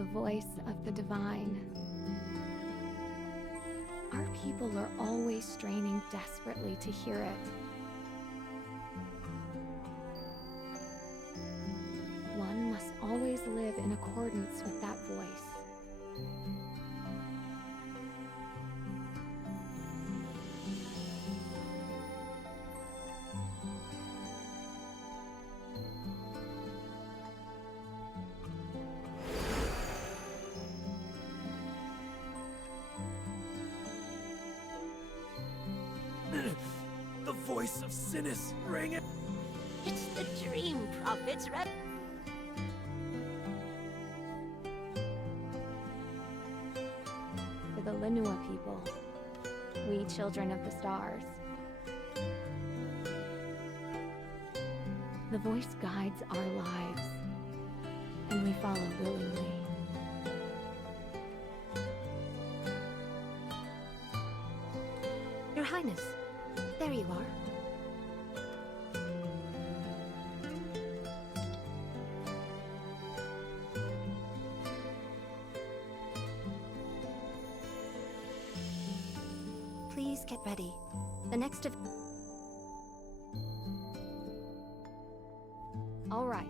the voice of the divine. Our people are always straining desperately to hear it. One must always live in accordance with that voice. The voice of Sinis ringing. It's the Dream Prophets, right? For the Llenua people, we children of the stars. The voice guides our lives, and we follow willingly. Your Highness, there you are. Please get ready. The next of... All right.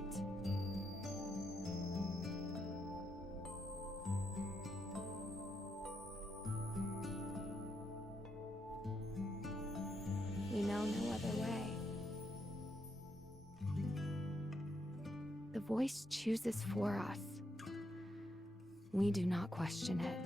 We know no other way. The voice chooses for us. We do not question it.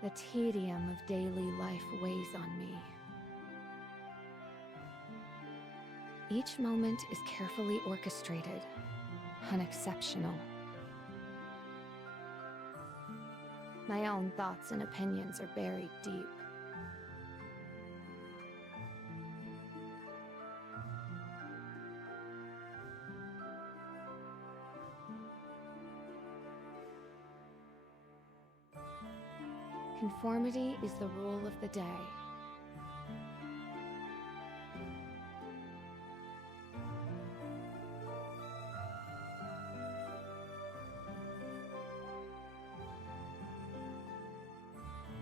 The tedium of daily life weighs on me. Each moment is carefully orchestrated, unexceptional. My own thoughts and opinions are buried deep. Conformity is the rule of the day.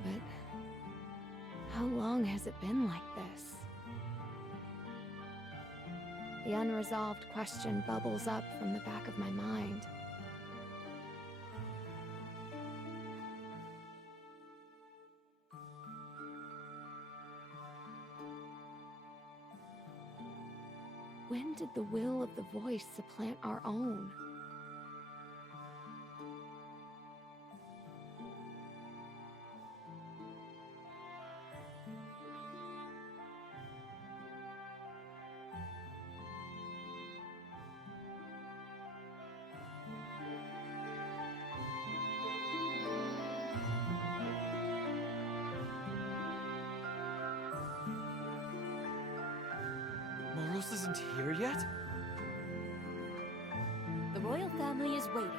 But how long has it been like this? The unresolved question bubbles up from the back of my mind. When did the will of the voice supplant our own? Moros isn't here yet? The royal family is waiting.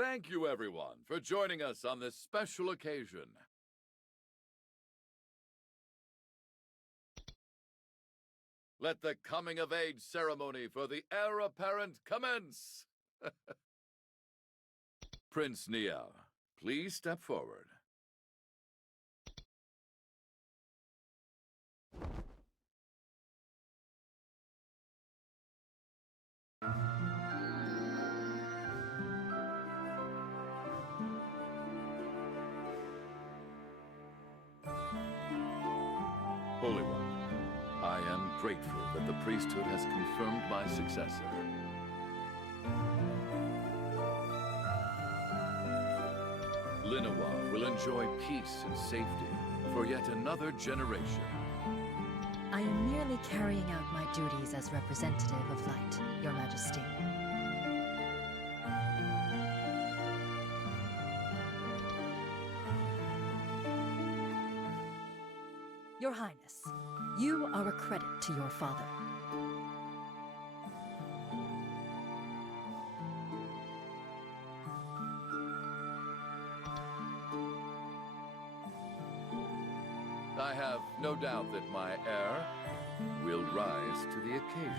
Thank you, everyone, for joining us on this special occasion. Let the coming-of-age ceremony for the heir apparent commence! Prince Niall, please step forward. grateful that the priesthood has confirmed my successor. Linawa will enjoy peace and safety for yet another generation. I am merely carrying out my duties as representative of light, Your Majesty. Your Highness, you are a credit to your father. I have no doubt that my heir will rise to the occasion.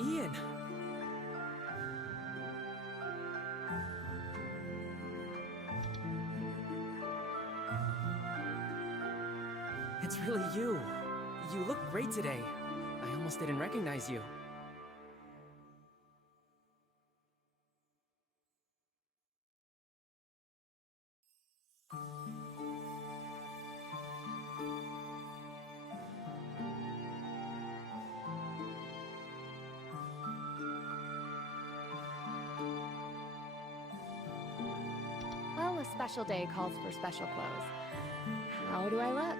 Ian! It's really you. You look great today. I almost didn't recognize you. Well, a special day calls for special clothes. How do I look?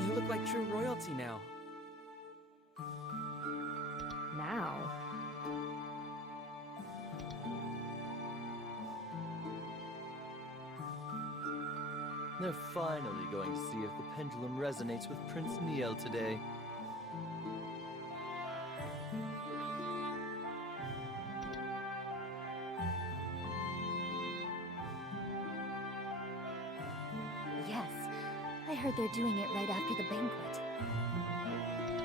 You look like true royalty now. Now? They're finally going to see if the pendulum resonates with Prince Niel today. Yes, I heard they're doing it right after the banquet.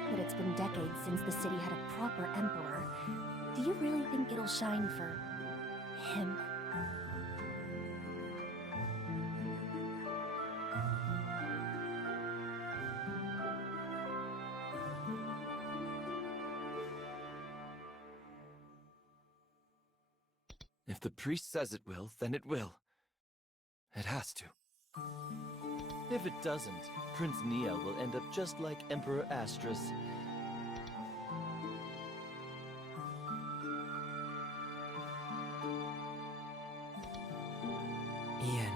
But it's been decades since the city had a proper emperor. Do you really think it'll shine for him? If the priest says it will, then it will. It has to. If it doesn't, Prince Niel will end up just like Emperor Astrus. Ian.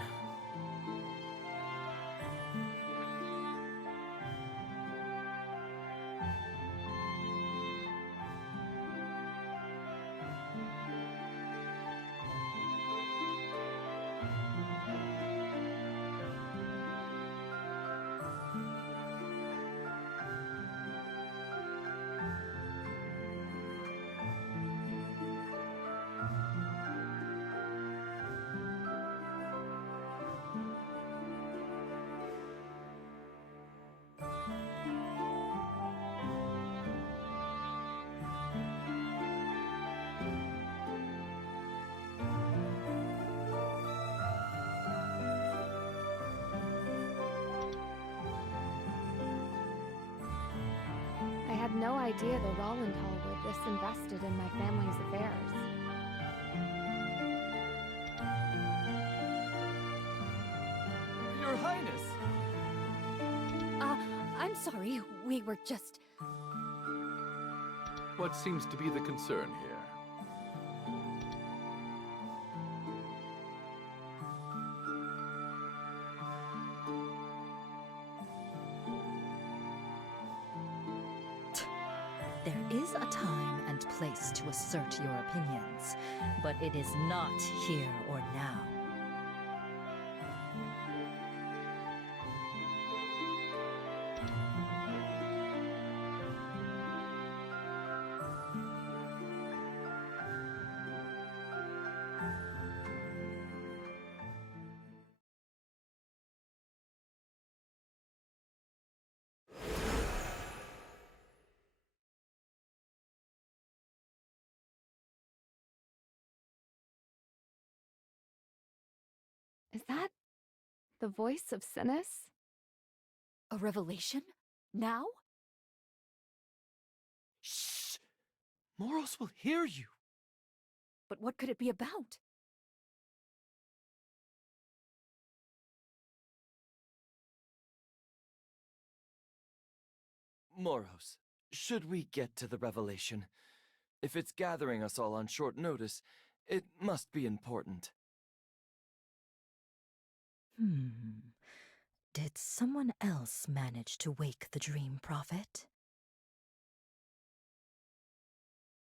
I had no idea the Rollin Hall were this invested in my family's affairs. Your Highness! I'm sorry, we were just... What seems to be the concern here? There is a time and place to assert your opinions, but it is not here or now. Is that the voice of Sinis? A revelation? Now? Shh! Moros will hear you. But what could it be about? Moros, should we get to the revelation? If it's gathering us all on short notice, it must be important. Did someone else manage to wake the Dream Prophet?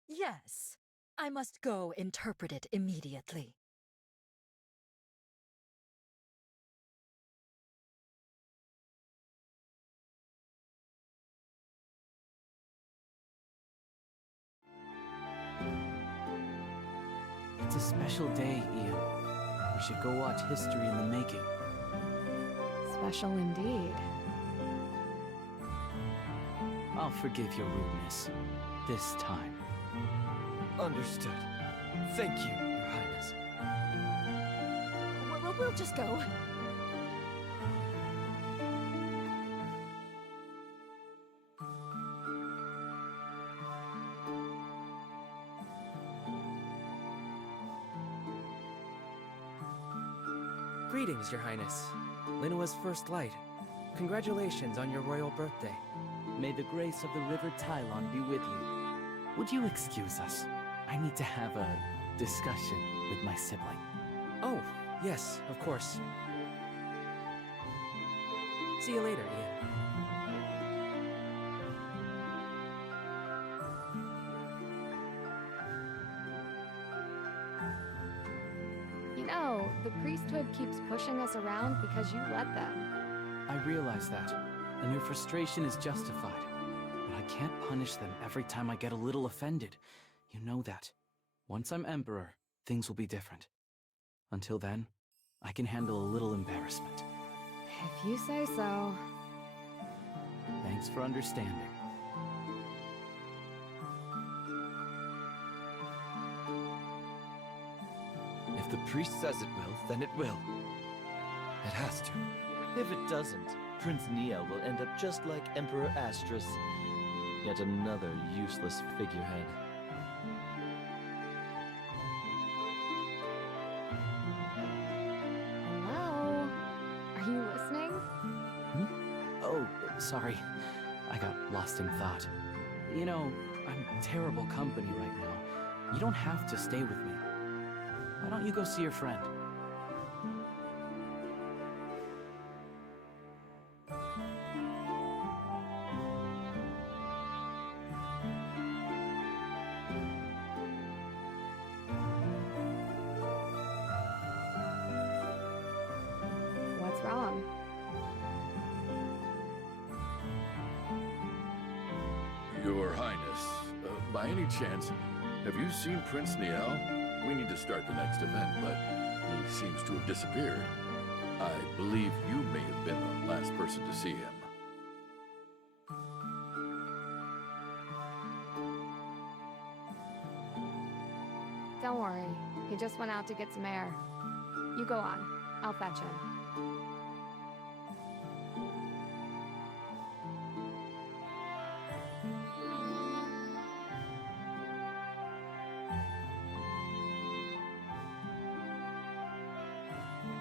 Yes. I must go interpret it immediately. It's a special day, Ian. We should go watch history in the making. Special indeed. I'll forgive your rudeness. This time. Understood. Thank you, Your Highness. We'll just go. Greetings, Your Highness. Linua's first light. Congratulations on your royal birthday. May the grace of the River Tylon be with you. Would you excuse us? I need to have a discussion with my sibling. Oh, yes, of course. See you later, Ian. You know, the priesthood keeps pushing us around because you let them. I realize that, and your frustration is justified. But I can't punish them every time I get a little offended. You know that. Once I'm Emperor, things will be different. Until then, I can handle a little embarrassment. If you say so. Thanks for understanding. If the priest says it will, then it will. It has to. If it doesn't, Prince Neo will end up just like Emperor Astrus. Yet another useless figurehead. Hello? Are you listening? Oh, sorry. I got lost in thought. You know, I'm terrible company right now. You don't have to stay with me. Why don't you go see your friend? What's wrong? Your Highness, by any chance, have you seen Prince Niel? We need to start the next event, but he seems to have disappeared. I believe you may have been the last person to see him. Don't worry. He just went out to get some air. You go on. I'll fetch him.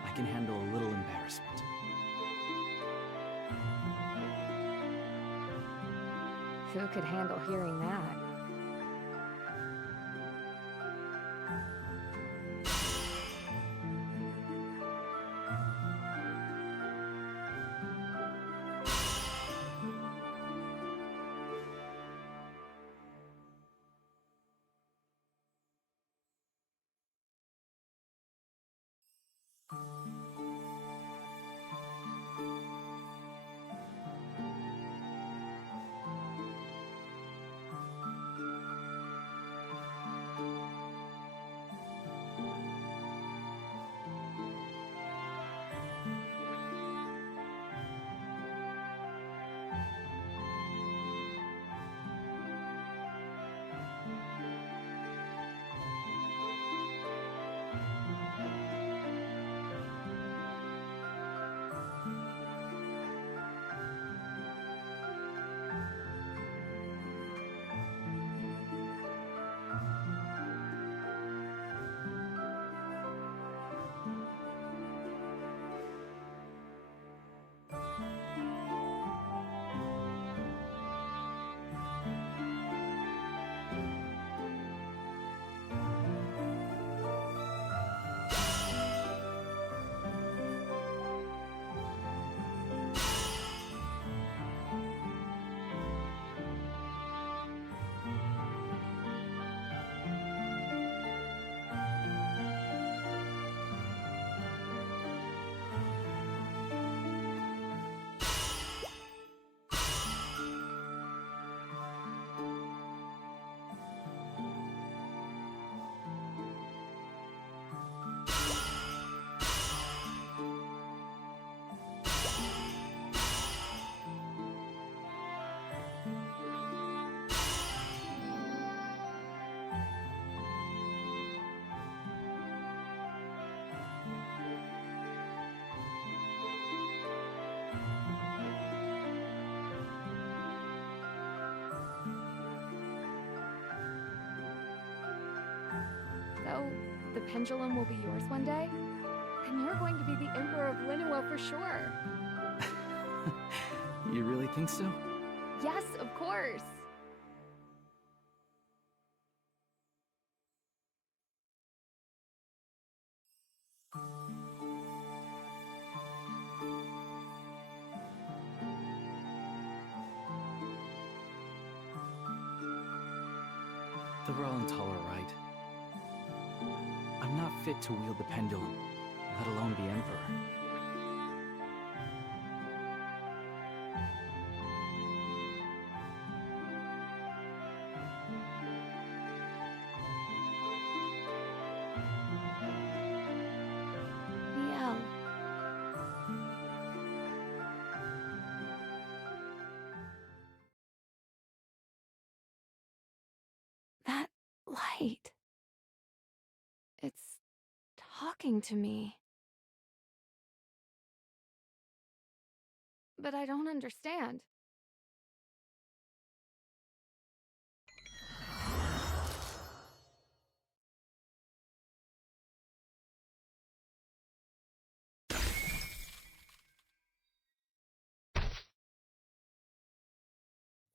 I can handle a little embarrassment. Who could handle hearing that? know the pendulum will be yours one day? And you're going to be the Emperor of Liyue for sure. You really think so? Yes, of course. The Rollentall are right. I'm not fit to wield the pendulum, let alone be Emperor. Niel. That light. It's talking to me. But I don't understand.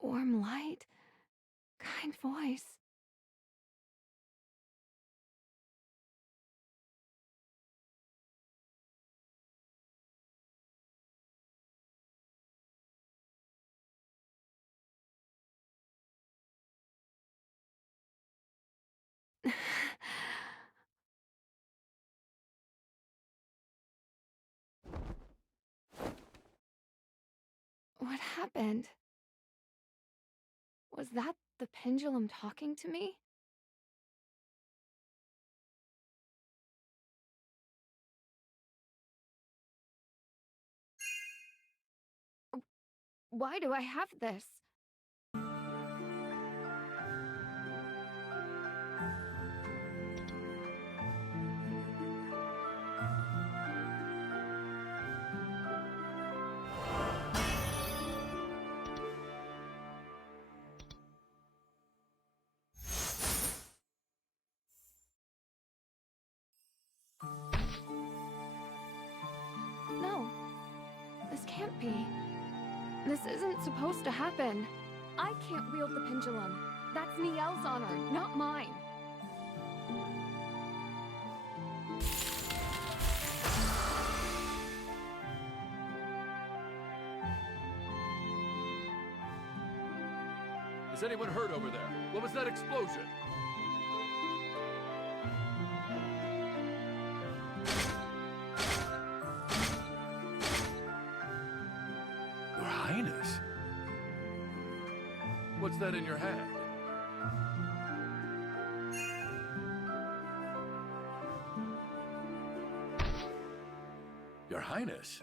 Warm light, kind voice. What happened? Was that the pendulum talking to me? Why do I have this? No, this can't be. This isn't supposed to happen. I can't wield the pendulum. That's Niel's honor, not mine. Is anyone hurt over there? What was that explosion? Your Highness? What's that in your hand? Your Highness?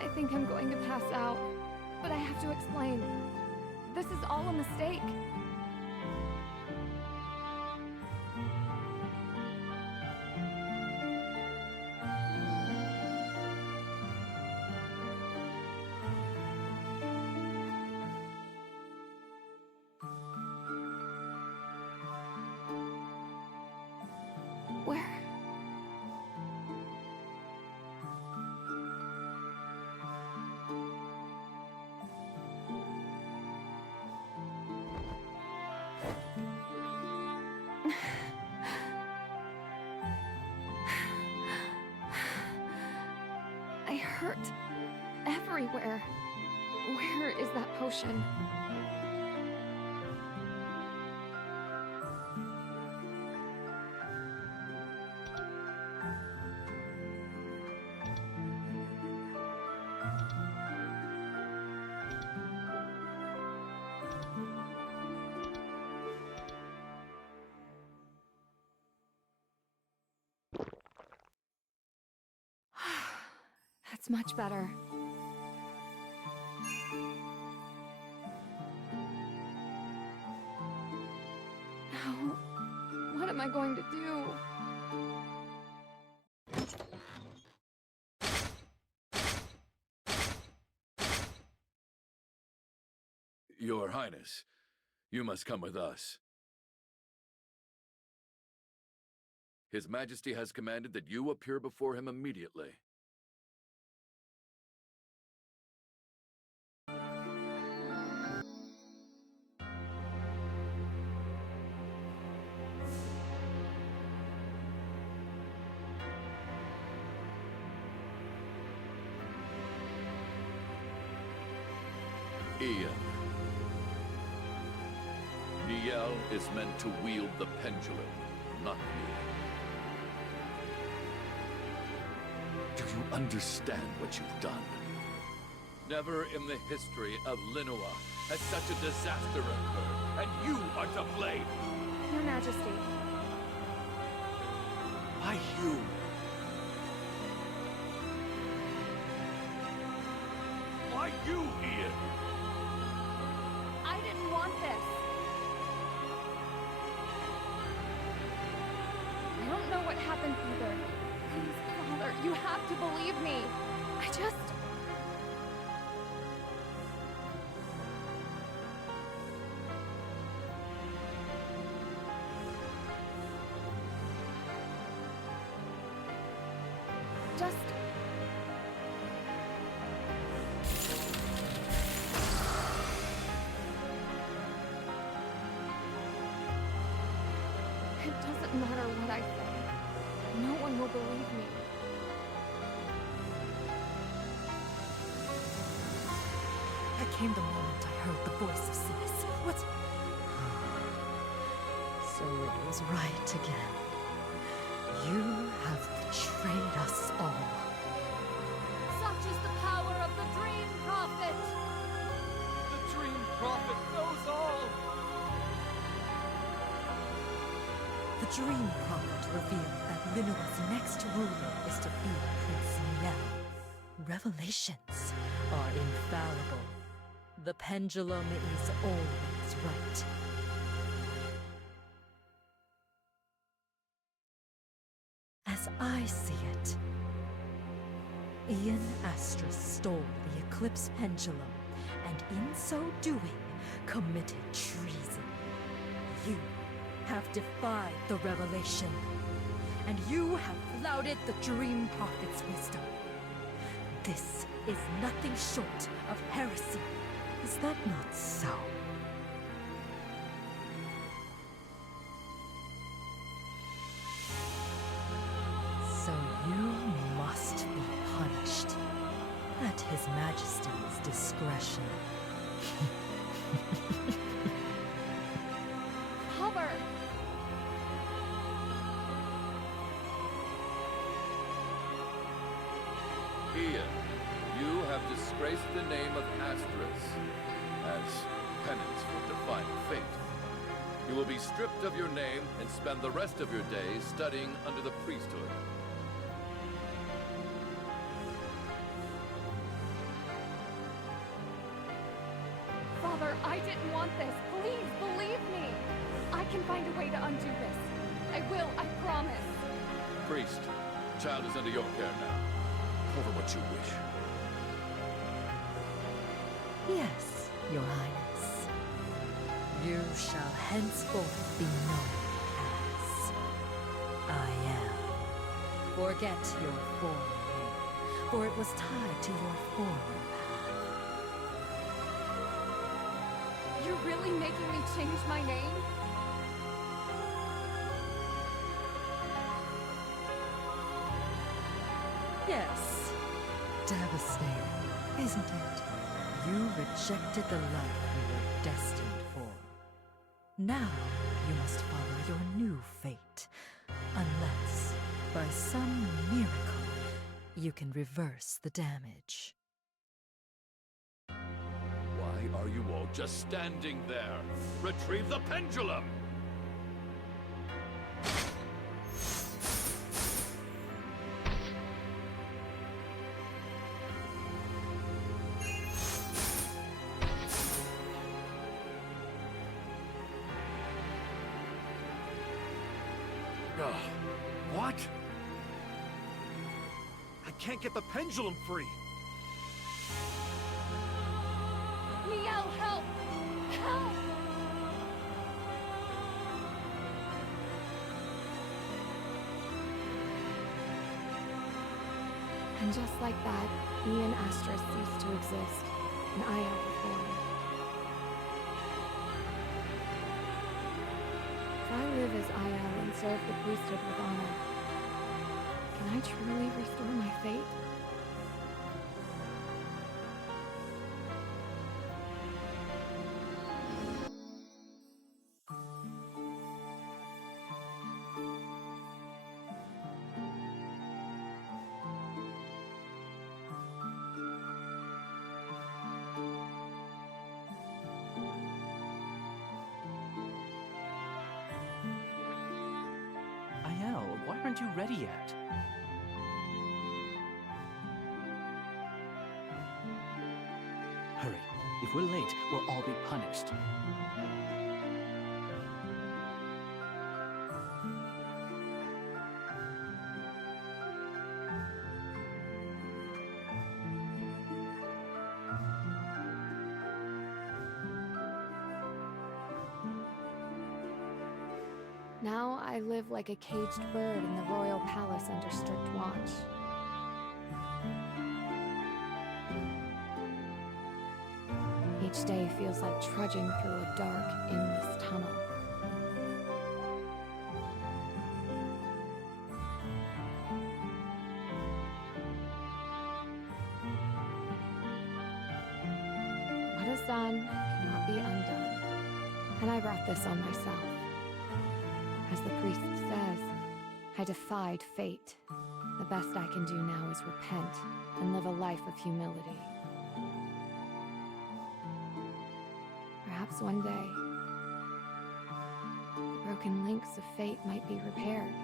I think I'm going to pass out, but I have to explain. This is all a mistake. Where? I hurt everywhere. Where is that potion? That's much better. Now, what am I going to do? Your Highness, you must come with us. His Majesty has commanded that you appear before him immediately. Ian. Niel is meant to wield the pendulum, not you. Do you understand what you've done? Never in the history of Linoa has such a disaster occurred, and you are to blame! Your Majesty. Why you? Why you, Ian? I didn't want this. I don't know what happened either. Please, Father, you have to believe me. I just... It doesn't matter what I say. No one will believe me. There came the moment I heard the voice of Sinis. What? So it was right again. You have betrayed us all. Such is the power of the Dream Prophet! The Dream Prophet knows all! The Dream Prophet revealed that Linoa's next ruler is to be Prince Niel. Revelations are infallible. The pendulum is always right. As I see it, Ian Astris stole the Eclipse Pendulum, and in so doing, committed treason. You have defied the revelation, and you have flouted the Dream Prophet's wisdom. This is nothing short of heresy. Is that not so? So you must be punished at His Majesty's discretion. Father! Ian, you have disgraced the name of Astris as penance for defying fate. You will be stripped of your name and spend the rest of your days studying under the priesthood. Father, I didn't want this. Please believe me. I can find a way to undo this. I will, I promise. Priest, child is under your care now. Call her what you wish. Yes, Your Highness. You shall henceforth be known as I am. Forget your former name, for it was tied to your former path. You're really making me change my name? Yes. Devastating, isn't it? You rejected the life you were destined for. Now, you must follow your new fate. Unless, by some miracle, you can reverse the damage. Why are you all just standing there? Retrieve the pendulum! What? I can't get the pendulum free! Niel, help! And just like that, he and Astris ceased to exist, and Aya was born. If I live as Aya and serve the priesthood with honor, can I truly restore my fate? Aiel, why aren't you ready yet? Hurry. If we're late, we'll all be punished. Now I live like a caged bird in the royal palace under strict watch. Each day feels like trudging through a dark, endless tunnel. What is done cannot be undone, and I brought this on myself. As the priest says, I defied fate. The best I can do now is repent and live a life of humility. Perhaps one day, the broken links of fate might be repaired.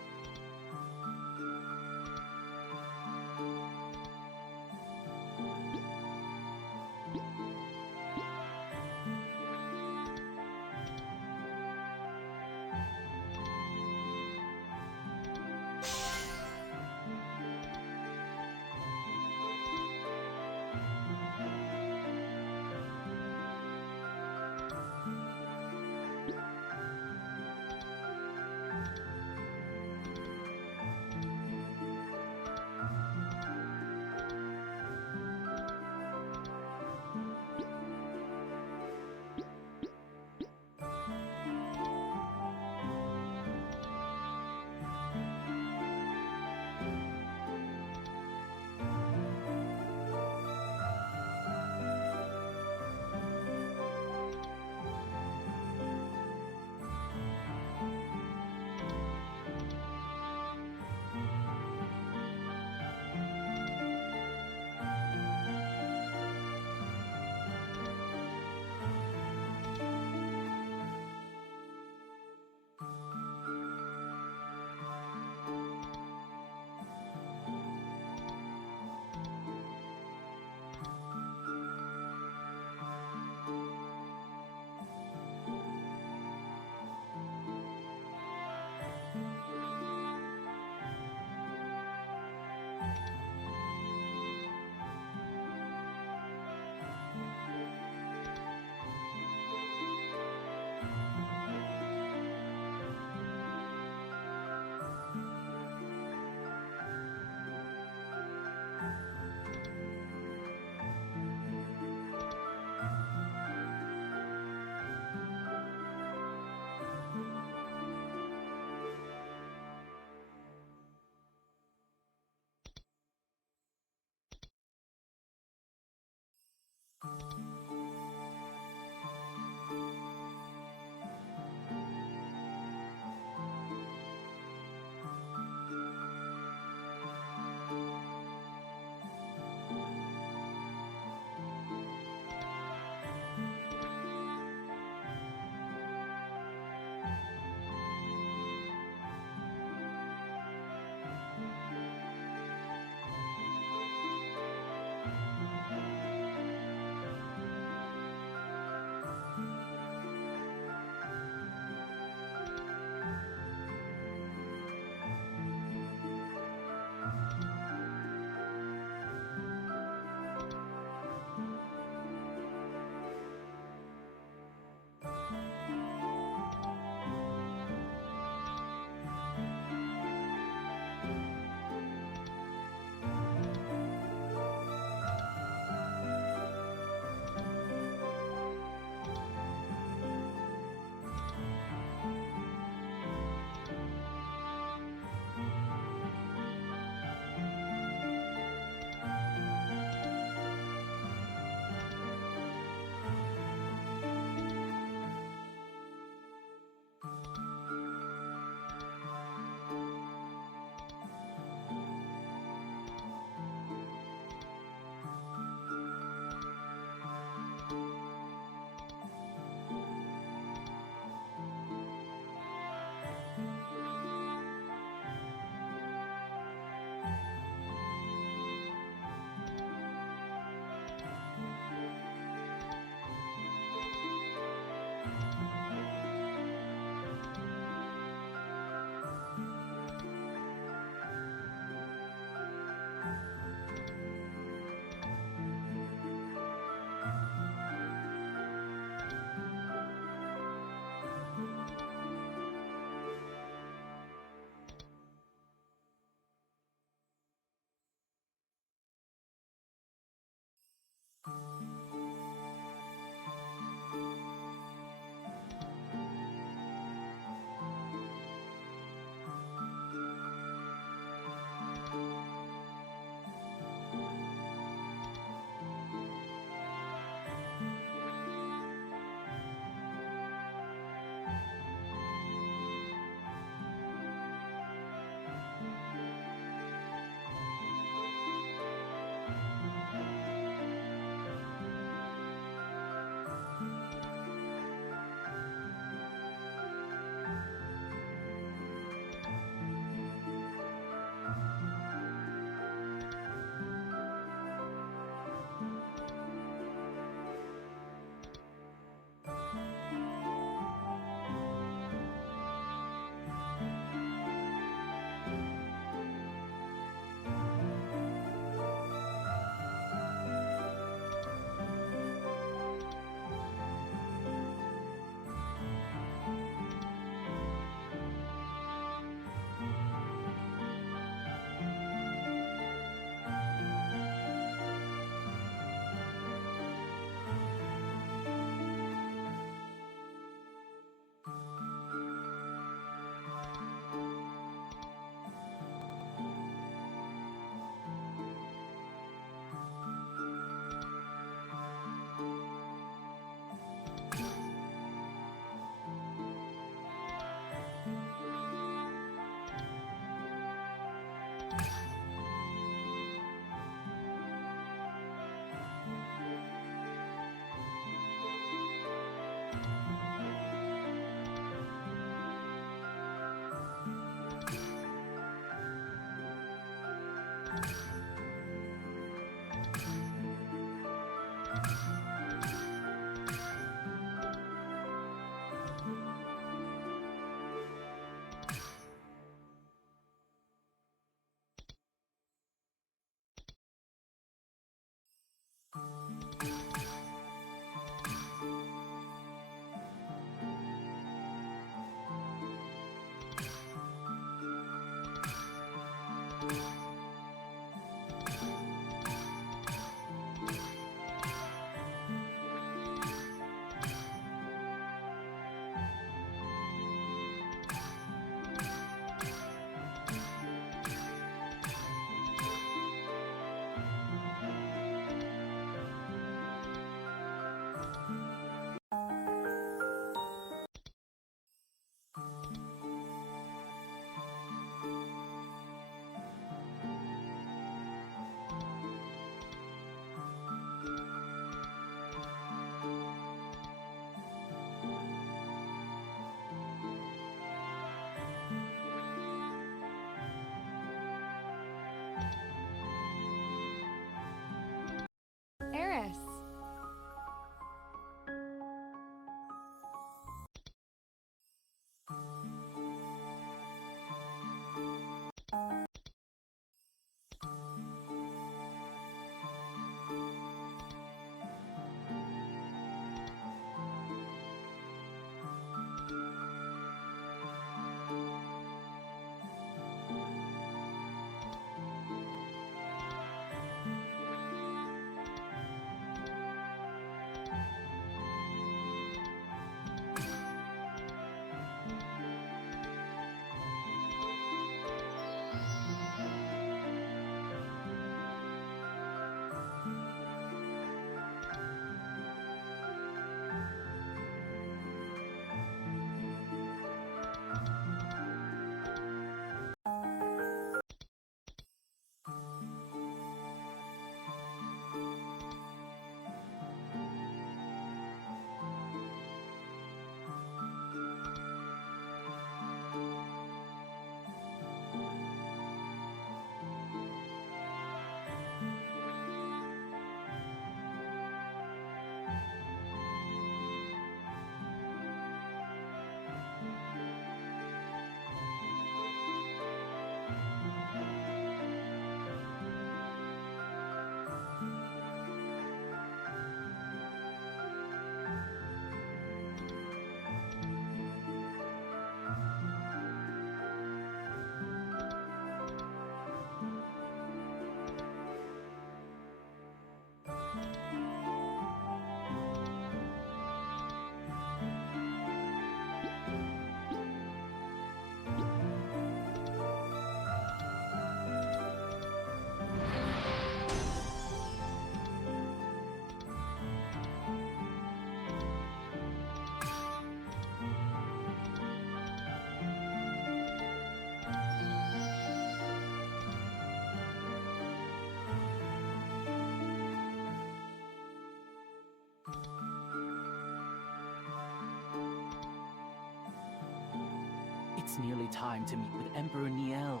It's nearly time to meet with Emperor Niel.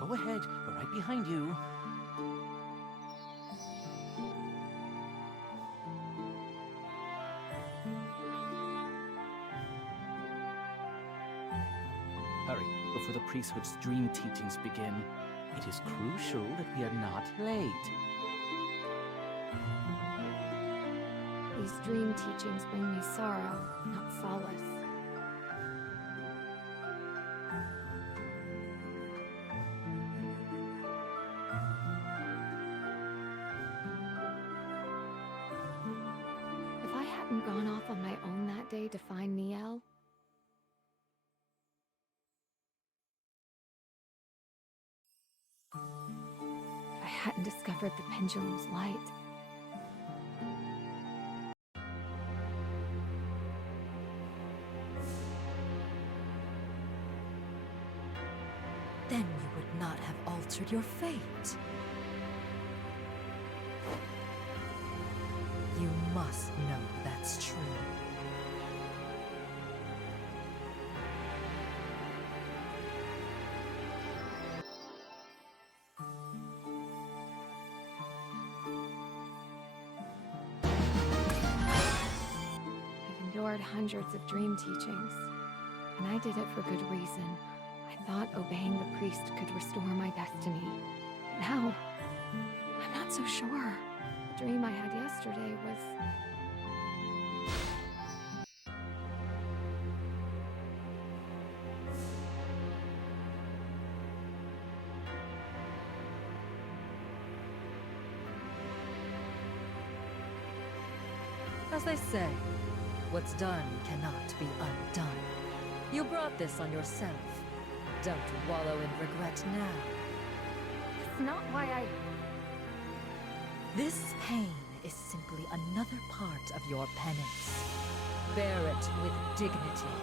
Go ahead, we're right behind you. Hurry, before the priesthood's dream teachings begin. It is crucial that we are not late. These dream teachings bring me sorrow, not solace. If I hadn't gone off on my own that day to find Niel, if I hadn't discovered the pendulum's light, Then you would not have altered your fate. You must know that's true. I've endured hundreds of dream teachings, and I did it for good reason. I thought obeying the priest could restore my destiny. But now, I'm not so sure. The dream I had yesterday was... As they say, what's done cannot be undone. You brought this on yourself. Don't wallow in regret now. It's not why I... This pain is simply another part of your penance. Bear it with dignity.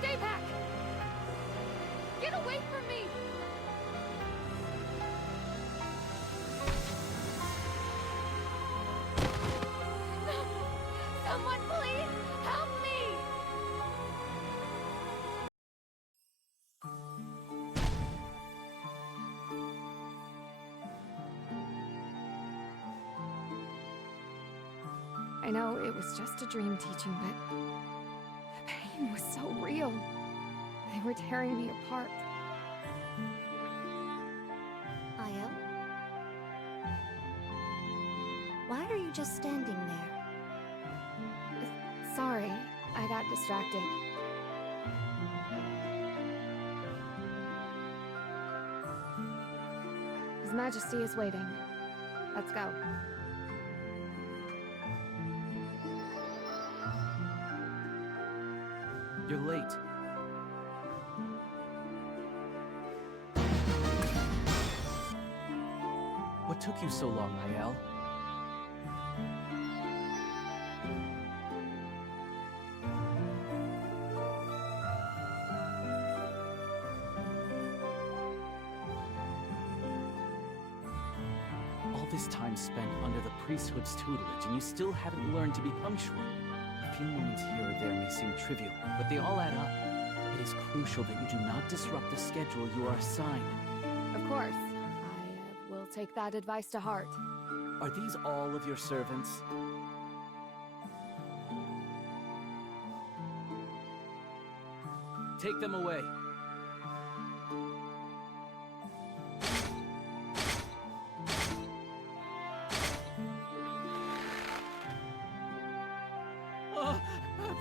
Stay back! Get away from me! Someone please help me! I know it was just a dream teaching, but the pain was so real. They were tearing me apart. Io? Why are you just standing there? Sorry, I got distracted. His Majesty is waiting. Let's go. You're late. What took you so long, Niel? All this time spent under the priesthood's tutelage, and you still haven't learned to be punctual. A few moments here or there may seem trivial, but they all add up. It is crucial that you do not disrupt the schedule you are assigned. Of course. I will take that advice to heart. Are these all of your servants? Take them away.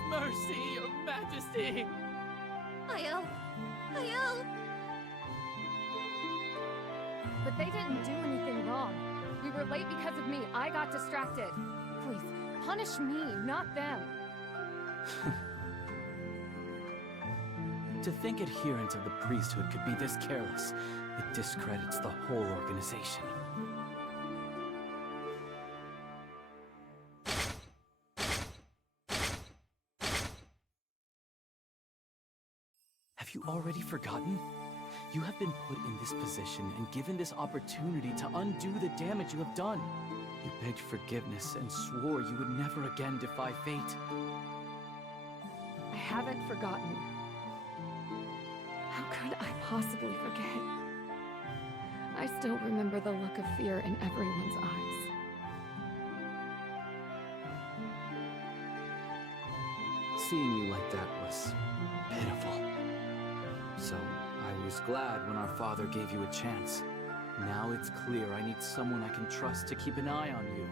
mercy, your majesty! Aiel! Aiel! But they didn't do anything wrong. We were late because of me. I got distracted. Please, punish me, not them. To think adherents of the priesthood could be this careless, it discredits the whole organization. Have you already forgotten? You have been put in this position and given this opportunity to undo the damage you have done. You begged forgiveness and swore you would never again defy fate. I haven't forgotten. How could I possibly forget? I still remember the look of fear in everyone's eyes. Seeing you like that was pitiful. So, I was glad when our father gave you a chance. Now it's clear I need someone I can trust to keep an eye on you.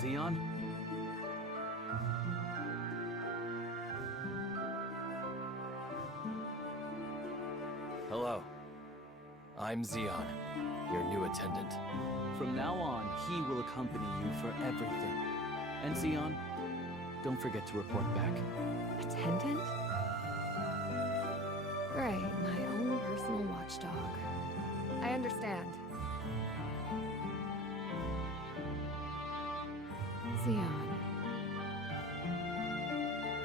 Zeon? Hello. I'm Zeon, your new attendant. From now on, he will accompany you for everything. And Zeon, don't forget to report back. Attendant? Right, my own personal watchdog. I understand. Zeon.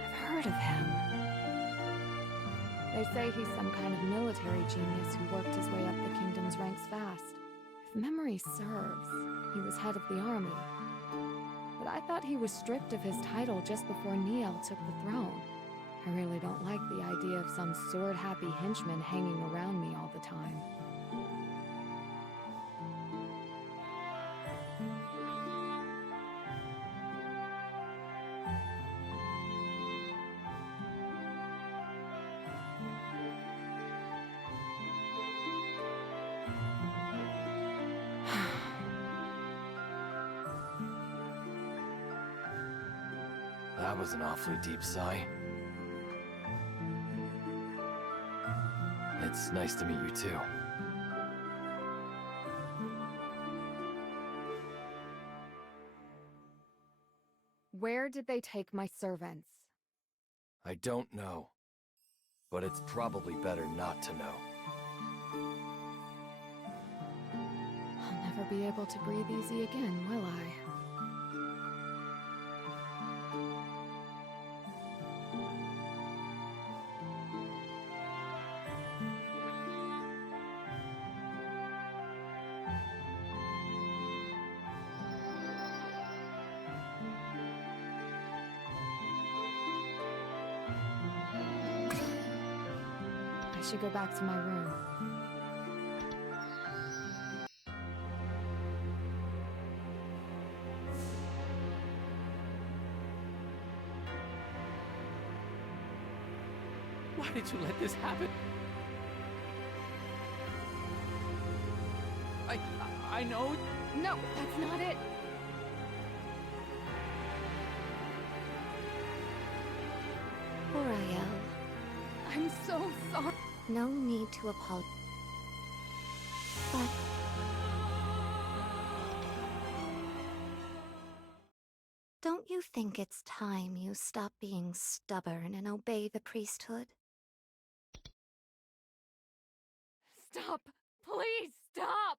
I've heard of him. They say he's some kind of military genius who worked his way up the kingdom's ranks fast. If memory serves, he was head of the army. But I thought he was stripped of his title just before Niel took the throne. I really don't like the idea of some sword-happy henchman hanging around me all the time. That was an awfully deep sigh. It's nice to meet you too. Where did they take my servants? I don't know, but it's probably better not to know. I'll never be able to breathe easy again, will I? I should go back to my room. Why did you let this happen? I know. No, that's not it! Poor Aiel. I'm so sorry. No need to apologize. But... don't you think it's time you stop being stubborn and obey the priesthood? Stop! Please, stop!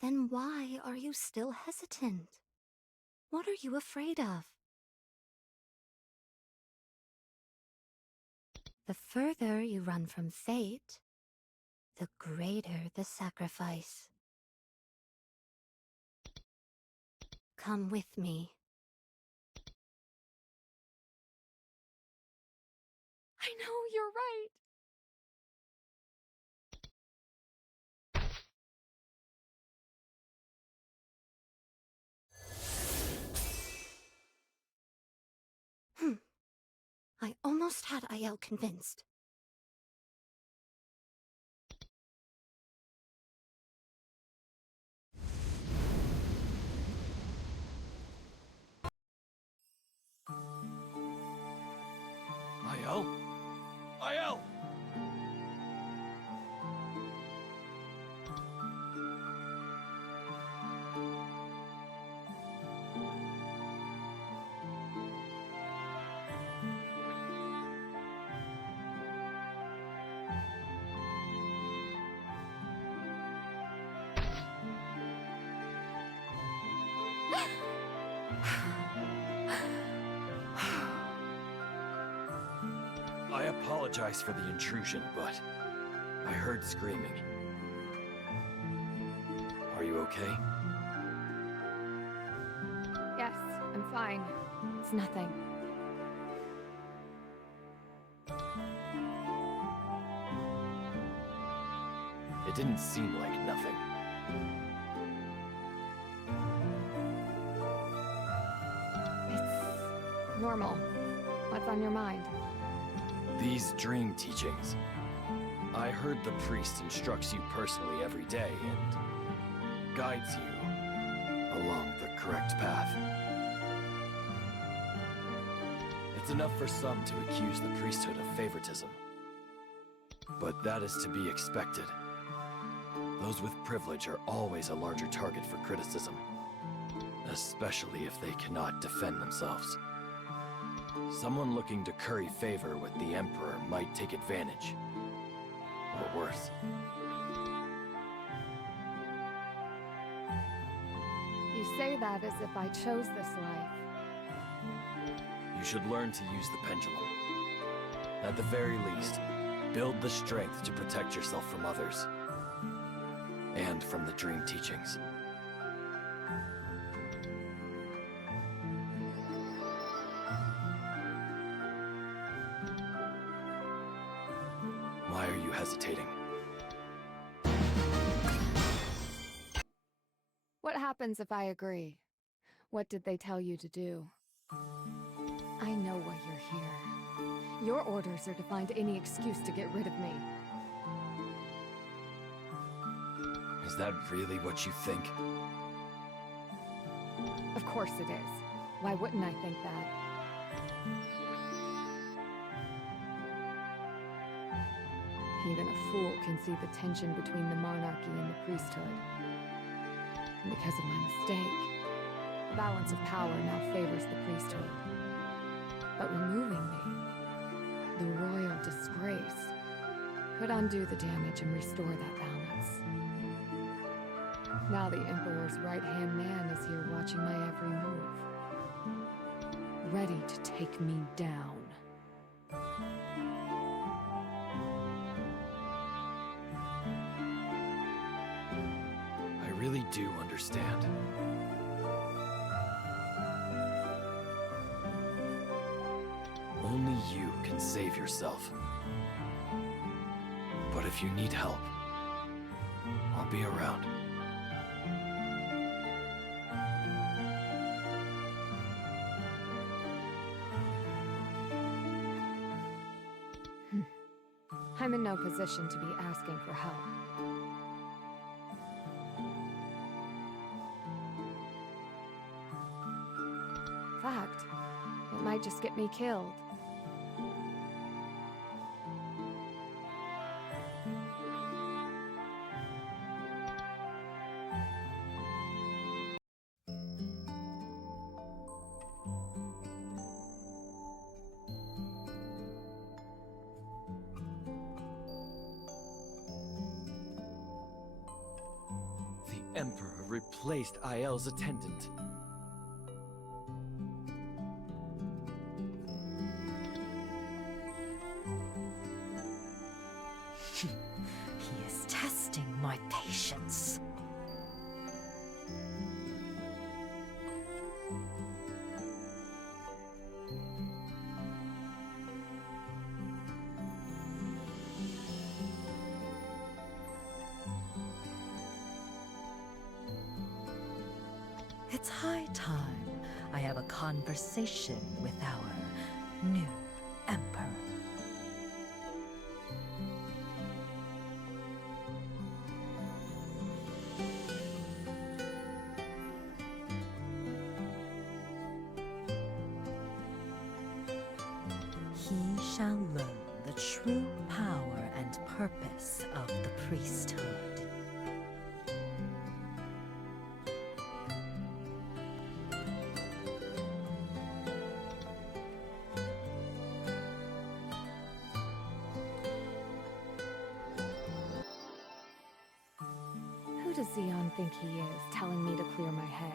Then why are you still hesitant? What are you afraid of? The further you run from fate, the greater the sacrifice. Come with me. I know you're right. I almost had Aiel convinced. I apologize for the intrusion, but I heard screaming. Are you okay? Yes, I'm fine. It's nothing. It didn't seem like nothing. It's normal. What's on your mind? These dream teachings. I heard the priest instructs you personally every day and guides you along the correct path. It's enough for some to accuse the priesthood of favoritism. But that is to be expected. Those with privilege are always a larger target for criticism, especially if they cannot defend themselves. Someone looking to curry favor with the Emperor might take advantage, or worse. You say that as if I chose this life. You should learn to use the pendulum. At the very least, build the strength to protect yourself from others. And from the dream teachings. Why are you hesitating? What happens if I agree? What did they tell you to do? I know why you're here. Your orders are to find any excuse to get rid of me. Is that really what you think? Of course it is. Why wouldn't I think that? Even a fool can see the tension between the monarchy and the priesthood. And because of my mistake, the balance of power now favors the priesthood. But removing me, the royal disgrace, could undo the damage and restore that balance. Now the Emperor's right-hand man is here watching my every move. Ready to take me down. I really do understand. Only you can save yourself. But if you need help, I'll be around. I'm in no position to be asking for help. In fact, it might just get me killed. The Emperor replaced Aiel's attendant. He is testing my patience. It's high time I have a conversation with our new Emperor. He shall learn the true power and purpose of the priesthood. Who does Xeon think he is, telling me to clear my head?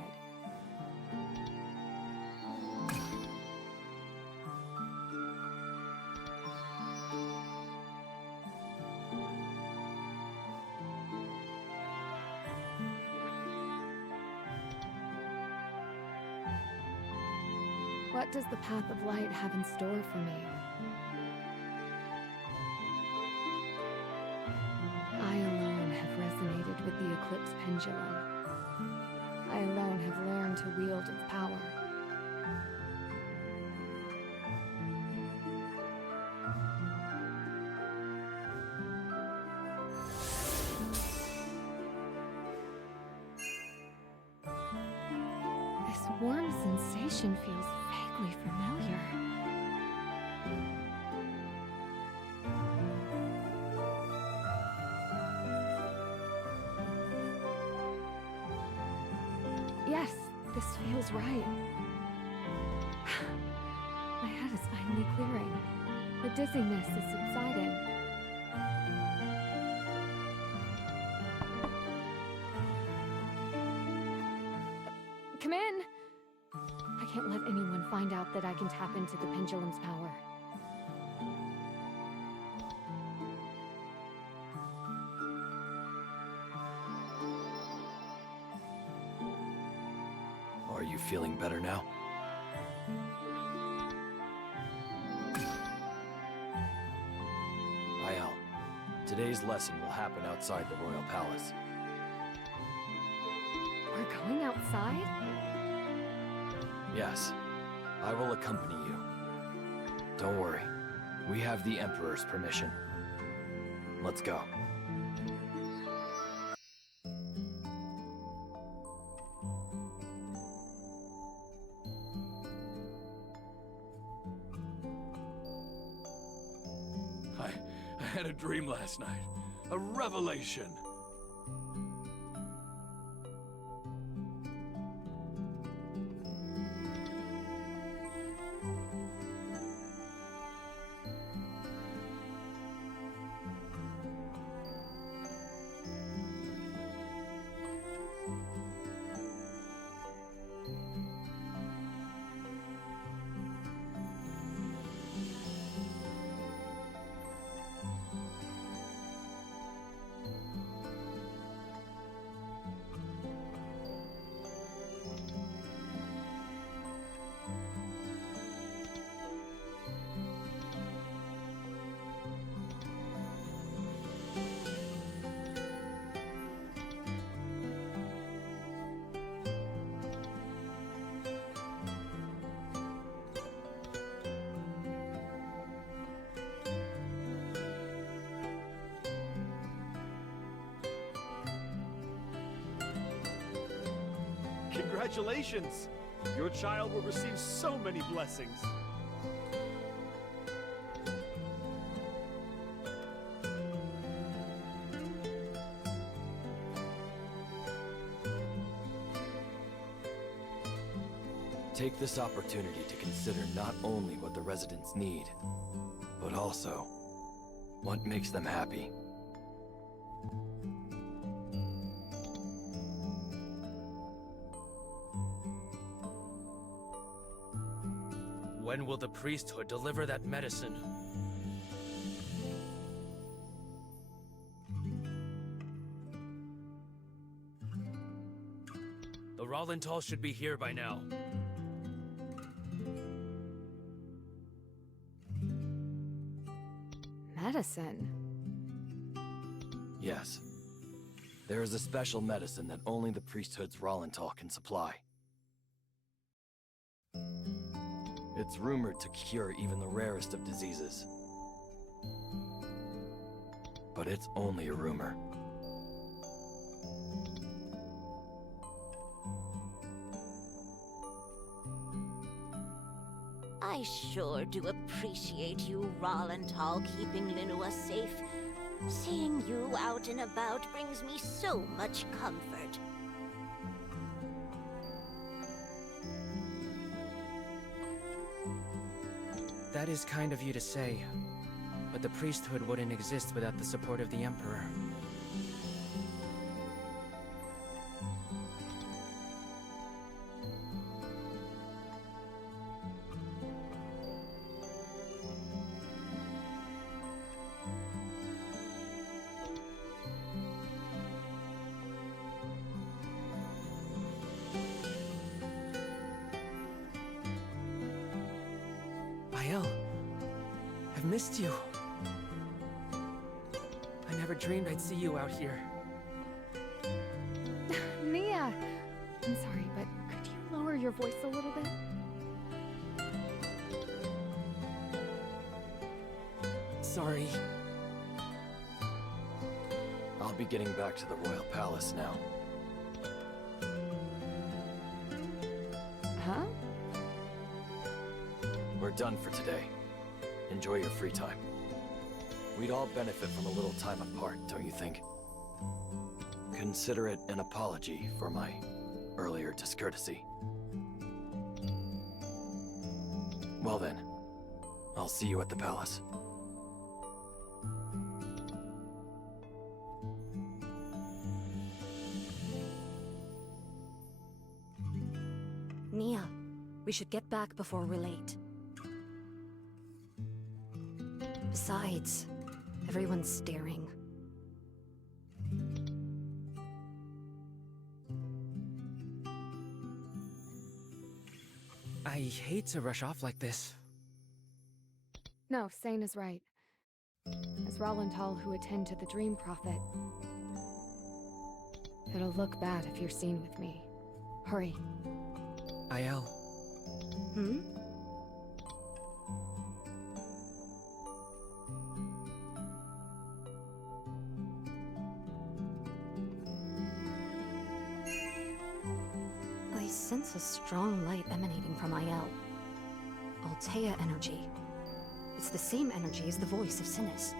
What does the path of light have in store for me? I alone have resonated with the Eclipse Pendulum. I alone have learned to wield its power. This warm sensation feels vaguely familiar. Yes, this feels right. My head is finally clearing. The dizziness is subsiding. Come in! I can't let anyone find out that I can tap into the pendulum's power. Are you feeling better now? Ayal, today's lesson will happen outside the Royal Palace. We're going outside? Yes, I will accompany you. Don't worry, we have the Emperor's permission. Let's go. I had a dream last night. A revelation. Congratulations! Your child will receive so many blessings. Take this opportunity to consider not only what the residents need, but also what makes them happy. When will the priesthood deliver that medicine? The Rollenthal should be here by now. Medicine? Yes. There is a special medicine that only the priesthood's Rollenthal can supply. It's rumored to cure even the rarest of diseases. But it's only a rumor. I sure do appreciate you, Rollenthal, keeping Linua safe. Seeing you out and about brings me so much comfort. That is kind of you to say, but the priesthood wouldn't exist without the support of the Emperor. Aiel, I've missed you. I never dreamed I'd see you out here. Mia! I'm sorry, but could you lower your voice a little bit? Sorry. I'll be getting back to the Royal Palace now. Huh? We're done for today. Enjoy your free time. We'd all benefit from a little time apart, don't you think? Consider it an apology for my earlier discourtesy. Well then, I'll see you at the palace. Mia, we should get back before we're late. Besides, everyone's staring. I hate to rush off like this. No, Sane is right. As Rollentall who attend to the Dream Prophet, it'll look bad if you're seen with me. Hurry. Aiel, Hmm? I sense a strong light emanating from Aiel. Altea energy. It's the same energy as the voice of Sinis.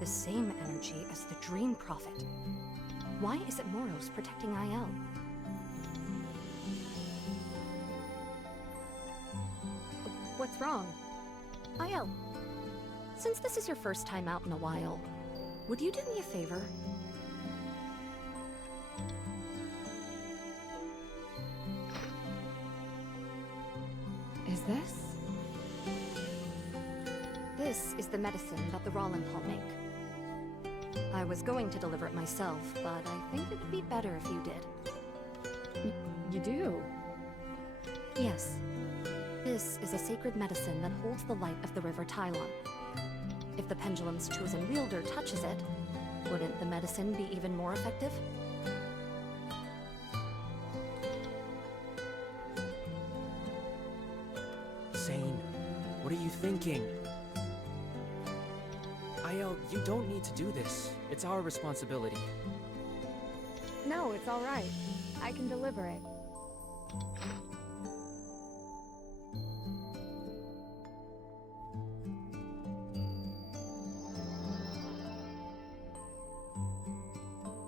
The same energy as the Dream Prophet. Why is it Moros protecting Aiel? What's wrong? Aiel, since this is your first time out in a while, would you do me a favor? Is this? This is the medicine that the Rollentall make. I was going to deliver it myself, but I think it would be better if you did. You do? Yes. This is a sacred medicine that holds the light of the River Tylon. If the pendulum's chosen wielder touches it, wouldn't the medicine be even more effective? Sane, what are you thinking? Aiel, you don't need to do this. It's our responsibility. No, it's all right. I can deliver it.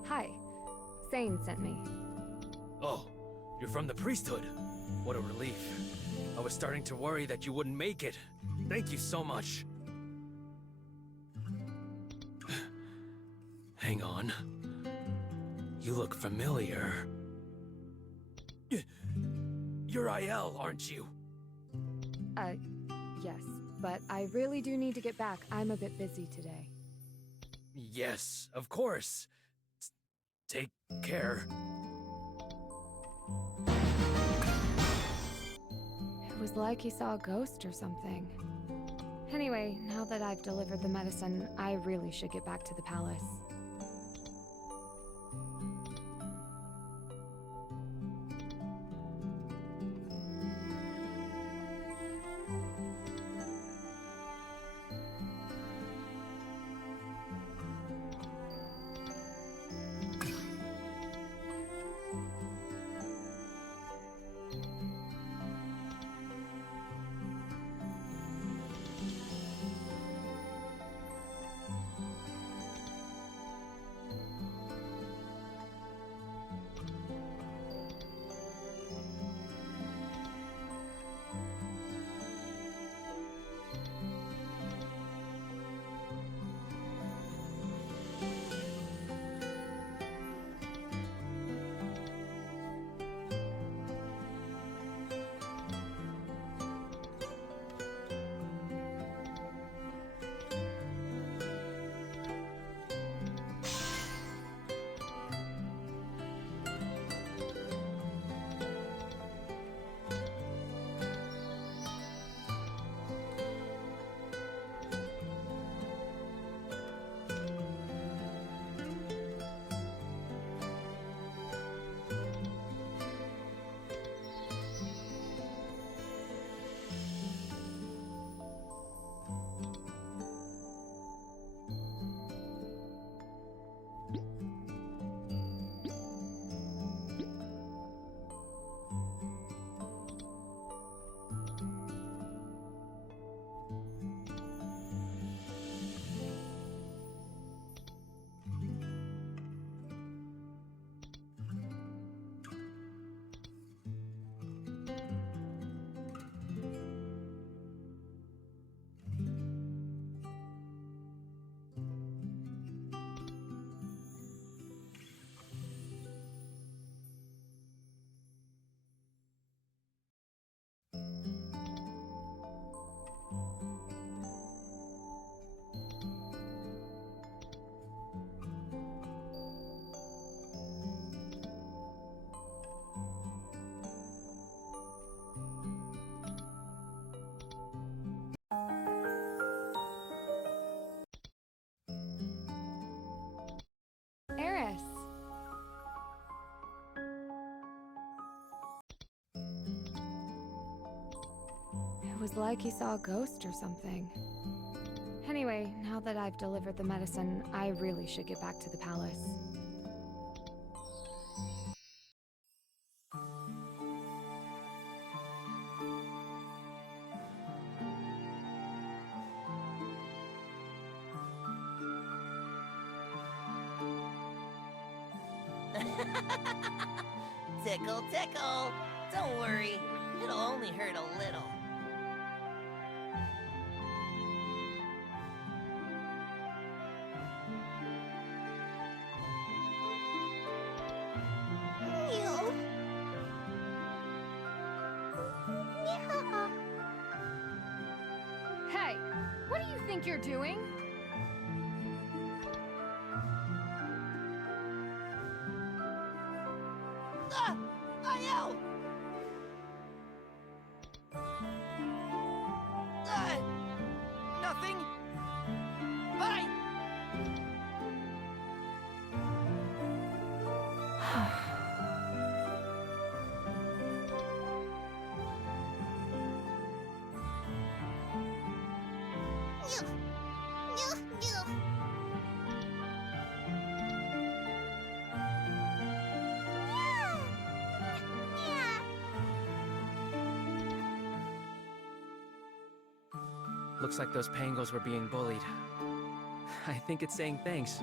Hi. Sane sent me. Oh, you're from the priesthood. What a relief. I was starting to worry that you wouldn't make it. Thank you so much. Hang on. You look familiar. You're Aiel, aren't you? Yes, but I really do need to get back. I'm a bit busy today. Yes, of course. Take care. It was like he saw a ghost or something. Anyway, now that I've delivered the medicine, I really should get back to the palace. It was like he saw a ghost or something. Anyway, now that I've delivered the medicine, I really should get back to the palace. Tickle, tickle. Don't worry, it'll only hurt a little. Hey, what do you think you're doing? Ah! Aiel! Nothing. Bye! Looks like those pangos were being bullied. I think it's saying thanks.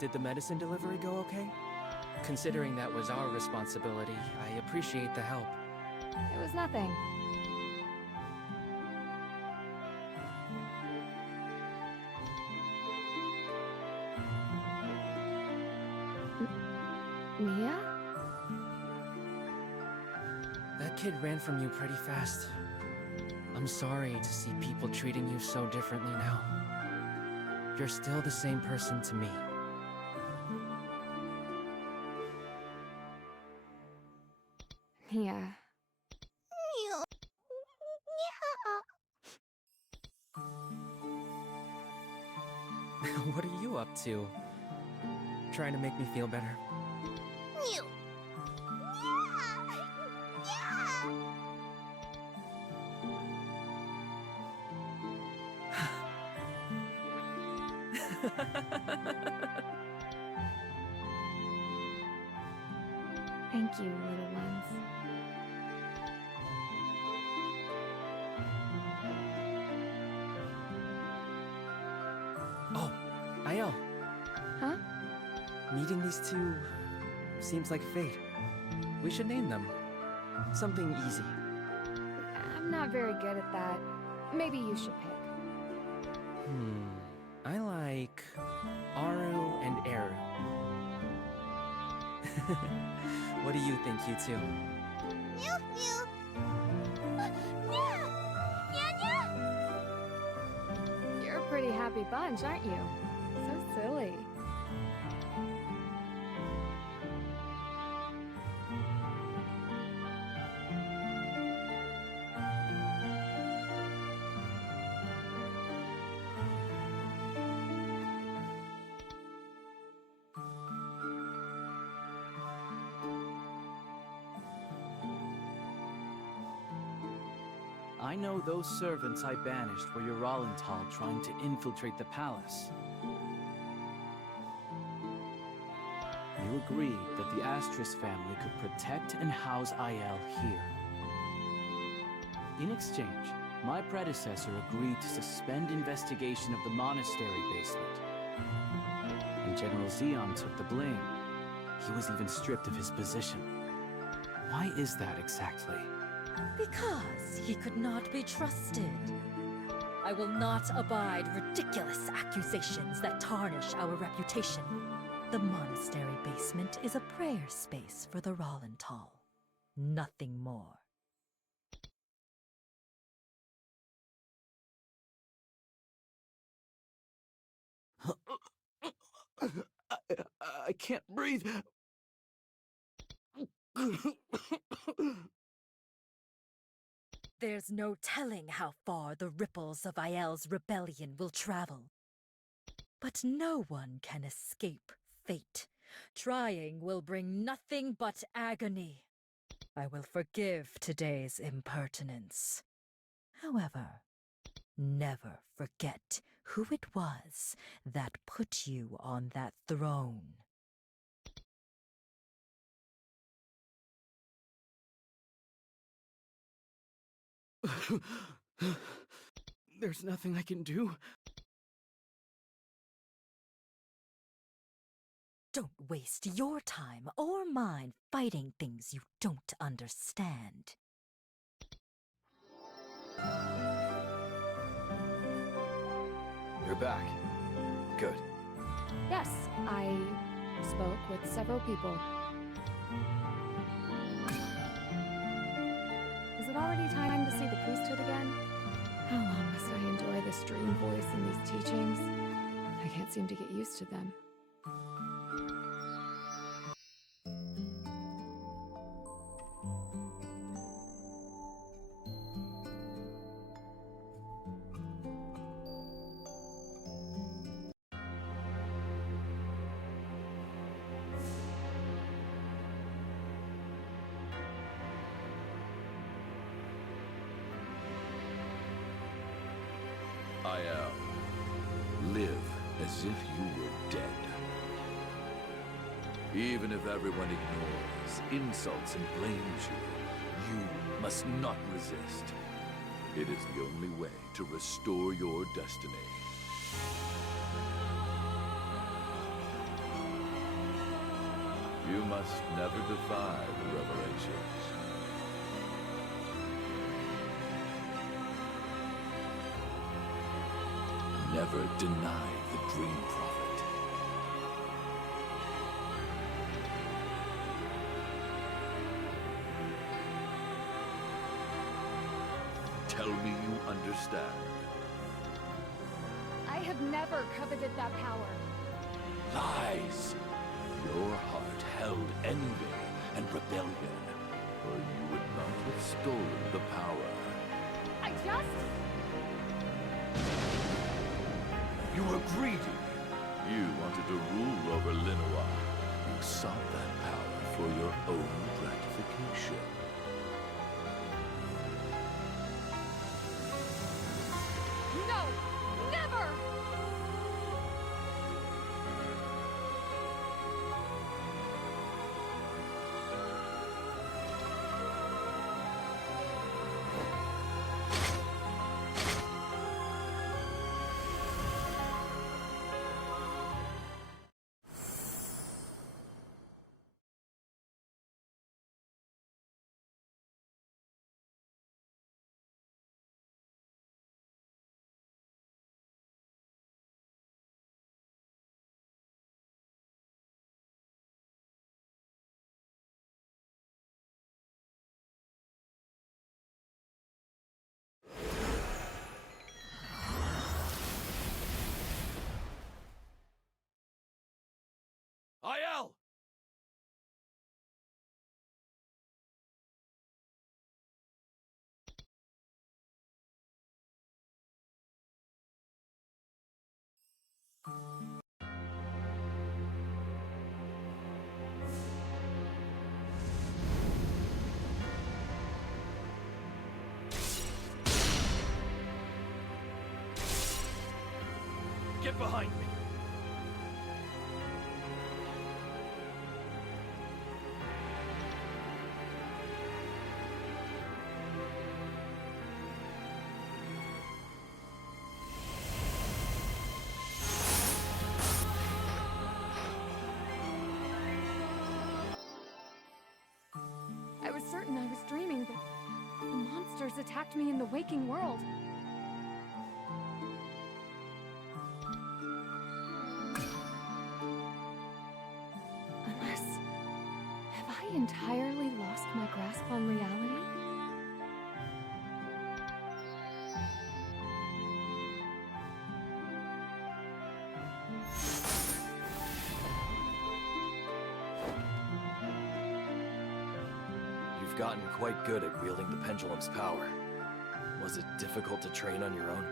Did the medicine delivery go okay? Considering that was our responsibility, I appreciate the help. It was nothing. Mia? That kid ran from you pretty fast. I'm sorry to see people treating you so differently now. You're still the same person to me. Mia. What are you up to? Trying to make me feel better? Thank you, little ones. Oh, Aiel. Huh? Meeting these two seems like fate. We should name them. Something easy. I'm not very good at that. Maybe you should pick. I like Aru and Eru. What do you think, you two? You're a pretty happy bunch, aren't you? So silly. I know those servants I banished were Yuralintal trying to infiltrate the palace. You agreed that the Astris family could protect and house Aiel here. In exchange, my predecessor agreed to suspend investigation of the monastery basement. And General Zeon took the blame. He was even stripped of his position. Why is that exactly? Because he could not be trusted. I will not abide ridiculous accusations that tarnish our reputation. The monastery basement is a prayer space for the Rollental. Nothing more. I can't breathe. There's no telling how far the ripples of Aiel's rebellion will travel. But no one can escape fate. Trying will bring nothing but agony. I will forgive today's impertinence. However, never forget who it was that put you on that throne. There's nothing I can do. Don't waste your time or mine fighting things you don't understand. You're back. Good. Yes, I spoke with several people. Is it already time to see the priesthood again? How long must I endure this dream voice and these teachings? I can't seem to get used to them. Aiel, live as if you were dead. Even if everyone ignores, insults, and blames you, you must not resist. It is the only way to restore your destiny. You must never defy the revelations. Never deny the Dream Prophet. Tell me you understand. I have never coveted that power. Lies! Your heart held envy and rebellion, or you would not have stolen the power. I just... You were greedy. You wanted to rule over Linois. You sought that power for your own gratification. No! Never! Aiel! Get behind me! I was certain I was dreaming, but the monsters attacked me in the waking world. Unless... have I entirely lost my grasp on reality? You've gotten quite good at wielding the pendulum's power. Was it difficult to train on your own?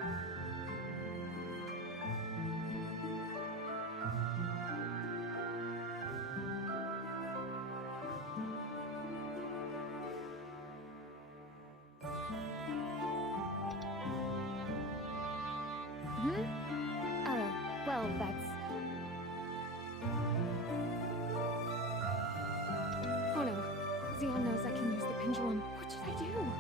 that's... Oh no. Xeon knows I can use the pendulum. What should I do?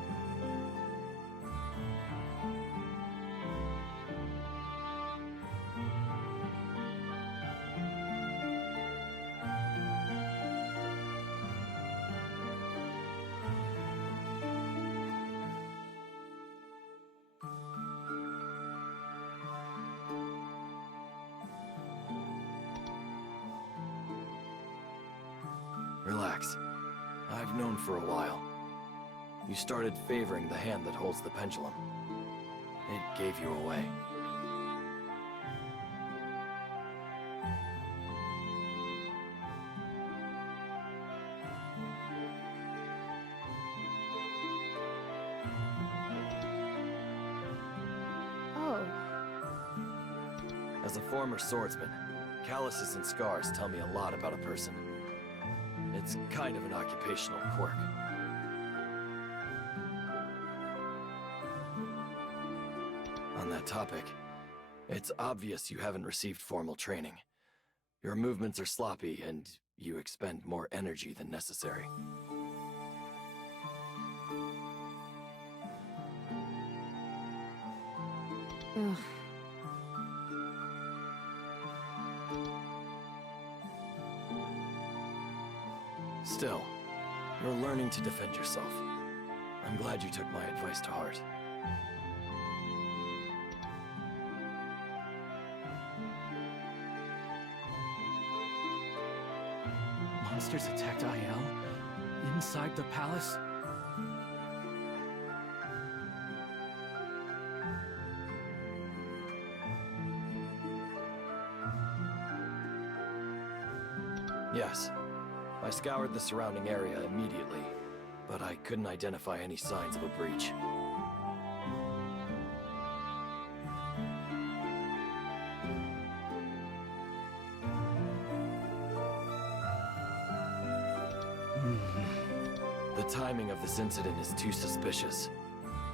Relax. I've known for a while. You started favoring the hand that holds the pendulum. It gave you away. Oh. As a former swordsman, calluses and scars tell me a lot about a person. It's kind of an occupational quirk. On that topic, it's obvious you haven't received formal training. Your movements are sloppy, and you expend more energy than necessary. Ugh. Still, you're learning to defend yourself. I'm glad you took my advice to heart. Monsters attacked IL? Inside the palace? Yes. I scoured the surrounding area immediately, but I couldn't identify any signs of a breach. The timing of this incident is too suspicious.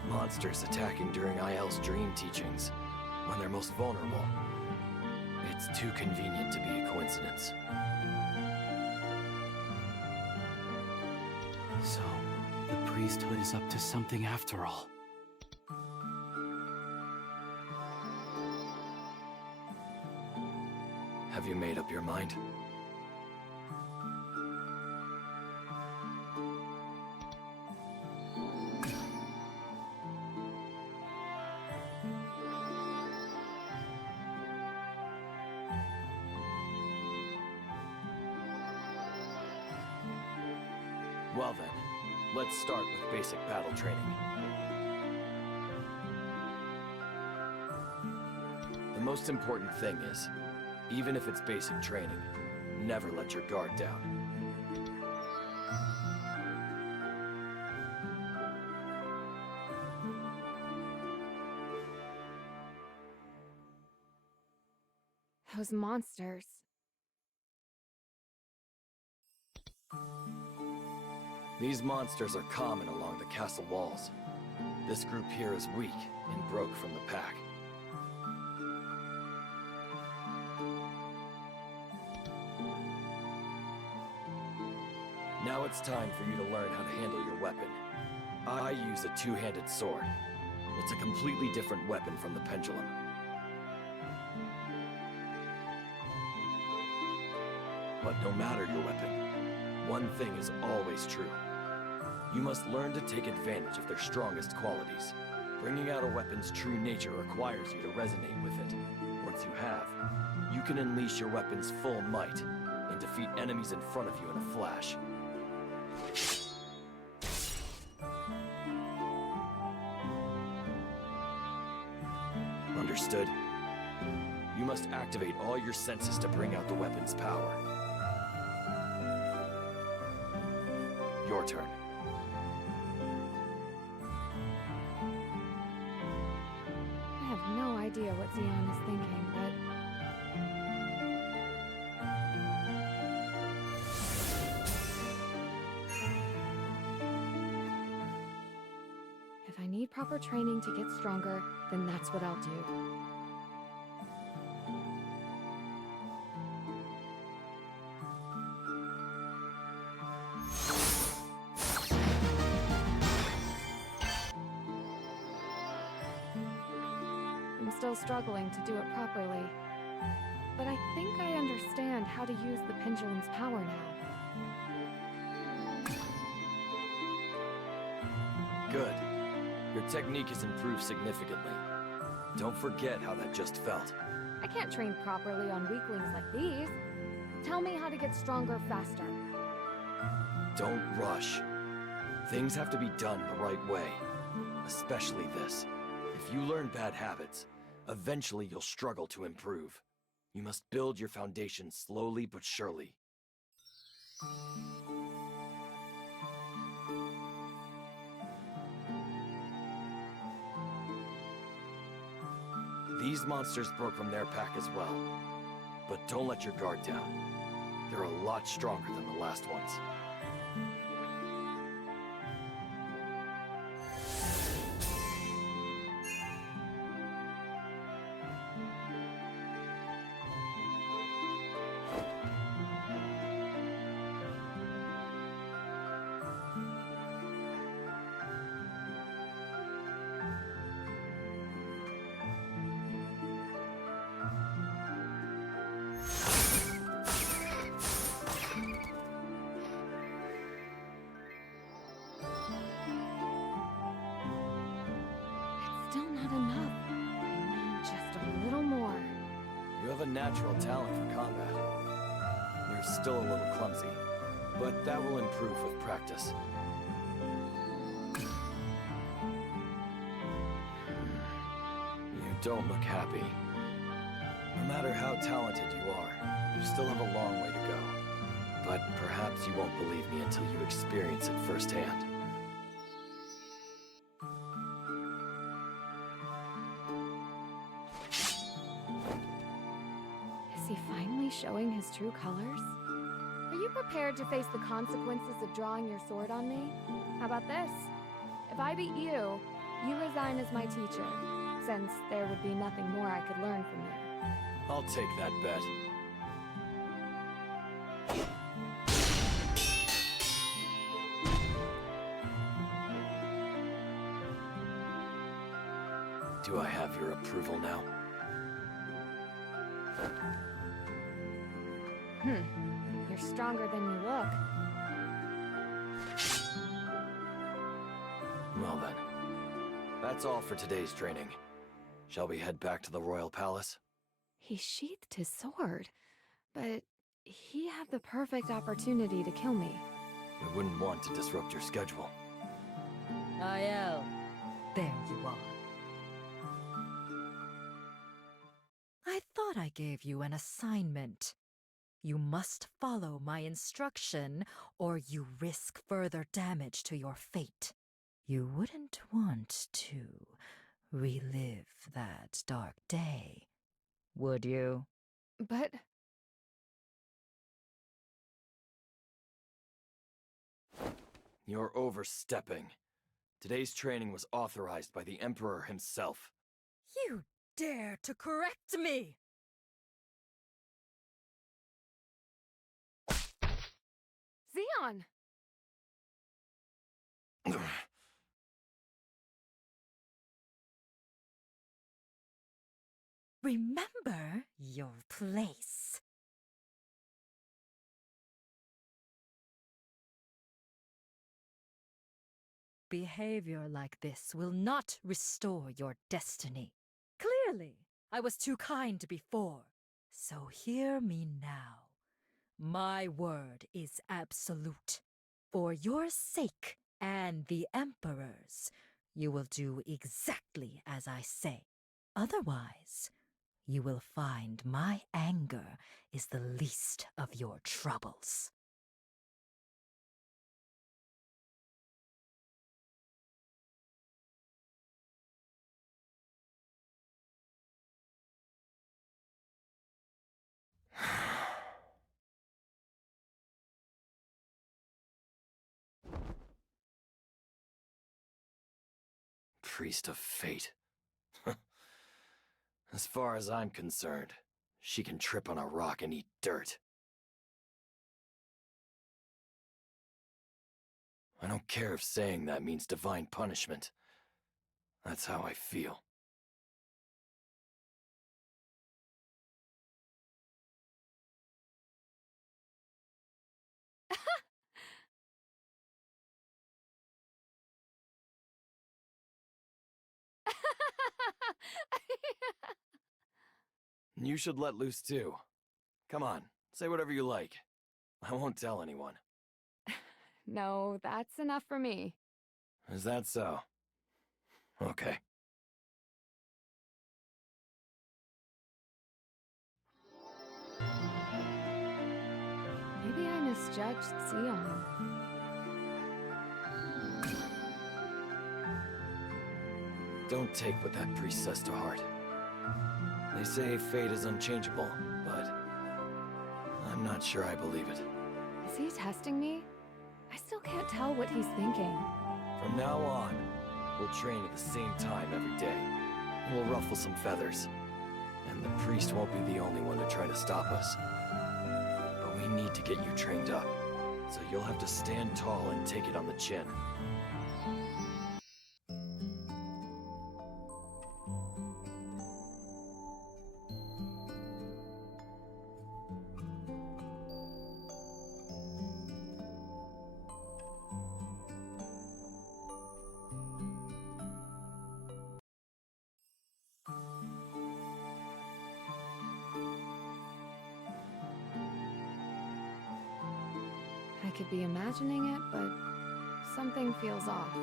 Monsters attacking during IL's dream teachings, when they're most vulnerable. It's too convenient to be a coincidence. So, the priesthood is up to something after all. Have you made up your mind? Well then, let's start with basic battle training. The most important thing is, even if it's basic training, never let your guard down. Those monsters. These monsters are common along the castle walls. This group here is weak and broke from the pack. Now it's time for you to learn how to handle your weapon. I use a two-handed sword. It's a completely different weapon from the pendulum. But no matter your weapon, one thing is always true. You must learn to take advantage of their strongest qualities. Bringing out a weapon's true nature requires you to resonate with it. Once you have, you can unleash your weapon's full might and defeat enemies in front of you in a flash. Understood? You must activate all your senses to bring out the weapon's power. Your turn. I have no idea what Xeon is thinking, but... if I need proper training to get stronger, then that's what I'll do. still struggling to do it properly. But I think I understand how to use the pendulum's power now. Good. Your technique has improved significantly. Don't forget how that just felt. I can't train properly on weaklings like these. Tell me how to get stronger faster. Don't rush. Things have to be done the right way. Especially this. If you learn bad habits, eventually you'll struggle to improve. You must build your foundation slowly but surely. These monsters broke from their pack as well. But don't let your guard down. They're a lot stronger than the last ones. Still not enough. I need just a little more. You have a natural talent for combat. You're still a little clumsy, but that will improve with practice. You don't look happy. No matter how talented you are, you still have a long way to go. But perhaps you won't believe me until you experience it firsthand. Is he finally showing his true colors? Are you prepared to face the consequences of drawing your sword on me? How about this? If I beat you, you resign as my teacher, since there would be nothing more I could learn from you. I'll take that bet. Do I have your approval now? You're stronger than you look. Well then. That's all for today's training. Shall we head back to the Royal Palace? He sheathed his sword, but he had the perfect opportunity to kill me. We wouldn't want to disrupt your schedule. Aiel, there you are. I thought I gave you an assignment. You must follow my instruction, or you risk further damage to your fate. You wouldn't want to relive that dark day, would you? But You're overstepping. Today's training was authorized by the Emperor himself. You dare to correct me! Xeon! Remember your place. Behavior like this will not restore your destiny. Clearly, I was too kind before, so hear me now. My word is absolute. For your sake and the Emperor's, you will do exactly as I say. Otherwise, you will find my anger is the least of your troubles. Priest of Fate. As far as I'm concerned, she can trip on a rock and eat dirt. I don't care if saying that means divine punishment. That's how I feel. You should let loose too. Come on, say whatever you like. I won't tell anyone. No, that's enough for me. Is that so? Okay. Maybe I misjudged Xion. Don't take what that priest says to heart. They say fate is unchangeable, but I'm not sure I believe it. Is he testing me? I still can't tell what he's thinking. From now on, we'll train at the same time every day. We'll ruffle some feathers. And the priest won't be the only one to try to stop us. But we need to get you trained up. So you'll have to stand tall and take it on the chin. I could be imagining it, but something feels off.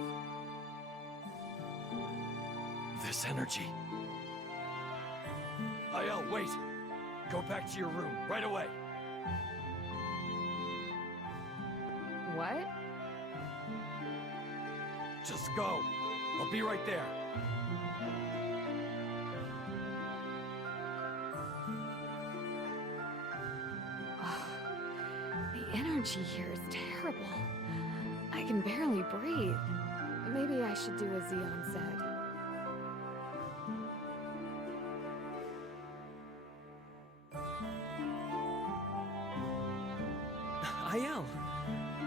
This energy. Aiel, wait! Go back to your room, right away! What? Just go! I'll be right there! The energy here is terrible. I can barely breathe. Maybe I should do as Xion said. Aiel,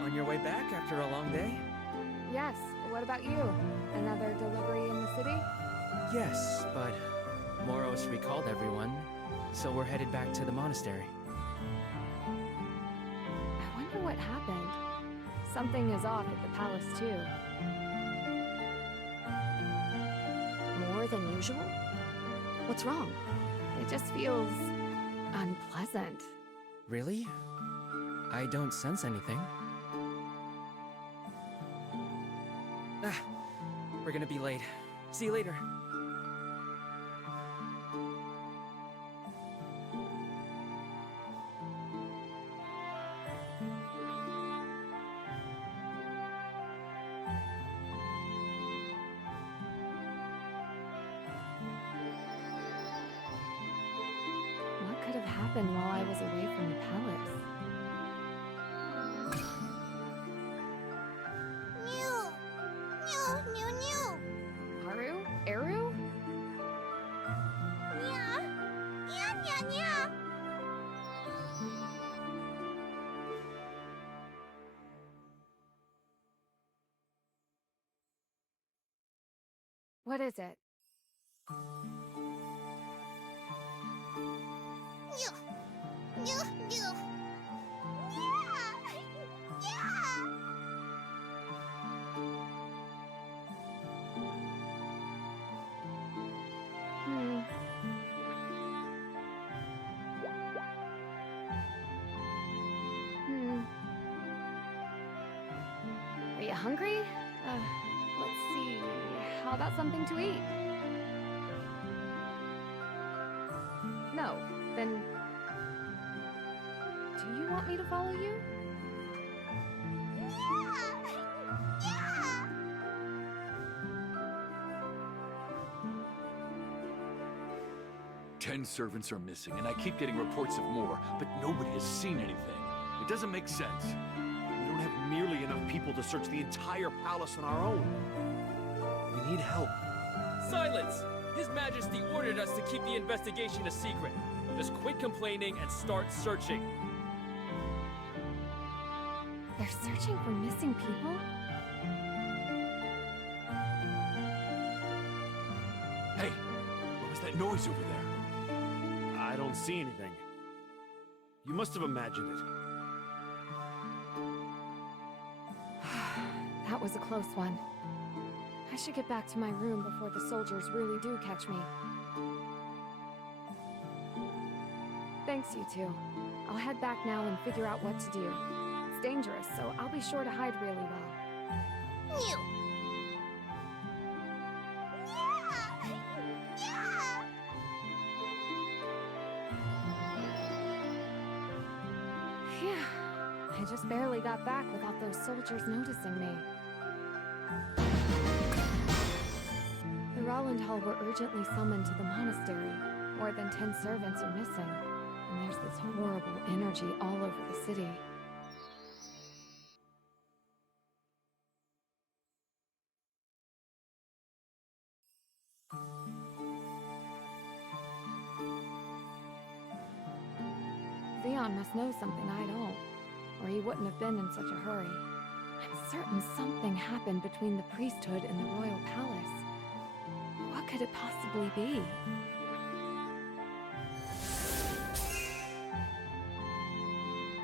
on your way back after a long day? Yes, what about you? Another delivery in the city? Yes, but Moros recalled everyone, so we're headed back to the monastery. I wonder what happened. Something is off at the palace, too. More than usual? What's wrong? It just feels unpleasant. Really? I don't sense anything. Ah, we're gonna be late. See you later. What could have happened while I was away from the palace? Haru? Eru? What is it? Hmm. Are you hungry? Let's see. How about something to eat? No. Then... do you want me to follow you? 10 servants are missing, and I keep getting reports of more, but nobody has seen anything. It doesn't make sense. We don't have nearly enough people to search the entire palace on our own. We need help. Silence! His Majesty ordered us to keep the investigation a secret. Just quit complaining and start searching. They're searching for missing people? Hey, what was that noise over there? I don't see anything. You must have imagined it. That was a close one. I should get back to my room before the soldiers really do catch me. Thanks, you two. I'll head back now and figure out what to do. It's dangerous, so I'll be sure to hide really well. New. Phew. I just barely got back without those soldiers noticing me. The Rollendhall were urgently summoned to the monastery. More than 10 servants are missing, and there's this horrible energy all over the city. Zeon must know something I don't, or he wouldn't have been in such a hurry. I'm certain something happened between the priesthood and the royal palace. What could it possibly be?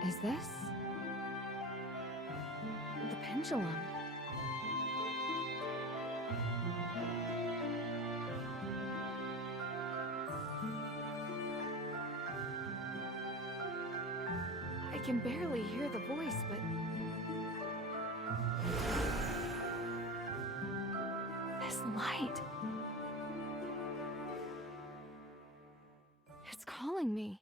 Is this the pendulum? I can barely hear the voice, but this light. It's calling me.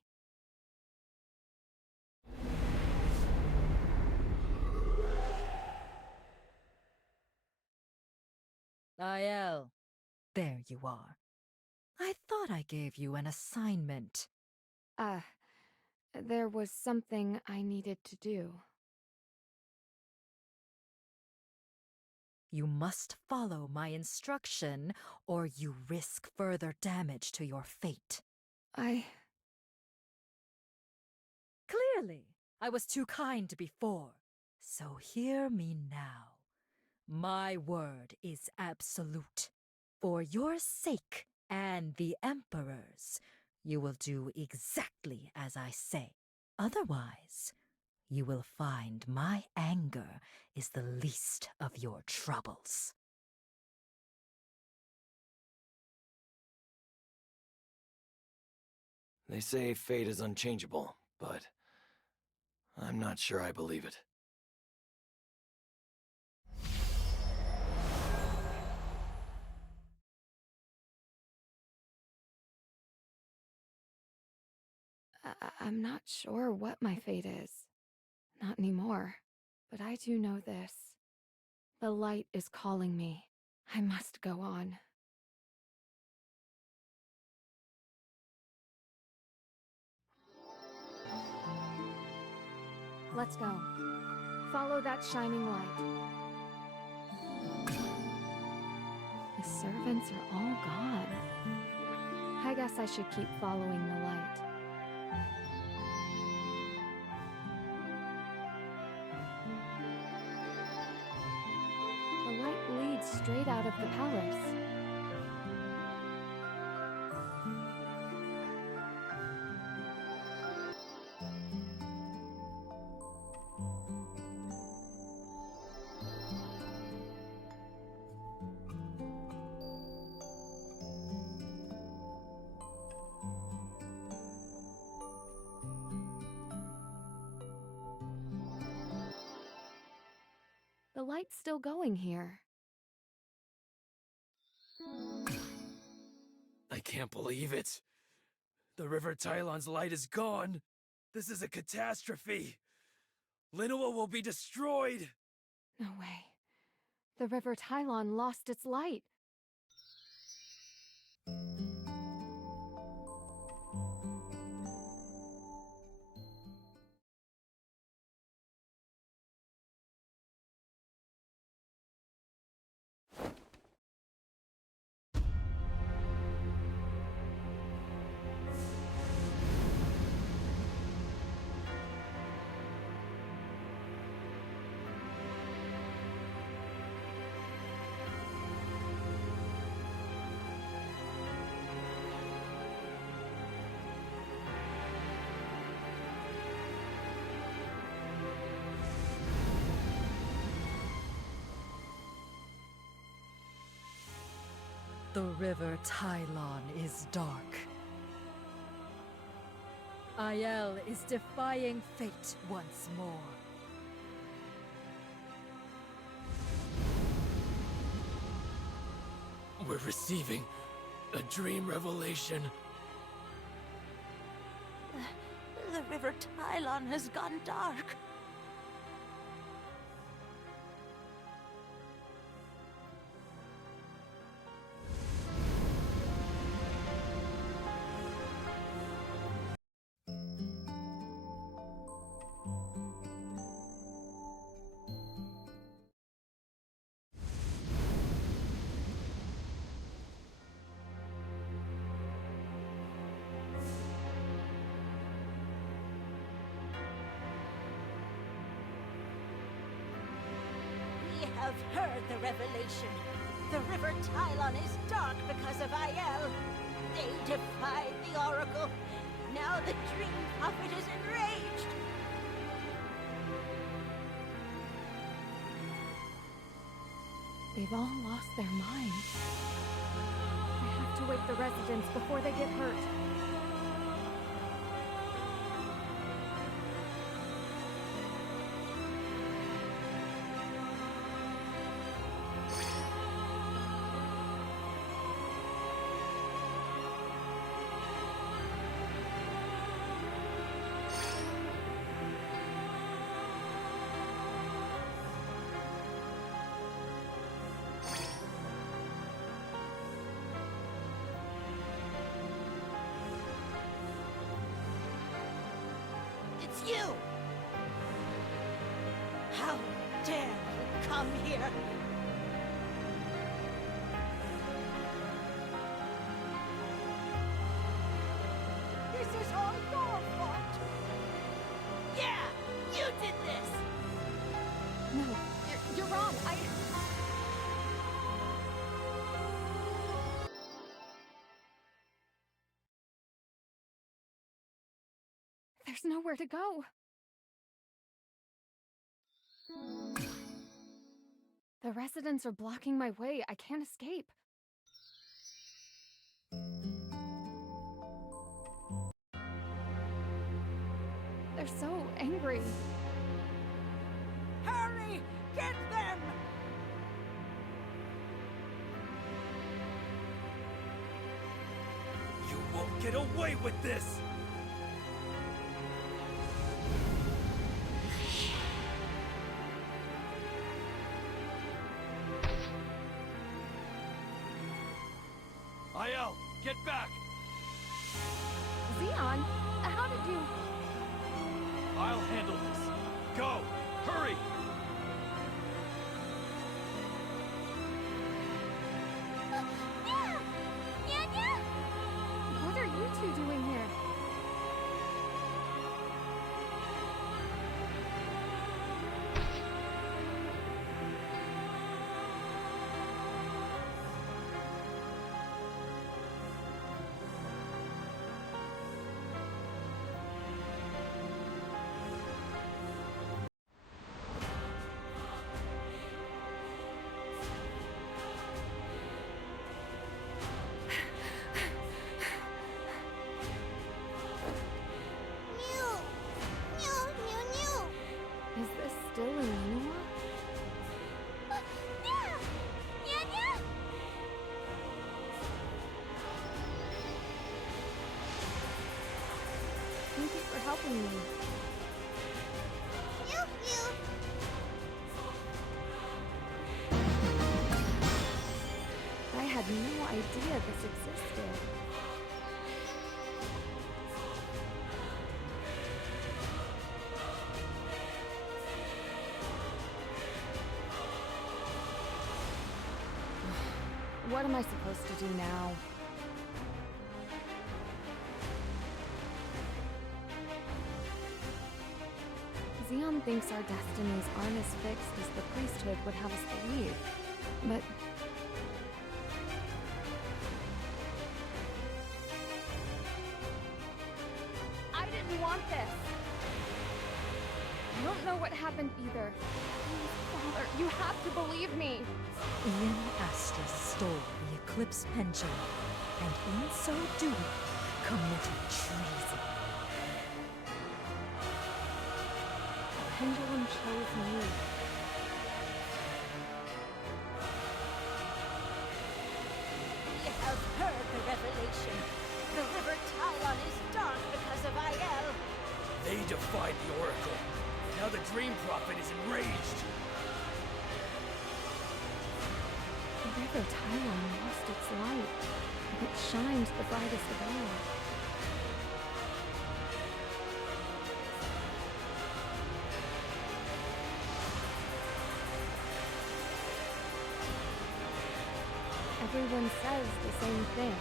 Aiel, there you are. I thought I gave you an assignment. There was something I needed to do. You must follow my instruction, or you risk further damage to your fate. Clearly, I was too kind before. So hear me now. My word is absolute. For your sake and the Emperor's, you will do exactly as I say. Otherwise, you will find my anger is the least of your troubles. They say fate is unchangeable, but I'm not sure I believe it. I'm not sure what my fate is. Not anymore. But I do know this. The light is calling me. I must go on. Let's go. Follow that shining light. The servants are all gone. I guess I should keep following the light. The light leads straight out of the palace. The light's still going here. I can't believe it. The River Tylon's light is gone. This is a catastrophe. Linoa will be destroyed. No way. The River Tylon lost its light. The river Tylon is dark. Aiel is defying fate once more. We're receiving a dream revelation. The river Tylon has gone dark. We have heard the revelation. The river Tylon is dark because of Aiel. They defied the Oracle. Now the Dream Prophet is enraged. They've all lost their minds. I have to wake the residents before they get hurt. It's you! How dare you come here? This is all your fault! Yeah! You did this! No, you're wrong. There's nowhere to go. The residents are blocking my way. I can't escape. They're so angry. Hurry! Get them! You won't get away with this! Aiel, get back! Xeon, how did you... I'll handle this. Go! Hurry! What are you two doing here? Is this still in Linoa? Thank you for helping me. I had no idea this existed. What am I supposed to do now? Xeon thinks our destinies aren't as fixed as the priesthood would have us believe. But... I didn't want this! I don't know what happened either. Please, Father, you have to believe me. Ian Astris stole the Eclipse Pendulum, and in so doing, committed treason. The pendulum chose me. We have heard the revelation. The River Tylon is dark because of Aiel. They defied the Oracle. Now the Dream Prophet is enraged. The River Tylon lost its light, and it shines the brightest of all. Everyone says the same thing,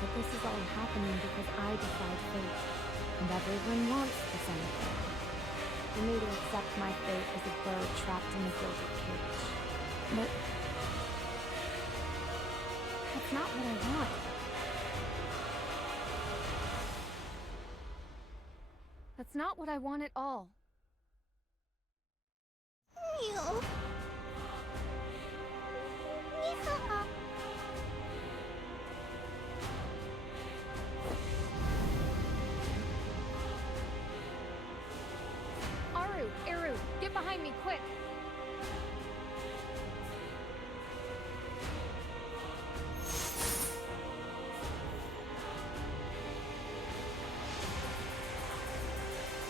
that this is all happening because I defied fate, and everyone wants the same thing. For me to accept my fate as a bird trapped in a gilded cage. But that's not what I want. That's not what I want at all. Meow. Eru, get behind me, quick!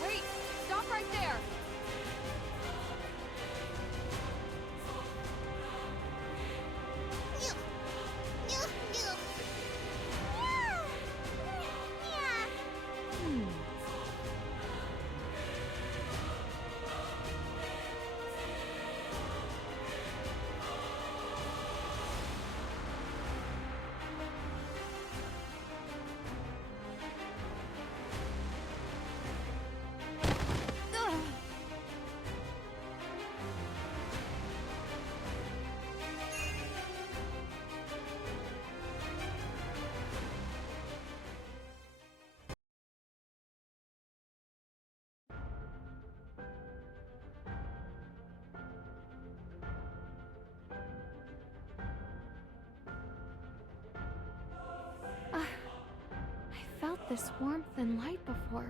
Wait! Stop right there! I felt this warmth and light before.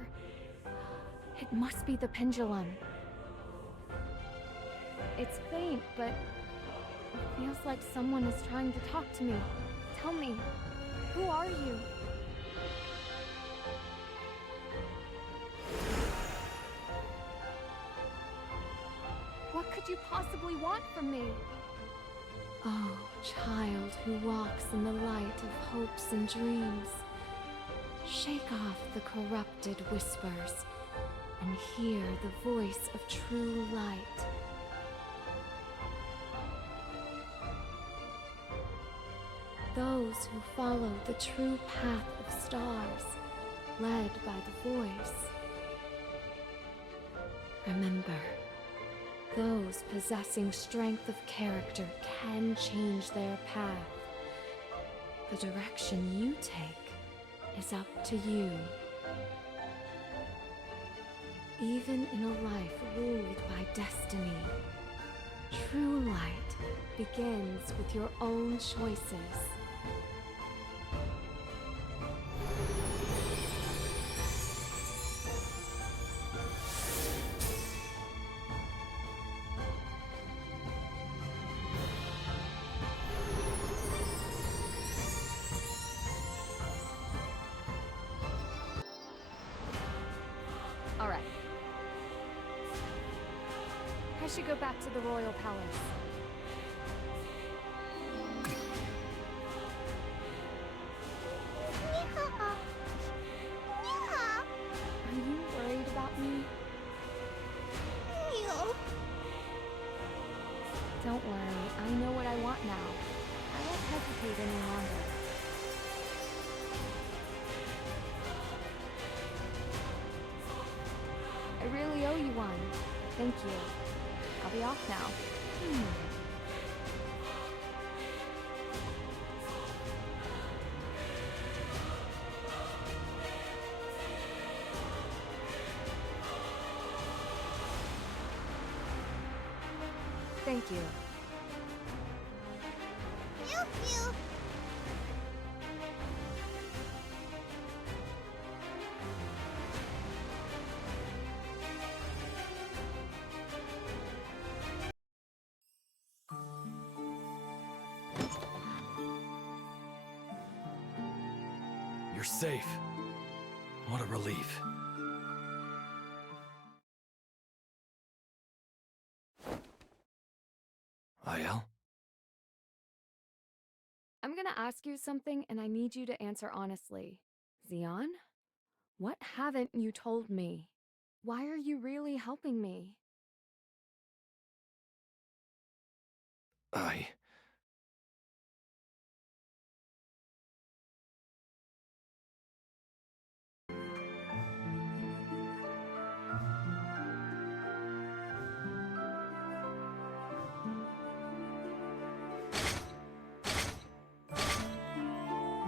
It must be the pendulum. It's faint, but it feels like someone is trying to talk to me. Tell me, who are you? What could you possibly want from me? Oh, child who walks in the light of hopes and dreams. Shake off the corrupted whispers and hear the voice of true light. Those who follow the true path of stars, led by the voice. Remember, those possessing strength of character can change their path. The direction you take is up to you. Even in a life ruled by destiny, true light begins with your own choices. All right. I should go back to the Royal Palace. Are you worried about me? Don't worry, I know what I want now. I won't hesitate any longer. I really owe you one. Thank you. I'll be off now. Thank you. Pew pew. You're safe. What a relief. Aiel? I'm gonna ask you something, and I need you to answer honestly. Xeon? What haven't you told me? Why are you really helping me?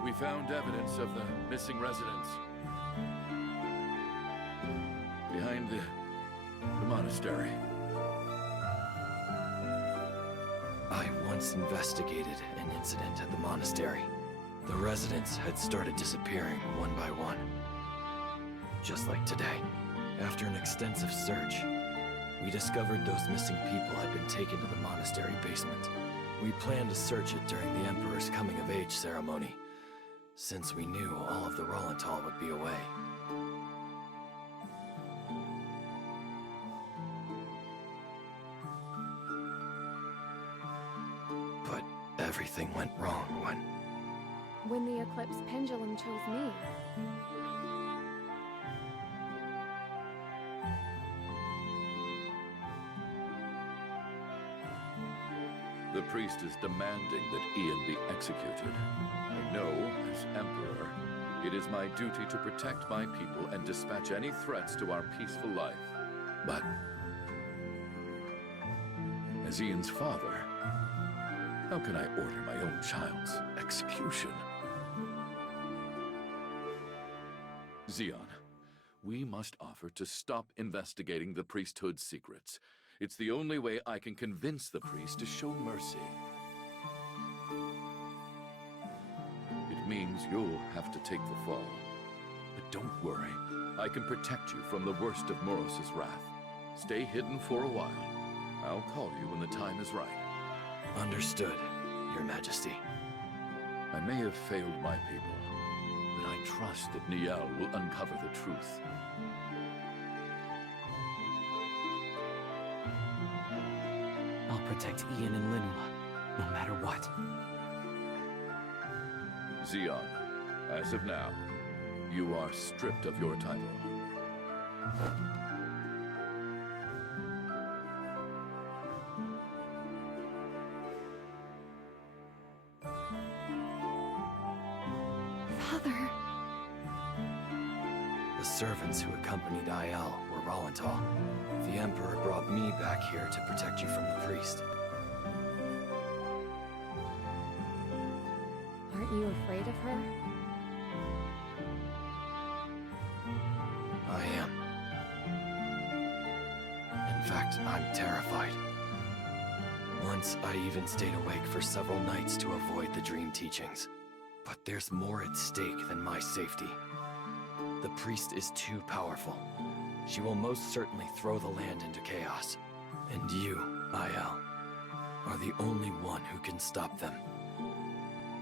We found evidence of the missing residents. Behind the monastery. I once investigated an incident at the monastery. The residents had started disappearing one by one. Just like today. After an extensive search, we discovered those missing people had been taken to the monastery basement. We planned to search it during the Emperor's coming-of-age ceremony, since we knew all of the Rollental would be away. But everything went wrong When the Eclipse Pendulum chose me. The priest is demanding that Ian be executed. I know, as Emperor, it is my duty to protect my people and dispatch any threats to our peaceful life. But as Ian's father, how can I order my own child's execution? Xeon, we must offer to stop investigating the priesthood's secrets. It's the only way I can convince the priest to show mercy. It means you'll have to take the fall. But don't worry, I can protect you from the worst of Moros' wrath. Stay hidden for a while. I'll call you when the time is right. Understood, Your Majesty. I may have failed my people, but I trust that Niel will uncover the truth. I'll protect Ian and Linoa, no matter what. Xeon, as of now, you are stripped of your title. Father. The servants who accompanied Aiel were Rollental. The Emperor brought me back here to protect you from the priest. Aren't you afraid of her? I am. In fact, I'm terrified. Once, I even stayed awake for several nights to avoid the dream teachings. But there's more at stake than my safety. The priest is too powerful. She will most certainly throw the land into chaos. And you, Aiel, are the only one who can stop them.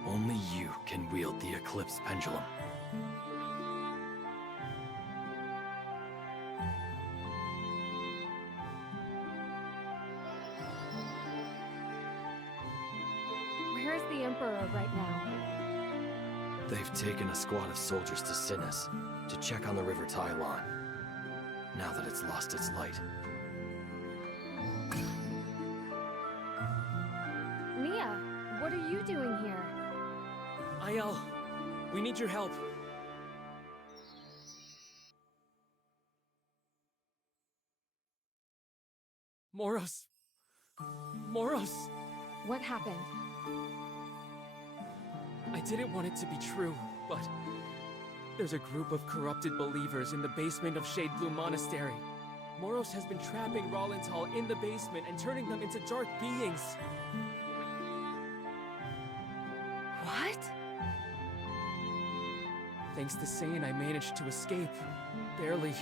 Only you can wield the Eclipse Pendulum. Where's the Emperor right now? They've taken a squad of soldiers to Sinnis to check on the River Tylon, now that it's lost its light. Mia, what are you doing here? Aiel, we need your help. Moros. Moros! What happened? I didn't want it to be true, but there's a group of corrupted believers in the basement of Shadebloom Monastery. Moros has been trapping Rollenthal in the basement and turning them into dark beings. What? Thanks to Sane, I managed to escape. Barely.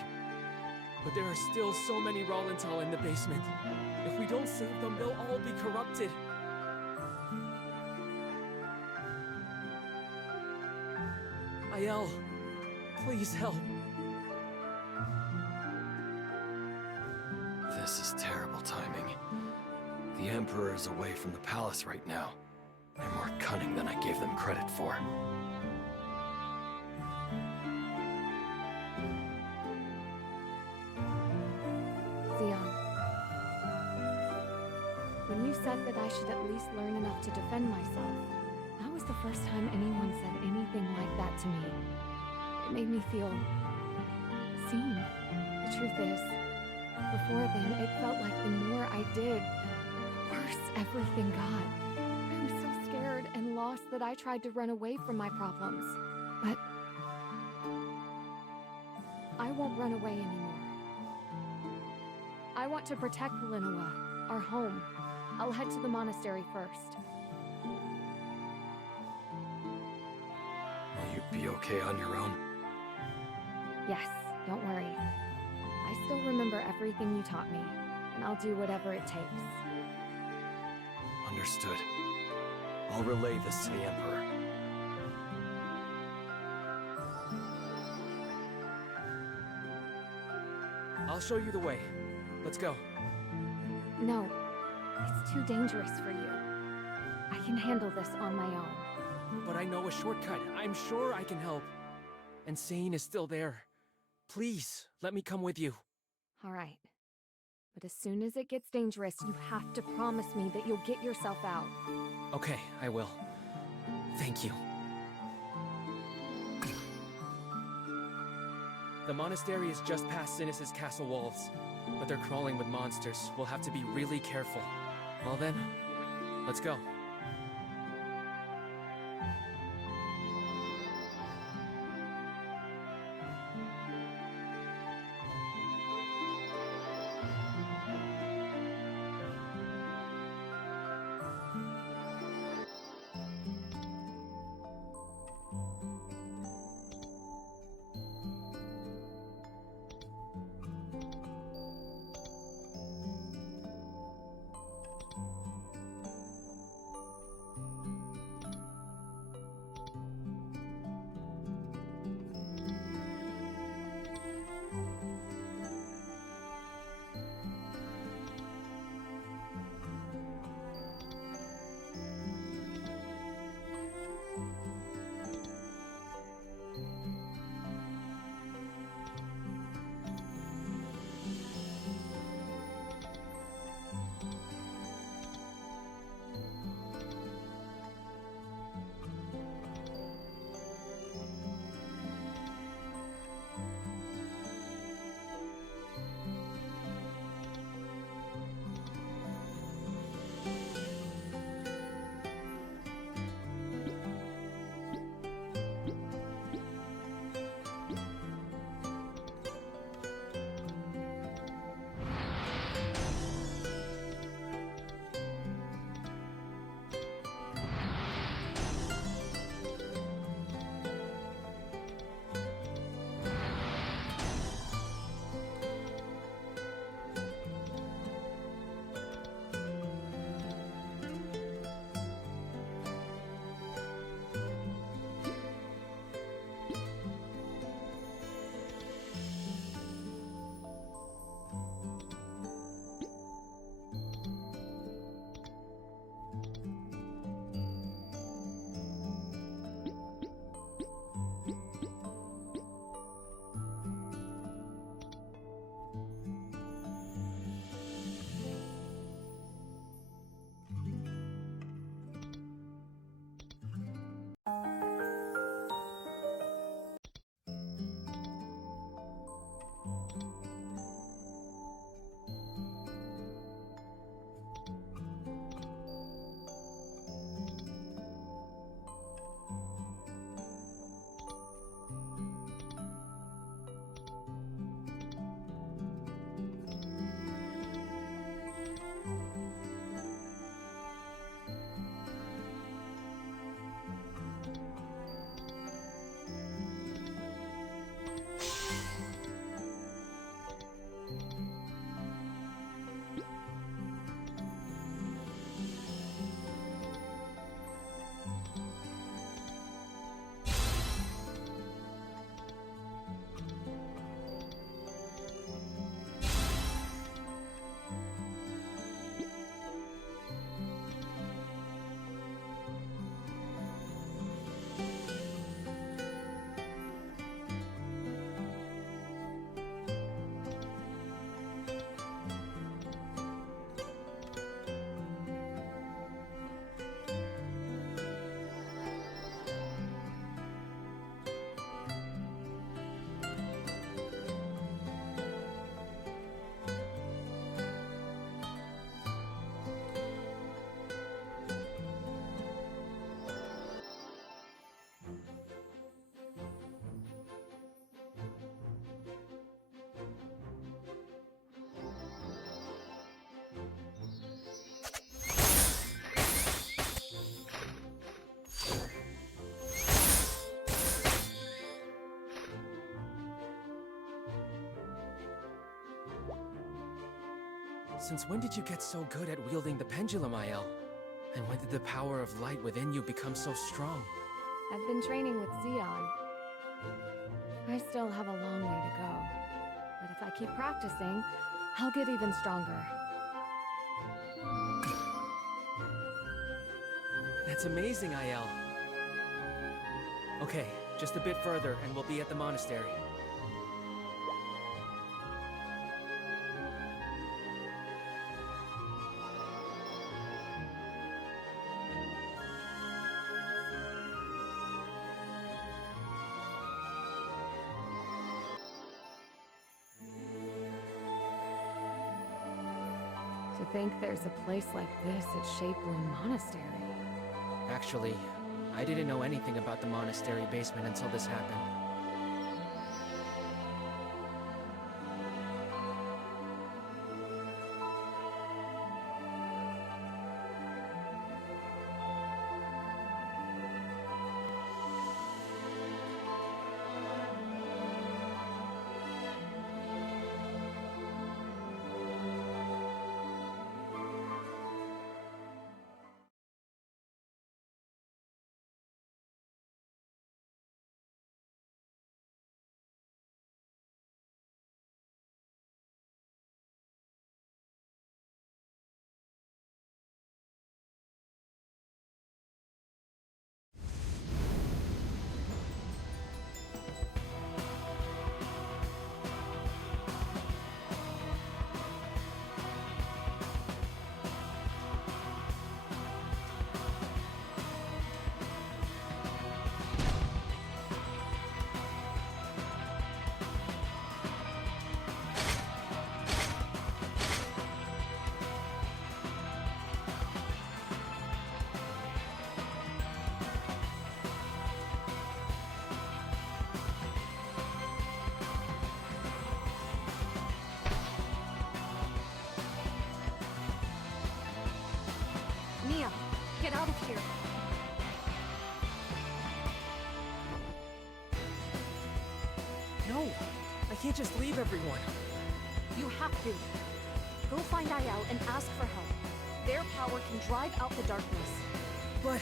But there are still so many Rollenthal in the basement. If we don't save them, they'll all be corrupted. Aiel, please help. This is terrible timing. The Emperor is away from the palace right now. They're more cunning than I gave them credit for. Zeon. When you said that I should at least learn enough to defend myself, that was the first time anyone said anything like that to me. It made me feel seen. The truth is, before then, it felt like the more I did, the worse everything got. I was so scared and lost that I tried to run away from my problems. But I won't run away anymore. I want to protect Linoa, our home. I'll head to the monastery first. Will you be okay on your own? Yes, don't worry. I still remember everything you taught me, and I'll do whatever it takes. Understood. I'll relay this to the Emperor. I'll show you the way. Let's go. No, it's too dangerous for you. I can handle this on my own. But I know a shortcut. I'm sure I can help. And Sane is still there. Please, let me come with you. All right. But as soon as it gets dangerous, you have to promise me that you'll get yourself out. Okay, I will. Thank you. The monastery is just past Sinis's castle walls, but they're crawling with monsters. We'll have to be really careful. Well then, let's go. Since when did you get so good at wielding the pendulum, Aiel? And when did the power of light within you become so strong? I've been training with Xeon. I still have a long way to go. But if I keep practicing, I'll get even stronger. That's amazing, Aiel. Okay, just a bit further and we'll be at the monastery. To think there's a place like this at Shapelin Monastery. Actually, I didn't know anything about the monastery basement until this happened. Mia, get out of here. No! I can't just leave everyone. You have to. Go find Aiel and ask for help. Their power can drive out the darkness. But...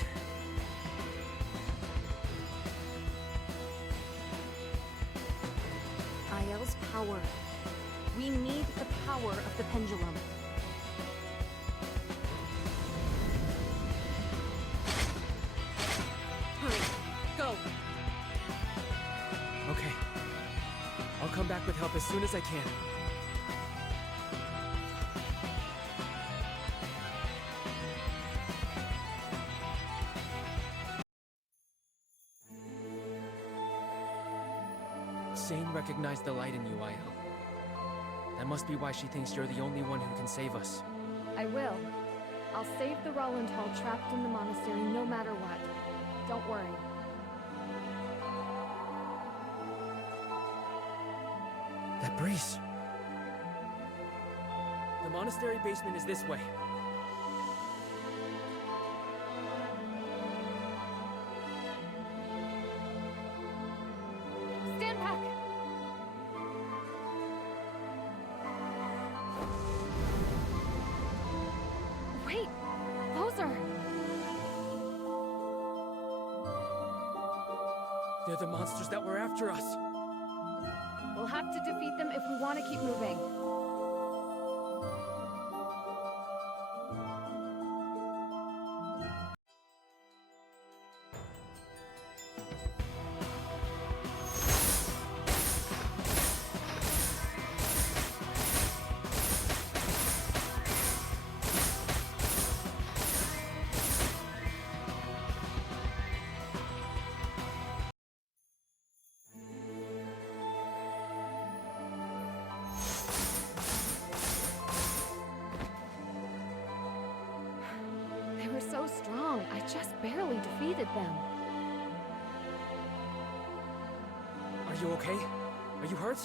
Aiel's power. We need the power of the pendulum. Hurry, go! okay. I'll come back with help as soon as I can. Sane recognized the light in you, Aiel. That must be why she thinks you're the only one who can save us. I will. I'll save the Roland Hall trapped in the monastery no matter what. Don't worry. That breeze. The monastery basement is this way. Stand back! Wait! Those are... They're the monsters that were after us. We'll have to defeat them if we want to keep moving. They were so strong, I just barely defeated them. Are you okay? Are you hurt?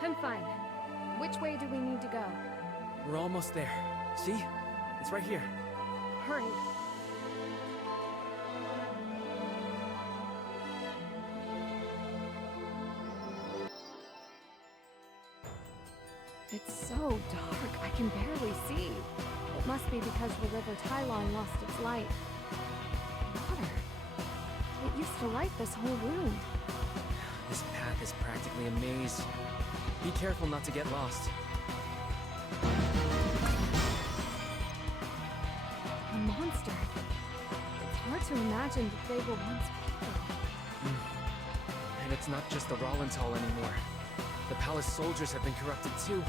I'm fine. Which way do we need to go? We're almost there. See? It's right here. Hurry. It's so dark, I can barely see. It must be because the River Tylon lost its light. Water. It used to light this whole room. This path is practically a maze. Be careful not to get lost. A monster. It's hard to imagine that they were once people. And it's not just the Rollins Hall anymore. The palace soldiers have been corrupted too.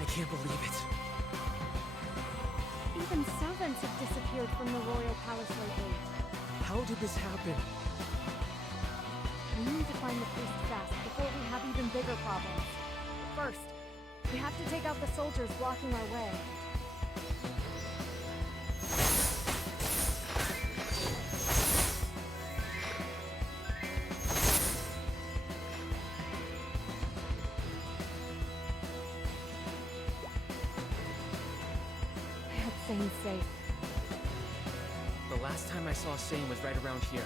I can't believe it. Even servants have disappeared from the royal palace lately. How did this happen? We need to find the priest fast before we have even bigger problems. First, we have to take out the soldiers blocking our way. I hope Sane's safe. The last time I saw Sane was right around here.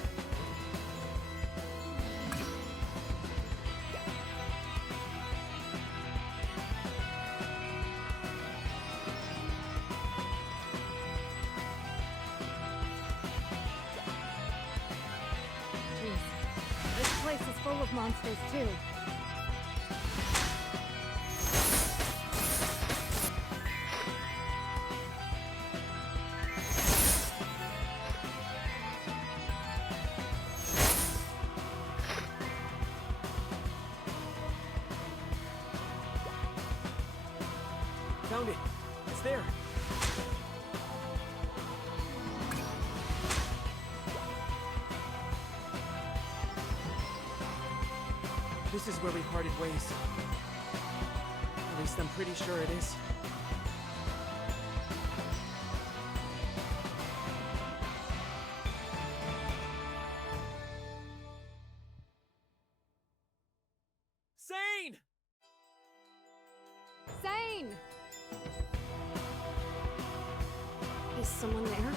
Jeez, this place is full of monsters too. Found it! It's there! This is where we parted ways. At least I'm pretty sure it is. Sane! Sane! Is someone there?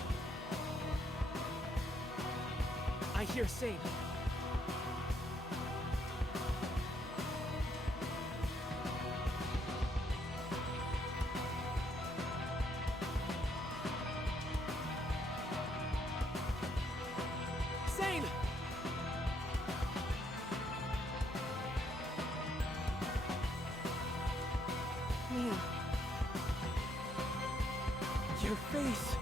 I hear Sane. Sane! Mia. Your face!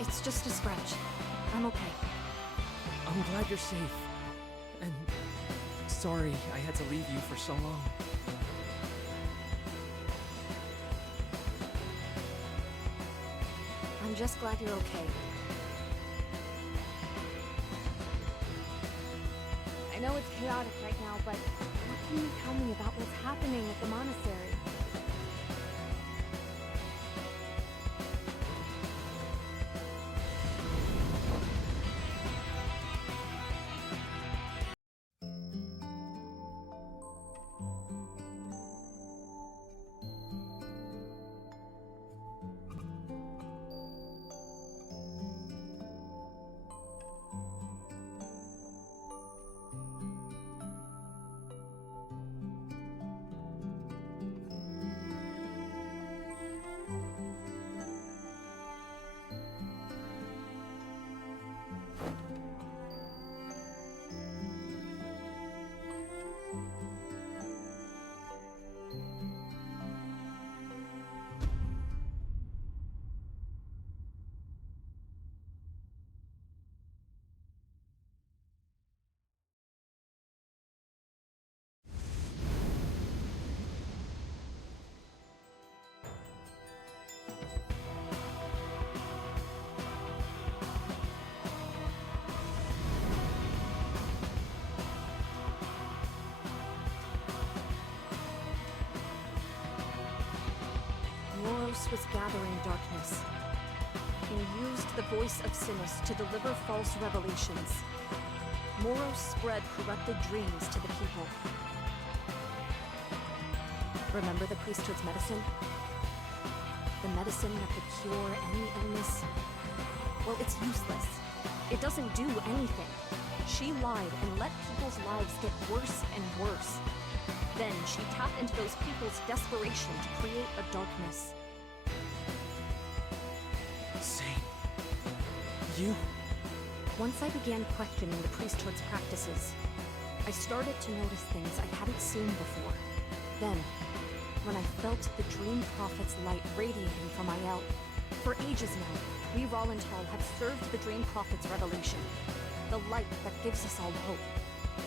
It's just a scratch. I'm okay. I'm glad you're safe. And sorry I had to leave you for so long. I'm just glad you're okay. I know it's chaotic right now, but what can you tell me about what's happening at the monastery? Moros was gathering darkness, and used the voice of Sinis to deliver false revelations. Moros spread corrupted dreams to the people. Remember the priesthood's medicine? The medicine that could cure any illness? Well, it's useless. It doesn't do anything. She lied and let people's lives get worse and worse. Then she tapped into those people's desperation to create a darkness. Same. You? Once I began questioning the priesthood's practices, I started to notice things I hadn't seen before. Then, when I felt the Dream Prophet's light radiating from Aiel. For ages now, we Rollenthal have served the Dream Prophet's revelation, the light that gives us all hope.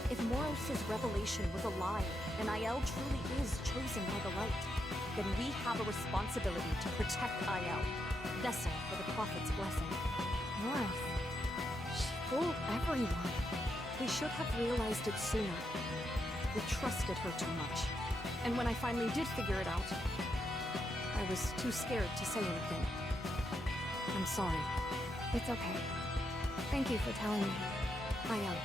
If Moros' revelation was a lie, and Aiel truly is chosen by the light, then we have a responsibility to protect Aiel, vessel for the Prophet's blessing. Moros. She fooled everyone. We should have realized it sooner. We trusted her too much. And when I finally did figure it out, I was too scared to say anything. I'm sorry. It's okay. Thank you for telling me. I am.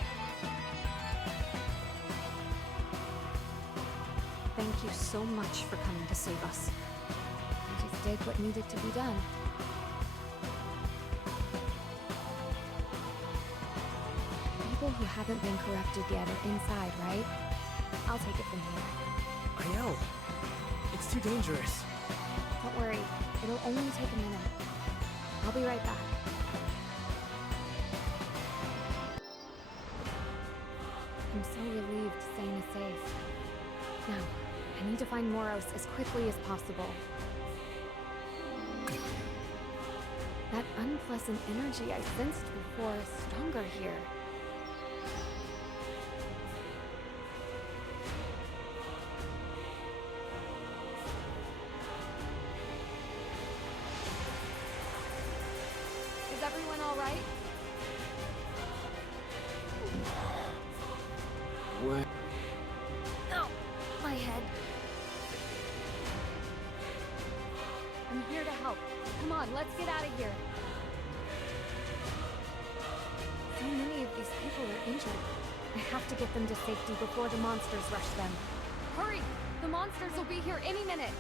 Thank you so much for coming to save us. I just did what needed to be done. People who haven't been corrupted yet are inside, right? I'll take it from here. Aiel, it's too dangerous. Don't worry, it'll only take a minute. I'll be right back. I'm so relieved Sane is safe. Now, I need to find Moros as quickly as possible. That unpleasant energy I sensed before is stronger here. Is everyone all right? What? Oh, my head. I'm here to help. Come on, let's get out of here. So many of these people are injured. I have to get them to safety before the monsters rush them. Hurry! The monsters will be here any minute.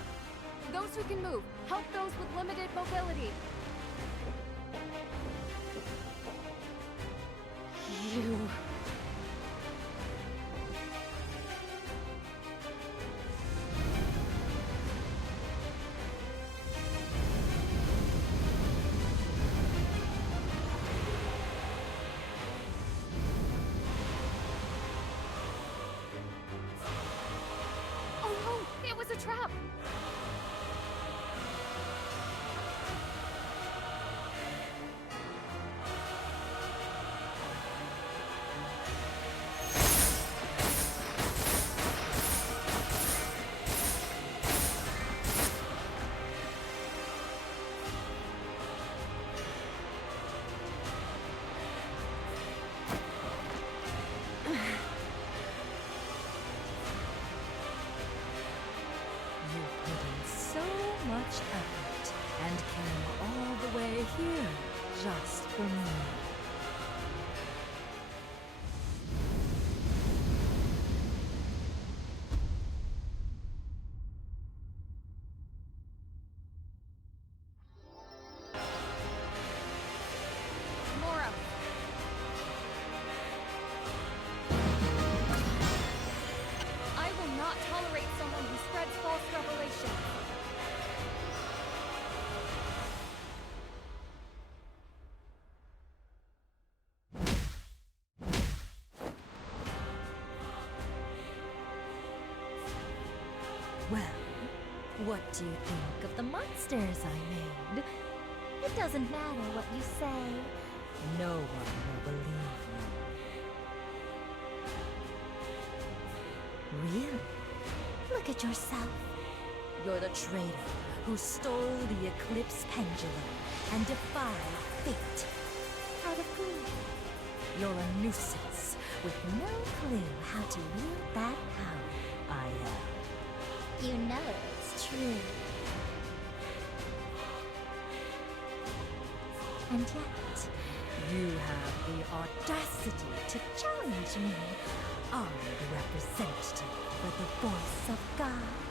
Those who can move, help those with limited mobility. You... Oh no! It was a trap! You put in so much effort and came all the way here just for me. Mora! I will not tolerate someone who spreads false revelation. Well, what do you think of the monsters I made? It doesn't matter what you say. No one will believe you. Really? Look at yourself. You're the traitor who stole the Eclipse Pendulum and defied fate. Out of greed. You're a nuisance with no clue how to wield that power, Aiel. You know it's true. And yet, you have the audacity to challenge me, armed representative for the voice of God.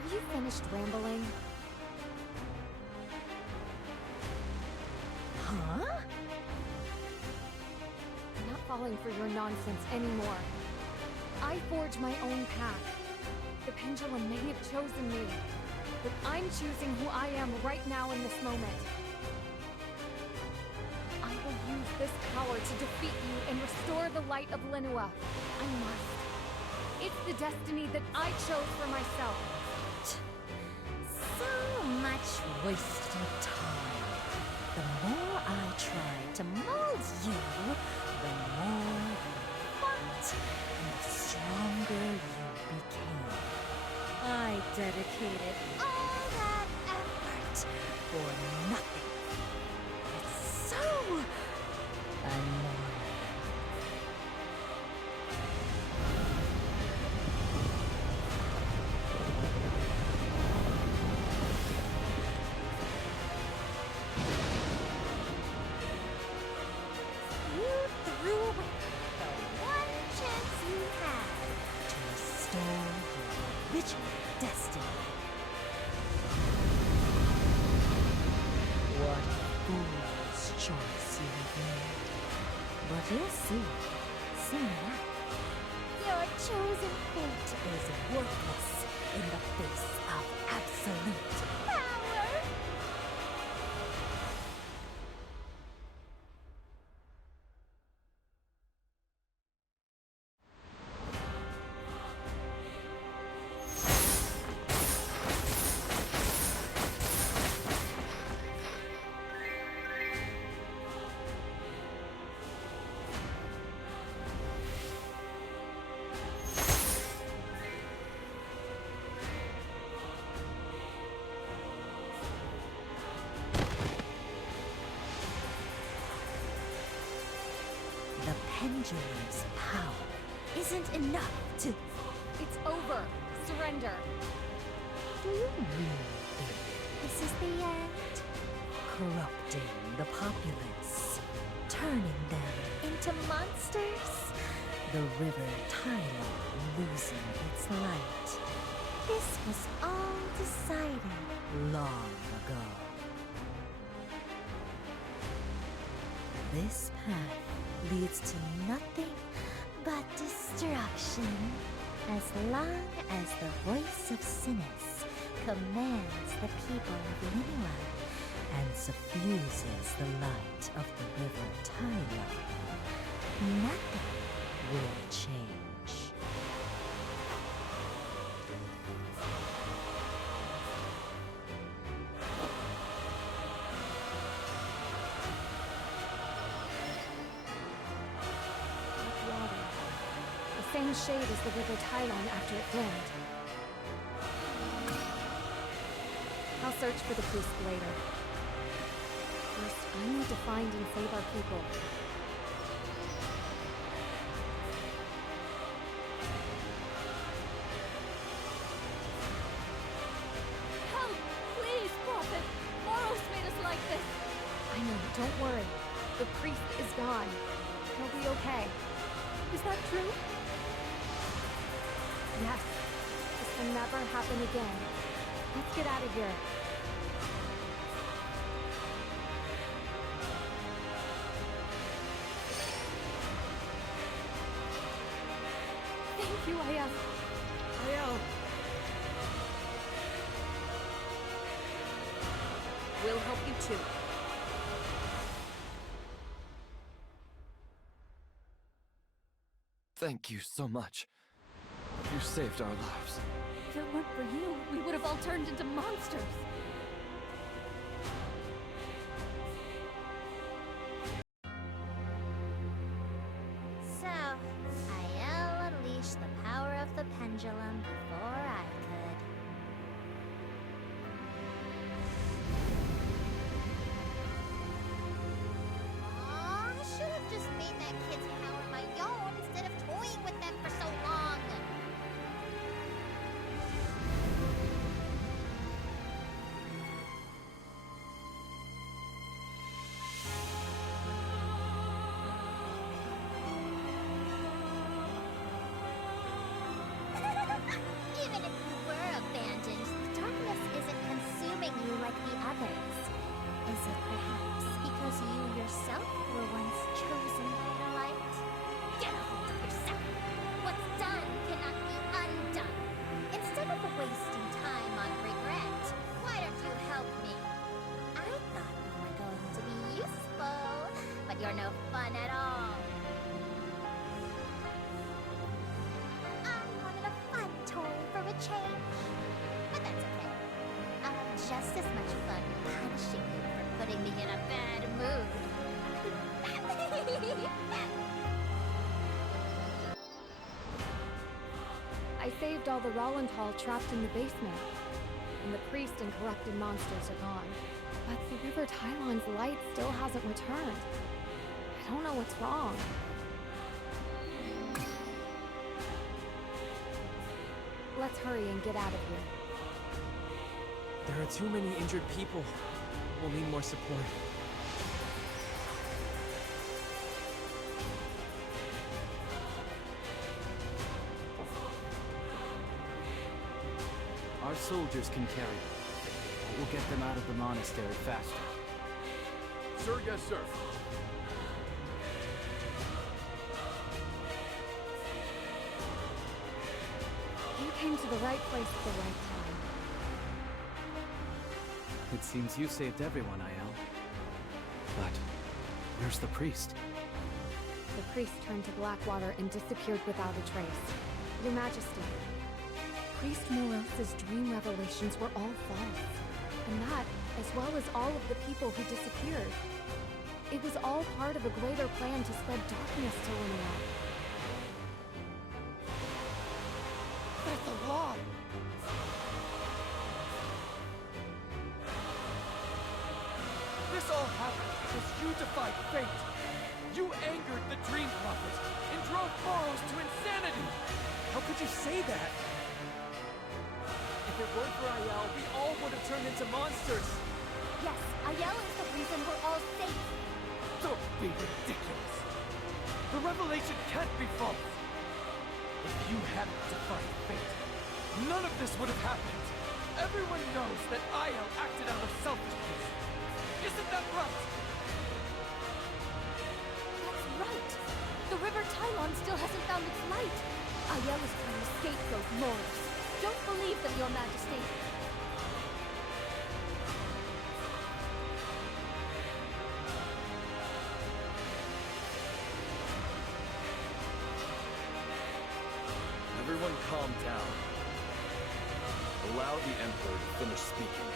Are you finished rambling? Huh? I'm not falling for your nonsense anymore. I forge my own path. The pendulum may have chosen me, but I'm choosing who I am right now in this moment. I will use this power to defeat you and restore the light of Linoa. I must. It's the destiny that I chose for myself. So much wasted time. The more I tried to mold you, the more you fought and the stronger you became. I dedicated all that effort for nothing. It's so annoying. You threw away the one chance you had to restore your original destiny. What a fool's choice you have made. But you'll see, soon enough. Your chosen fate is worthless in the face of absolute power. The pendulum's power isn't enough to... It's over. Surrender. Do you really think this is the end? Corrupting the populace, turning them into monsters? The river Tyler losing its light. This was all decided long ago. This path leads to nothing but destruction, as long as the voice of Sinis commands the people of Linoa and suffuses the light of the river Tyler. Nothing will change. Same shade as the River Tylon after it dimmed. I'll search for the priest later. First, I need to find and save our people. Help! Please, Prophet! Moros made us like this! I know, don't worry. The priest is gone. He'll be okay. Is that true? Yes. This will never happen again. Let's get out of here. Thank you, Aya. Aiel! We'll help you too. Thank you so much. You saved our lives. If it weren't for you, we would have all turned into monsters. So, Aiel unleashed the power of the pendulum before I could. Aw, I should have just made that kid's power my own instead of toying with them for so long. You just as much fun punishing you for putting me in a bad mood. I saved all the Rollenthal trapped in the basement, and the priest and corrupted monsters are gone. But the River Tylon's light still hasn't returned. I don't know what's wrong. Let's hurry and get out of here. There are too many injured people. We'll need more support. Our soldiers can carry them. But we'll get them out of the monastery faster. Sir, yes, sir. You came to the right place at the right time. It seems you saved everyone, Aiel. But where's the priest? The priest turned to Blackwater and disappeared without a trace. Your Majesty, Priest Morel's dream revelations were all false. And that, as well as all of the people who disappeared. It was all part of a greater plan to spread darkness to Linnea. That's a lie! This all happened because you defied fate. You angered the Dream Prophet and drove Boros to insanity! How could you say that? If it weren't for Aiel, we all would have turned into monsters! Yes, Aiel is the reason we're all safe. Don't be ridiculous! The revelation can't be false! If you hadn't defied fate, none of this would have happened! Everyone knows that Aiel acted out of selfishness! Isn't that right? That's right. The River Tylon still hasn't found its light. Aiel is trying to scapegoat Moros. Don't believe them, Your Majesty. Everyone calm down. Allow the Emperor to finish speaking.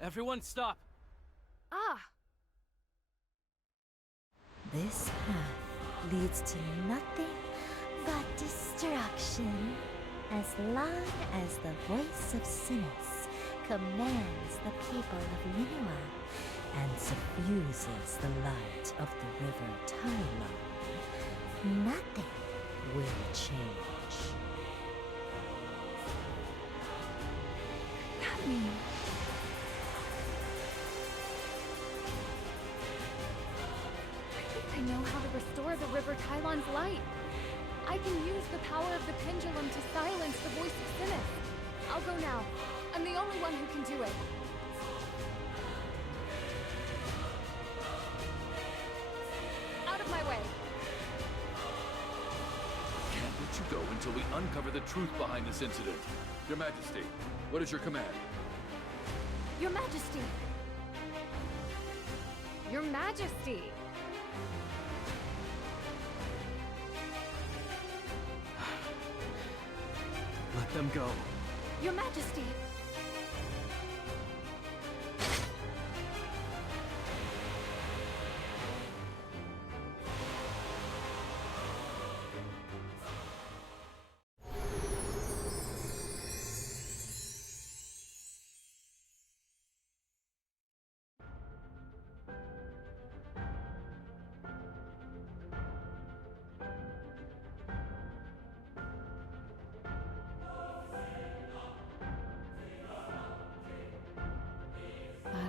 Everyone stop! Ah! This path leads to nothing but destruction. As long as the voice of Sinis commands the people of Liyue and suffuses the light of the River Tylon, nothing will change. That means... I know how to restore the River Tylon's light. I can use the power of the pendulum to silence the voice of Sinis. I'll go now. I'm the only one who can do it. Out of my way. Can't let you go until we uncover the truth behind this incident. Your Majesty, what is your command? Your Majesty! Your Majesty! Let them go. Your Majesty!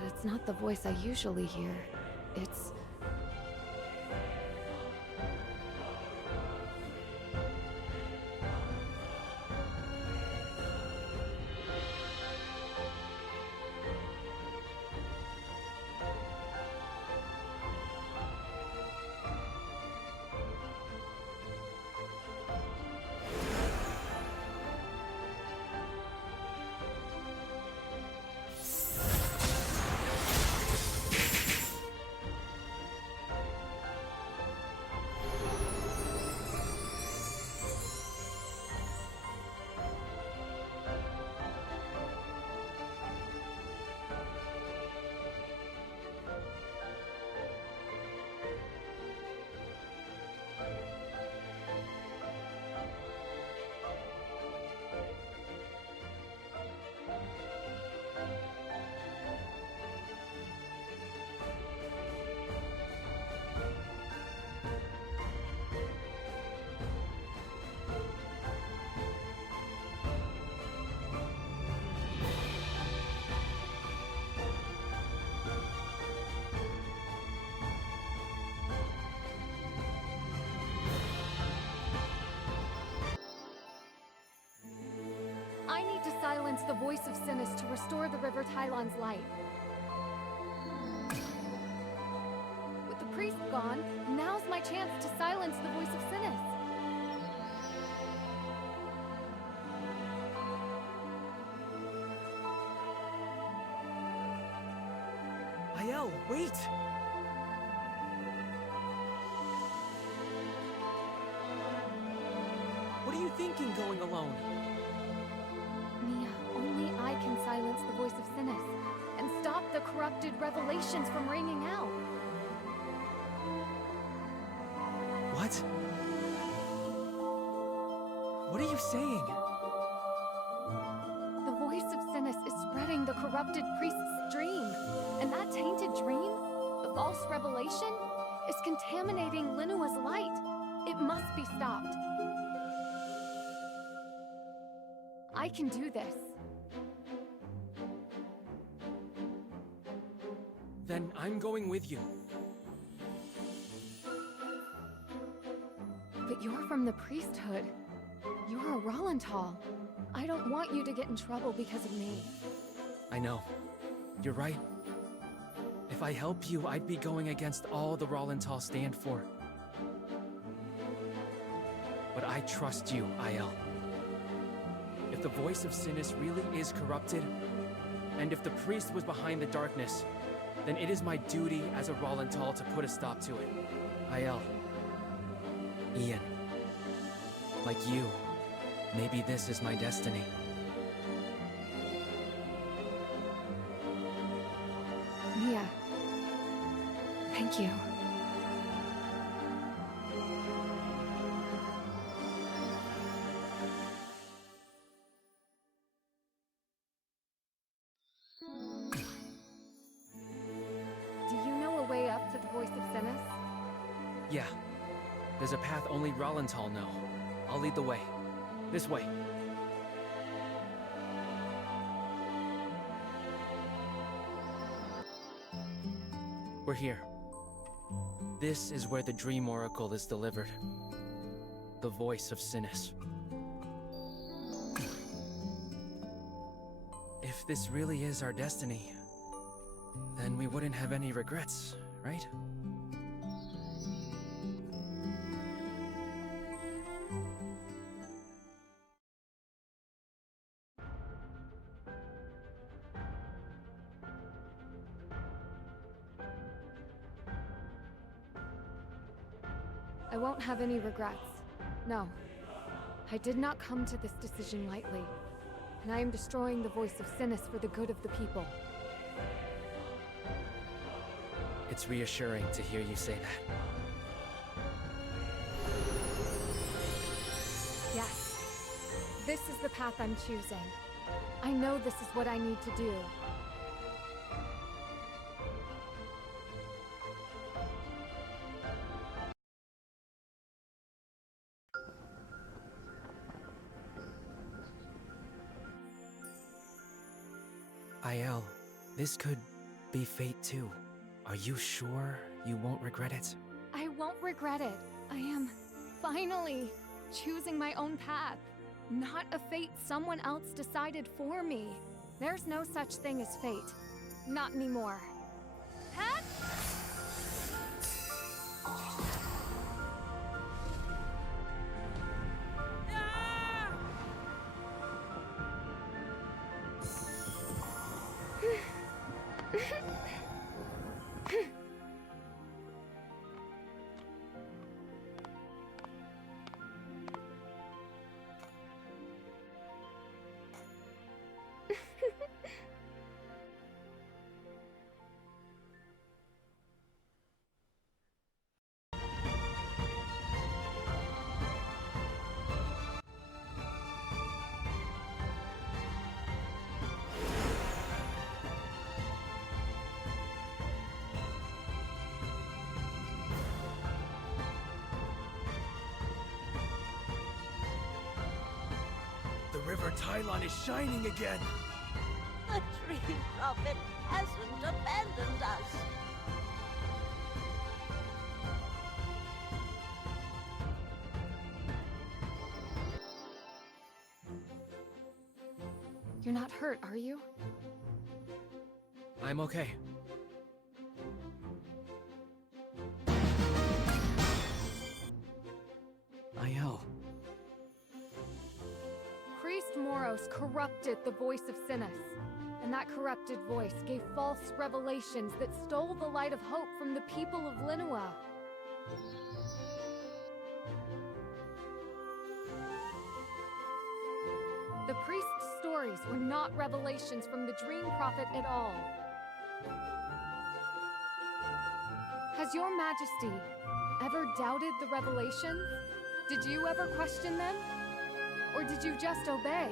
It's not the voice I usually hear. It's... the voice of Sinis to restore the River Tylon's light. With the priest gone, now's my chance to silence the voice of Sinis. Aiel, wait! What are you thinking going alone? Mia, only I can silence the voice of Sinis and stop the corrupted revelations from ringing out. What? What are you saying? The voice of Sinis is spreading the corrupted priest's dream. And that tainted dream, the false revelation, is contaminating Linua's light. It must be stopped. I can do this. Then I'm going with you. But you're from the priesthood. You're a Rollenthal. I don't want you to get in trouble because of me. I know. You're right. If I help you, I'd be going against all the Rollenthal stand for. But I trust you, Aiel. If the voice of Sinis really is corrupted, and if the priest was behind the darkness, then it is my duty as a Rollenthal to put a stop to it. Aiel. Ian. Like you, maybe this is my destiny. Mia. Thank you. Do you know a way up to the voice of Sinis? Yeah. There's a path only Rollenthal know. I'll lead the way. This way. We're here. This is where the Dream Oracle is delivered. The voice of Sinis. If this really is our destiny, then we wouldn't have any regrets, right? I won't have any regrets. No. I did not come to this decision lightly, and I am destroying the voice of Sinis for the good of the people. It's reassuring to hear you say that. Yes. This is the path I'm choosing. I know this is what I need to do. Aiel, this could be fate too. Are you sure you won't regret it? I won't regret it. I am finally choosing my own path, not a fate someone else decided for me. There's no such thing as fate. Not anymore. Pat? The River Tylon is shining again! The Dream Prophet hasn't abandoned us. You're not hurt, are you? I'm okay. Aiel. Priest Moros corrupted the voice of Sinis, and that corrupted voice gave false revelations that stole the light of hope from the people of Linoa. The priest's stories were not revelations from the Dream Prophet at all. Has your Majesty ever doubted the revelations? Did you ever question them? Or did you just obey?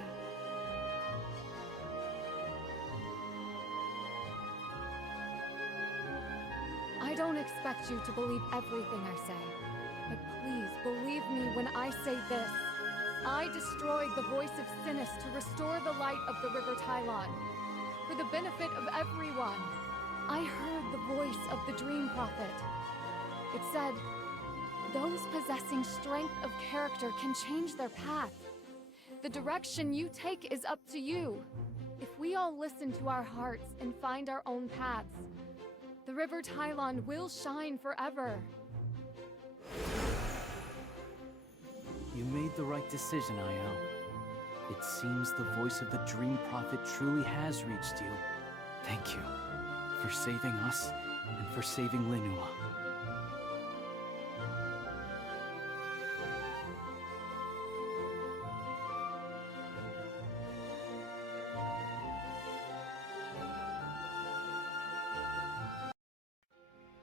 I don't expect you to believe everything I say, but please believe me when I say this. I destroyed the voice of Sinis to restore the light of the River Tylon, for the benefit of everyone. I heard the voice of the Dream Prophet. It said, those possessing strength of character can change their path. The direction you take is up to you. If we all listen to our hearts and find our own paths, the River Tylon will shine forever. You made the right decision, Aiel. It seems the voice of the Dream Prophet truly has reached you. Thank you for saving us and for saving Linoa.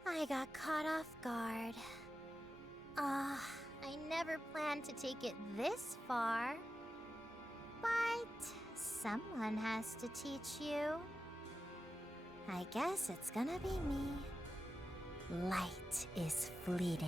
I got caught off guard. I never planned to take it this far. But someone has to teach you. I guess it's gonna be me. Light is fleeting.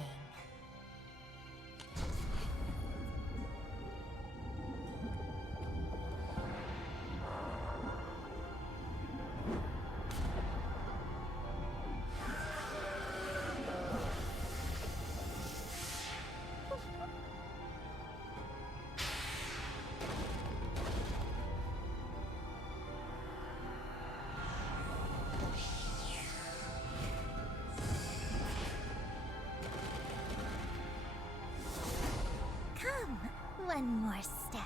One more step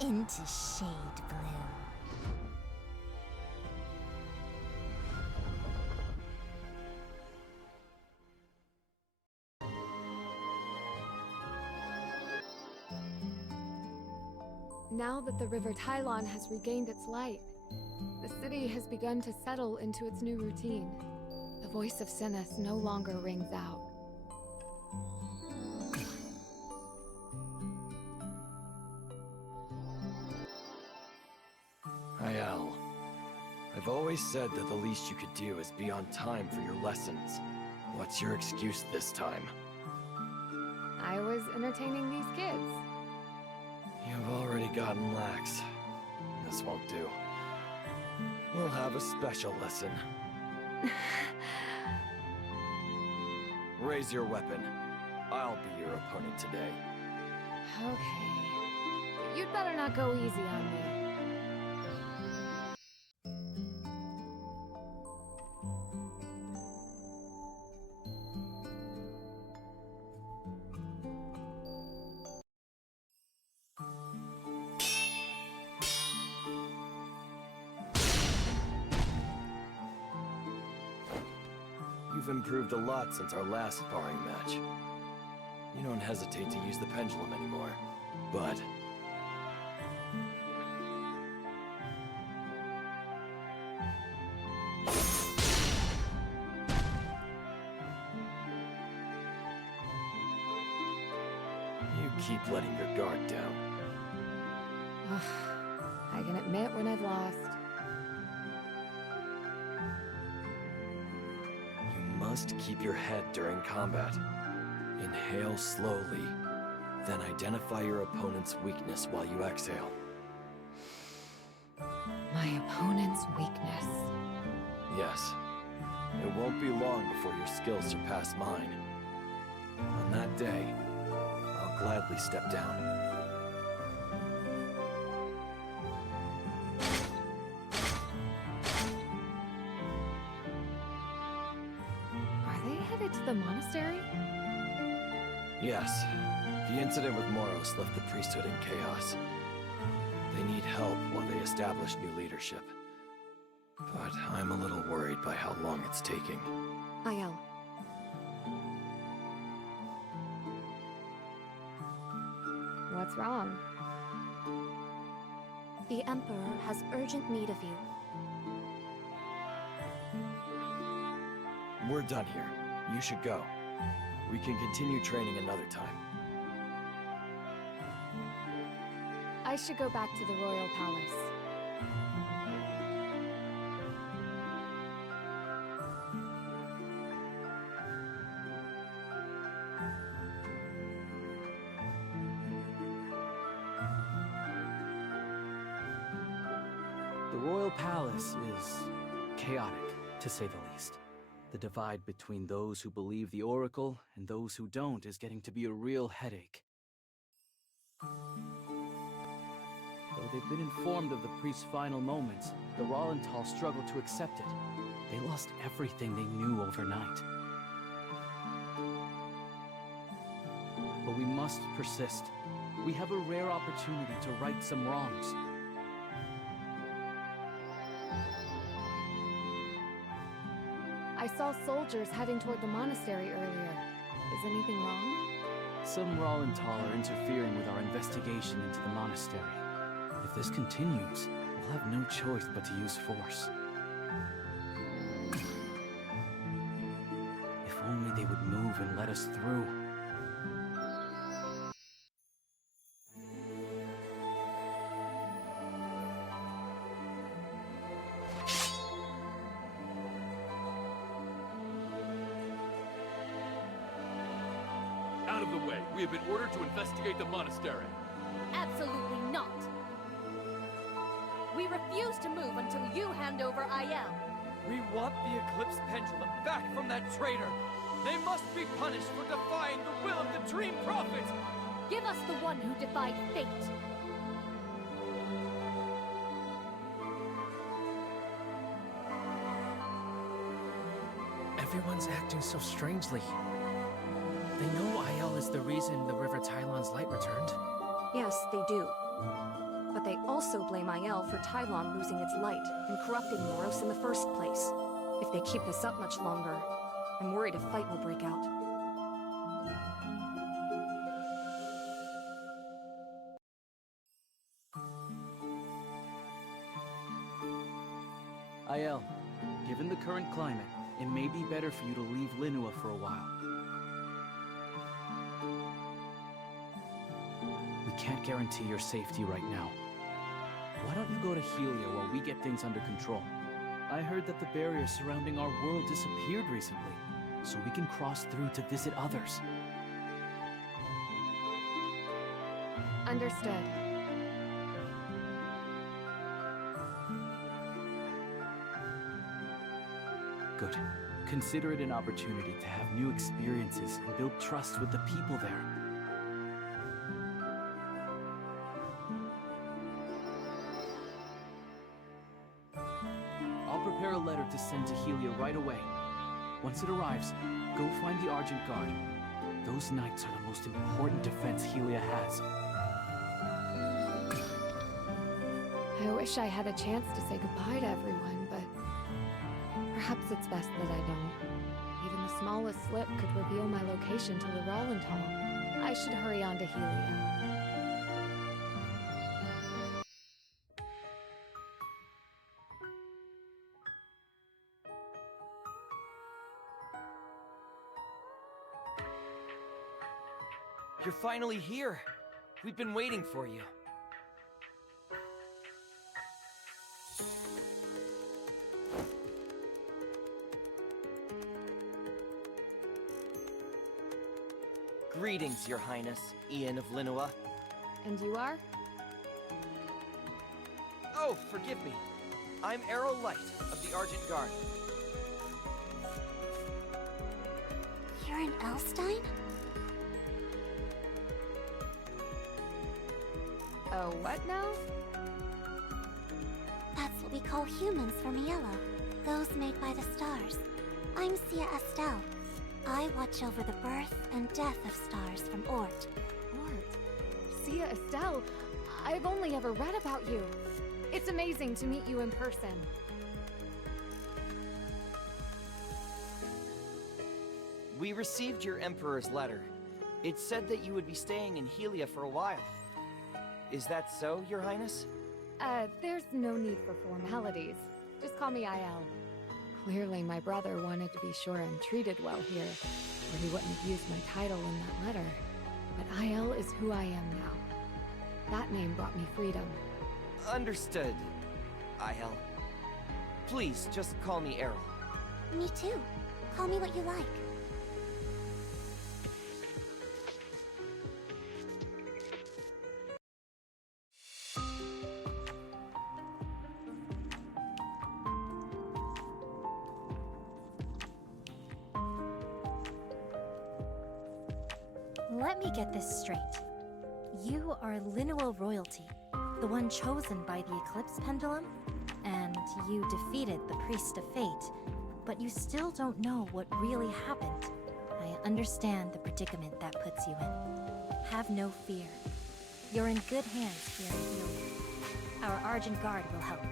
into Shade Bloom. Now that the River Tylon has regained its light, the city has begun to settle into its new routine. The voice of Sinis no longer rings out. Aiel, I've always said that the least you could do is be on time for your lessons. What's your excuse this time? I was entertaining these kids. You've already gotten lax. This won't do. We'll have a special lesson. Raise your weapon. I'll be your opponent today. Okay. But you'd better not go easy on me. You've improved a lot since our last sparring match. You don't hesitate to use the pendulum anymore, but... you keep letting your guard down. I can admit when I've lost. Must keep your head during combat. Inhale slowly, then identify your opponent's weakness while you exhale. My opponent's weakness. Yes. It won't be long before your skills surpass mine. On that day, I'll gladly step down. headed to the monastery? Yes. The incident with Moros left the priesthood in chaos. They need help while they establish new leadership. But I'm a little worried by how long it's taking. Aiel. What's wrong? The Emperor has urgent need of you. We're done here. You should go. We can continue training another time. I should go back to the royal palace. The royal palace is chaotic, to say the least. The divide between those who believe the Oracle and those who don't is getting to be a real headache. Though they've been informed of the priest's final moments, the Rollenthal struggle to accept it. They lost everything they knew overnight. But we must persist. We have a rare opportunity to right some wrongs. I saw soldiers heading toward the monastery earlier. Is anything wrong? Some Rollenthal are interfering with our investigation into the monastery. If this continues, we'll have no choice but to use force. If only they would move and let us through. Out of the way. We have been ordered to investigate the monastery. Absolutely not. We refuse to move until you hand over Aiel. We want the Eclipse Pendulum back from that traitor! They must be punished for defying the will of the Dream Prophet! Give us the one who defied fate. Everyone's acting so strangely. They know Aiel is the reason the River Tylon's light returned. Yes, they do. But they also blame Aiel for Tylon losing its light and corrupting Moros in the first place. If they keep this up much longer, I'm worried a fight will break out. Aiel, given the current climate, it may be better for you to leave Linoa for a while. We can't guarantee your safety right now. Why don't you go to Helia while we get things under control? I heard that the barrier surrounding our world disappeared recently, so we can cross through to visit others. Understood. Good. Consider it an opportunity to have new experiences and build trust with the people there. I'll prepare a letter to send to Helia right away. Once it arrives, go find the Argent Guard. Those knights are the most important defense Helia has. I wish I had a chance to say goodbye to everyone, but perhaps it's best that I don't. Even the smallest slip could reveal my location to the Rollenthal. I should hurry on to Helia. You're finally here. We've been waiting for you. Greetings, Your Highness, Ian of Linoa. And you are? Oh, forgive me. I'm Arrow Light of the Argent Guard. You're an Elstein? Oh, what now? That's what we call humans from Yellow. Those made by the stars. I'm Sia Estelle. I watch over the birth and death of stars from Ort. Ort. Sia Estelle, I've only ever read about you. It's amazing to meet you in person. We received your Emperor's letter. It said that you would be staying in Helia for a while. Is that so, Your Highness? There's no need for formalities. Just call me IL. Clearly, my brother wanted to be sure I'm treated well here, or he wouldn't have used my title in that letter. But IL is who I am now. That name brought me freedom. Understood, IL. Please, just call me Errol. Me too. Call me what you like. Let me get this straight. You are Linoa royalty, the one chosen by the Eclipse Pendulum, and you defeated the Priest of Fate, but you still don't know what really happened. I understand the predicament that puts you in. Have no fear. You're in good hands here in Helia. Our Argent Guard will help.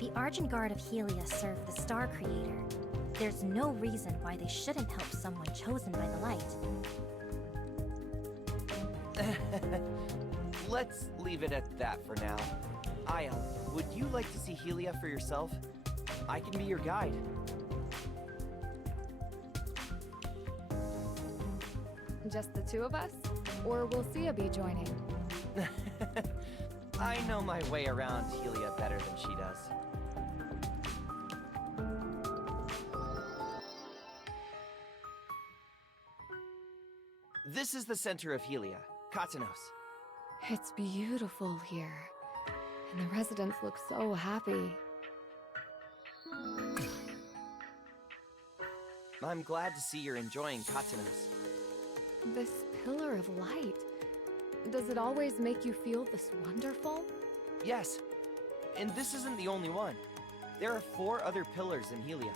The Argent Guard of Helia serve the Star Creator. There's no reason why they shouldn't help someone chosen by the light. Let's leave it at that for now. Aya, would you like to see Helia for yourself? I can be your guide. Just the two of us? Or will Sia be joining? I know my way around Helia better than she does. This is the center of Helia, Katanos. It's beautiful here. And the residents look so happy. I'm glad to see you're enjoying Katanos. This pillar of light. Does it always make you feel this wonderful? Yes. And this isn't the only one. There are 4 other pillars in Helia.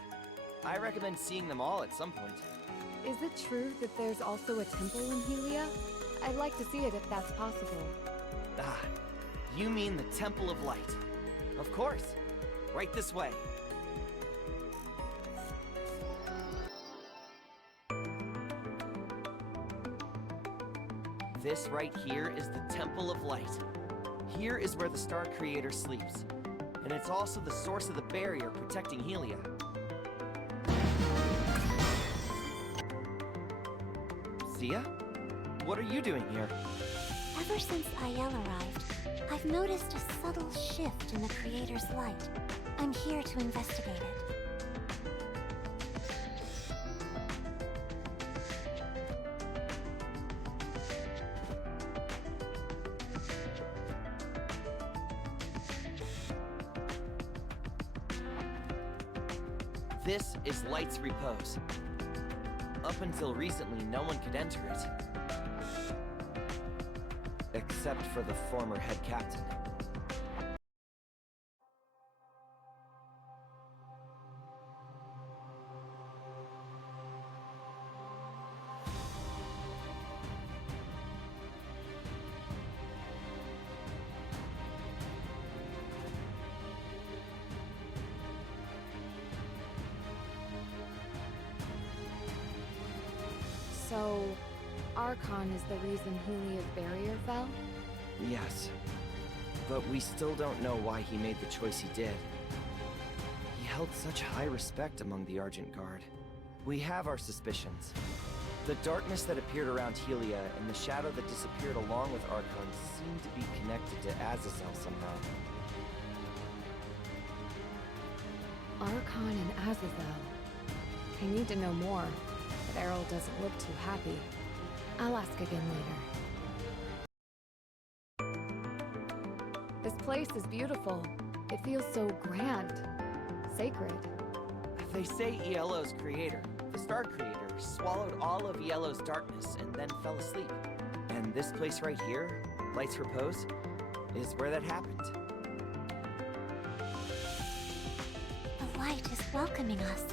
I recommend seeing them all at some point. Is it true that there's also a temple in Helia? I'd like to see it if that's possible. Ah, you mean the Temple of Light. Of course. Right this way. This right here is the Temple of Light. Here is where the Star Creator sleeps. And it's also the source of the barrier protecting Helia. Sia? What are you doing here? Ever since Aiel arrived, I've noticed a subtle shift in the Creator's light. I'm here to investigate it. This is Light's Repose. Up until recently, no one could enter it. Except for the former head captain. So, Archon is the reason Helia's barrier fell? Yes. But we still don't know why he made the choice he did. He held such high respect among the Argent Guard. We have our suspicions. The darkness that appeared around Helia and the shadow that disappeared along with Archon seem to be connected to Azazel somehow. Archon and Azazel. I need to know more, but Errol doesn't look too happy. I'll ask again later. This place is beautiful. It feels so grand. Sacred. They say ELO's creator, the Star Creator, swallowed all of Yellow's darkness and then fell asleep. And this place right here, Light's Repose, is where that happened. The light is welcoming us.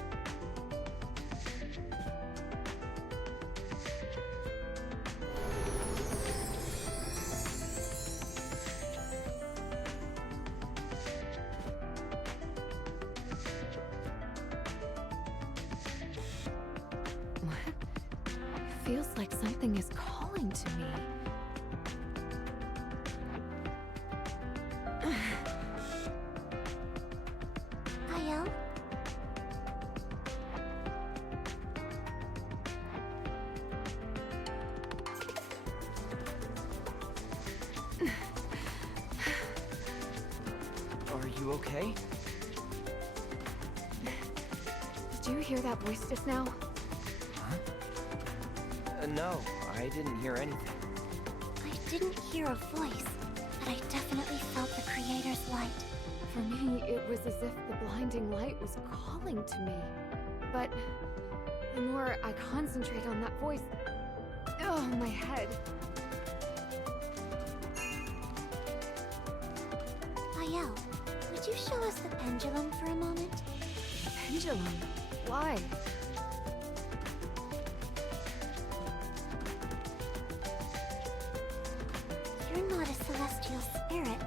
Feels like something is calling to me. Aiel? Are you okay? Did you hear that voice just now? No, I didn't hear anything. I didn't hear a voice, but I definitely felt the Creator's light. For me, it was as if the blinding light was calling to me. But the more I concentrate on that voice, oh, my head. Aiel, would you show us the pendulum for a moment? The pendulum? Why? You're not a celestial spirit,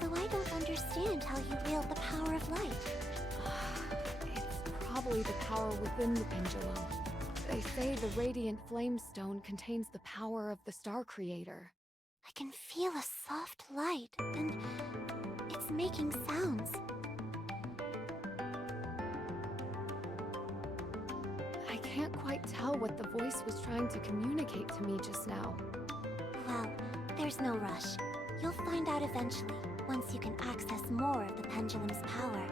so I don't understand how you wield the power of light. It's probably the power within the pendulum. They say the radiant flame stone contains the power of the Star Creator. I can feel a soft light, and it's making sounds. I can't quite tell what the voice was trying to communicate to me just now. Well, there's no rush. You'll find out eventually, once you can access more of the pendulum's power.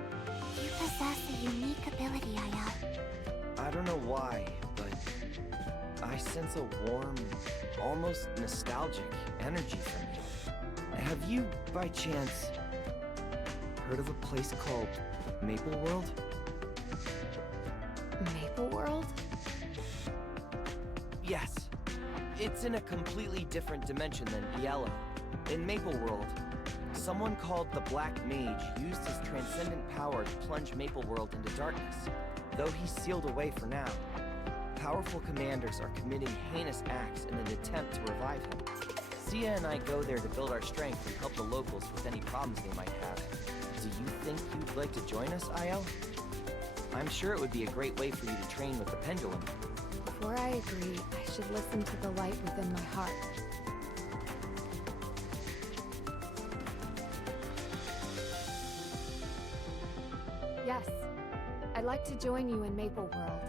You possess a unique ability, Aiel. I don't know why, but I sense a warm, almost nostalgic energy from you. Have you, by chance, heard of a place called Maple World? Maple World? Yes. It's in a completely different dimension than Yellow. In Maple World, someone called the Black Mage used his transcendent power to plunge Maple World into darkness, though he's sealed away for now. Powerful commanders are committing heinous acts in an attempt to revive him. Sia and I go there to build our strength and help the locals with any problems they might have. Do you think you'd like to join us, Aiel? I'm sure it would be a great way for you to train with the pendulum. Before I agree, I should listen to the light within my heart. Yes, I'd like to join you in Maple World.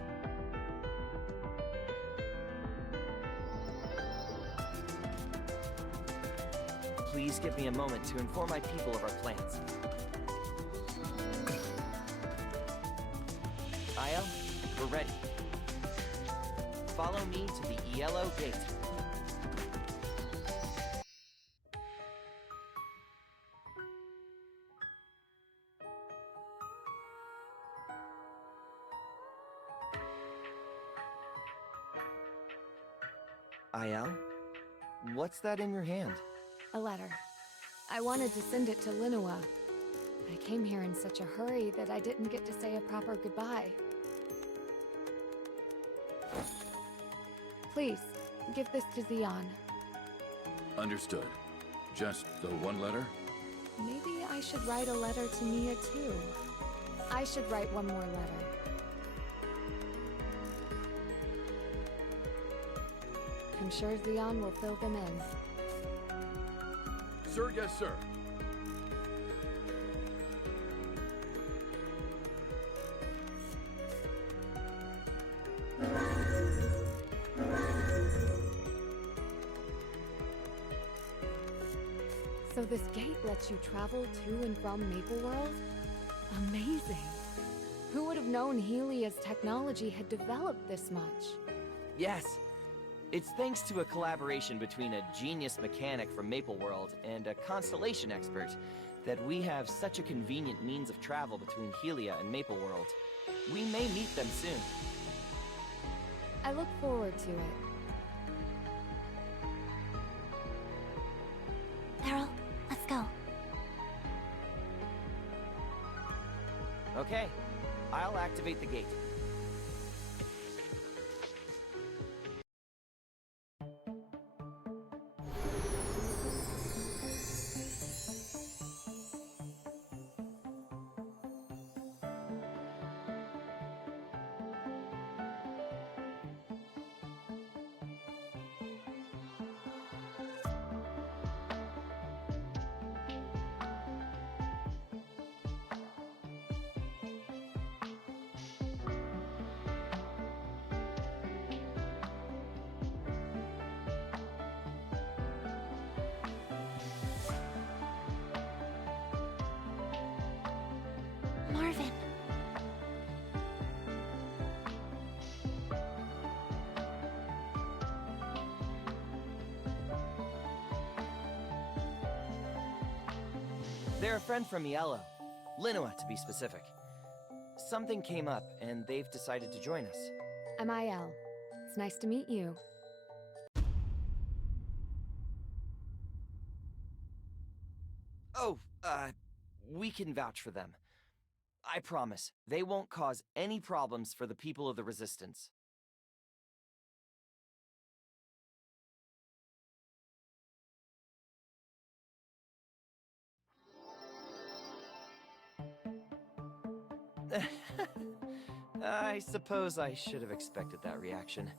Please give me a moment to inform my people of our plans. Aiel, we're ready. Follow me to the Yellow Gate. Aiel, what's that in your hand? A letter. I wanted to send it to Linoa. I came here in such a hurry that I didn't get to say a proper goodbye. Please, give this to Xion. Understood. Just the one letter? Maybe I should write a letter to Nia too. I should write one more letter. I'm sure Xion will fill them in. Sir, yes, sir. So this gate lets you travel to and from Maple World? Amazing. Who would have known Helia's technology had developed this much? Yes. It's thanks to a collaboration between a genius mechanic from Maple World and a constellation expert that we have such a convenient means of travel between Helia and Maple World. We may meet them soon. I look forward to it. Errol, let's go. Okay, I'll activate the gate. Marvin. They're a friend from Yellow. Linoa, to be specific. Something came up, and they've decided to join us. I'm IL. It's nice to meet you. Oh, we can vouch for them. I promise, they won't cause any problems for the people of the Resistance. I suppose I should have expected that reaction.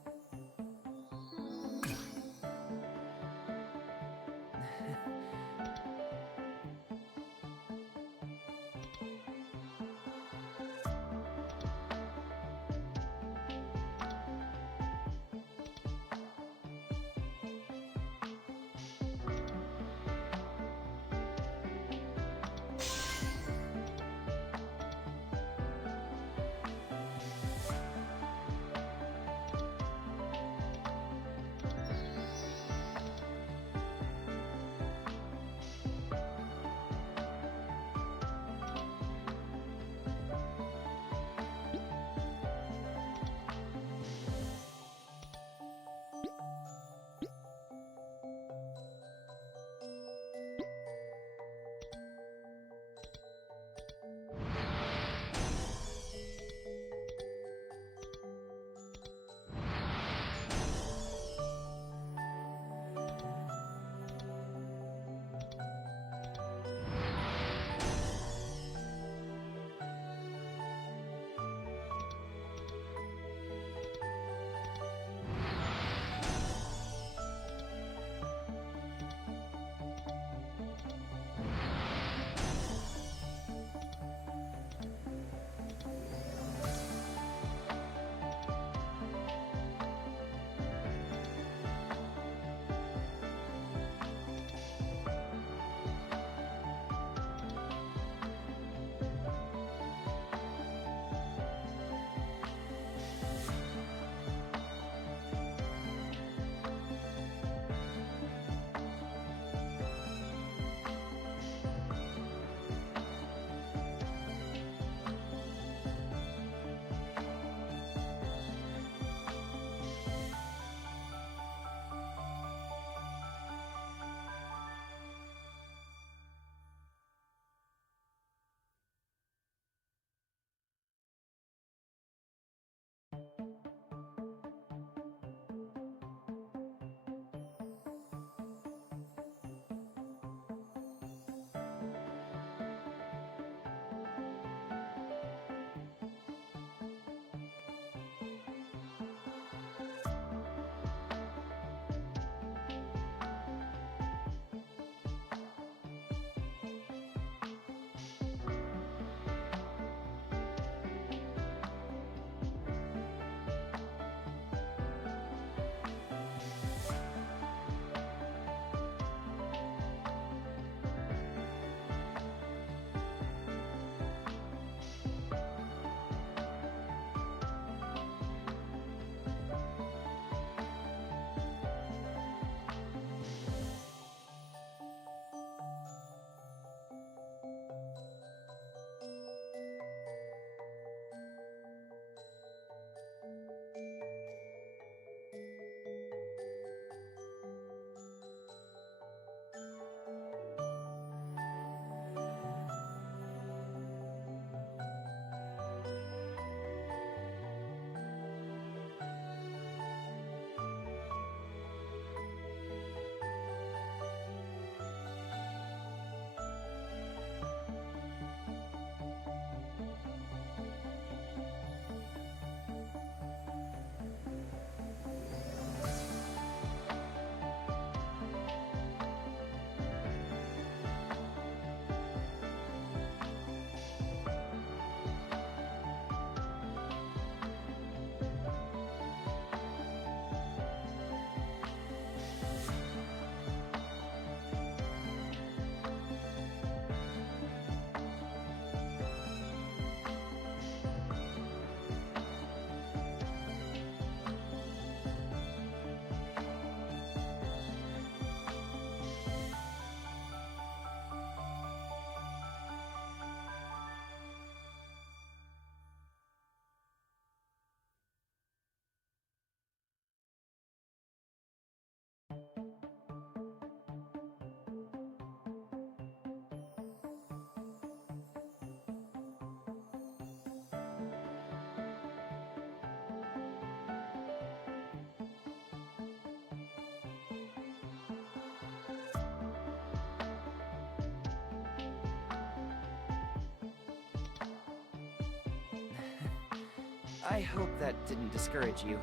I hope that didn't discourage you.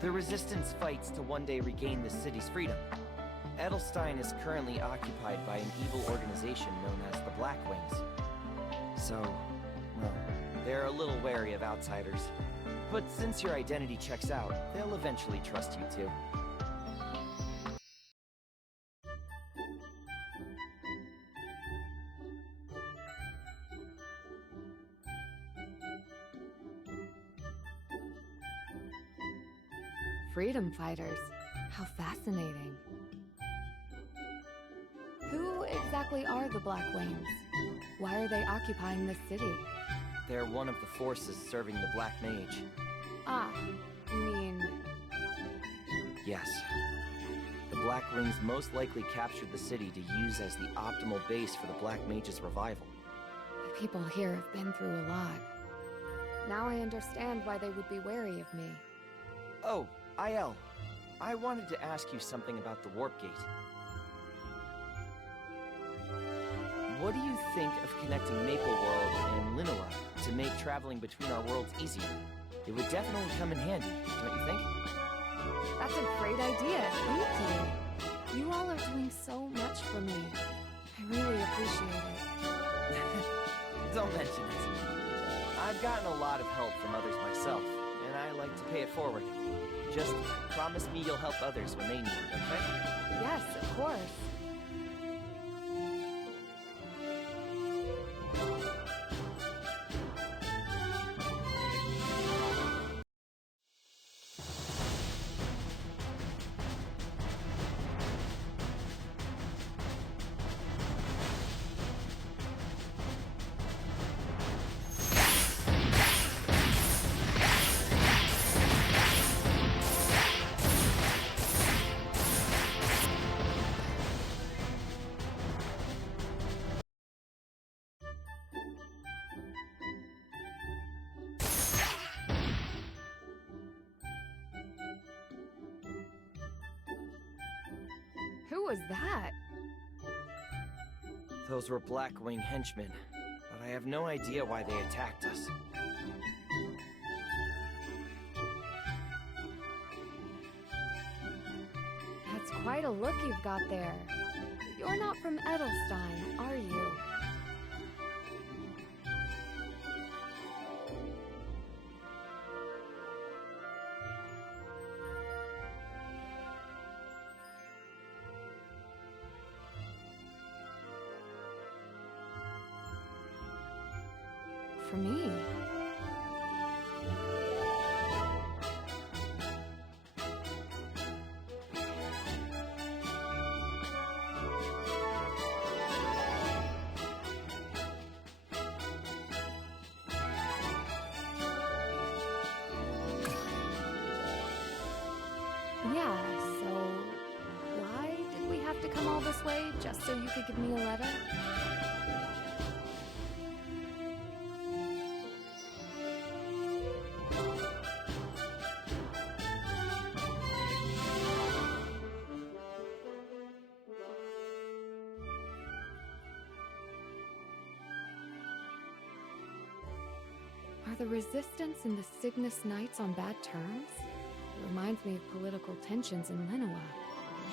The Resistance fights to one day regain this city's freedom. Edelstein is currently occupied by an evil organization known as the Blackwings. So, well, they're a little wary of outsiders. But since your identity checks out, they'll eventually trust you too. Freedom fighters. How fascinating. Who exactly are the Blackwings? Why are they occupying this city? They're one of the forces serving the Black Mage. Ah, you mean... Yes. The Blackwings most likely captured the city to use as the optimal base for the Black Mage's revival. The people here have been through a lot. Now I understand why they would be wary of me. Oh, Aiel. I wanted to ask you something about the Warp Gate. What do you think of connecting Maple World and Linoa to make traveling between our worlds easier? It would definitely come in handy, don't you think? That's a great idea, thank you. You all are doing so much for me. I really appreciate it. Don't mention it. I've gotten a lot of help from others myself, and I like to pay it forward. Just promise me you'll help others when they need it, okay? Yes, of course. Who was that? Those were Blackwing henchmen, but I have no idea why they attacked us. That's quite a look you've got there. You're not from Edelstein, are you? For me. Yeah, so why did we have to come all this way just so you could give me a letter? Are the Resistance and the Cygnus Knights on bad terms? It reminds me of political tensions in Linoa.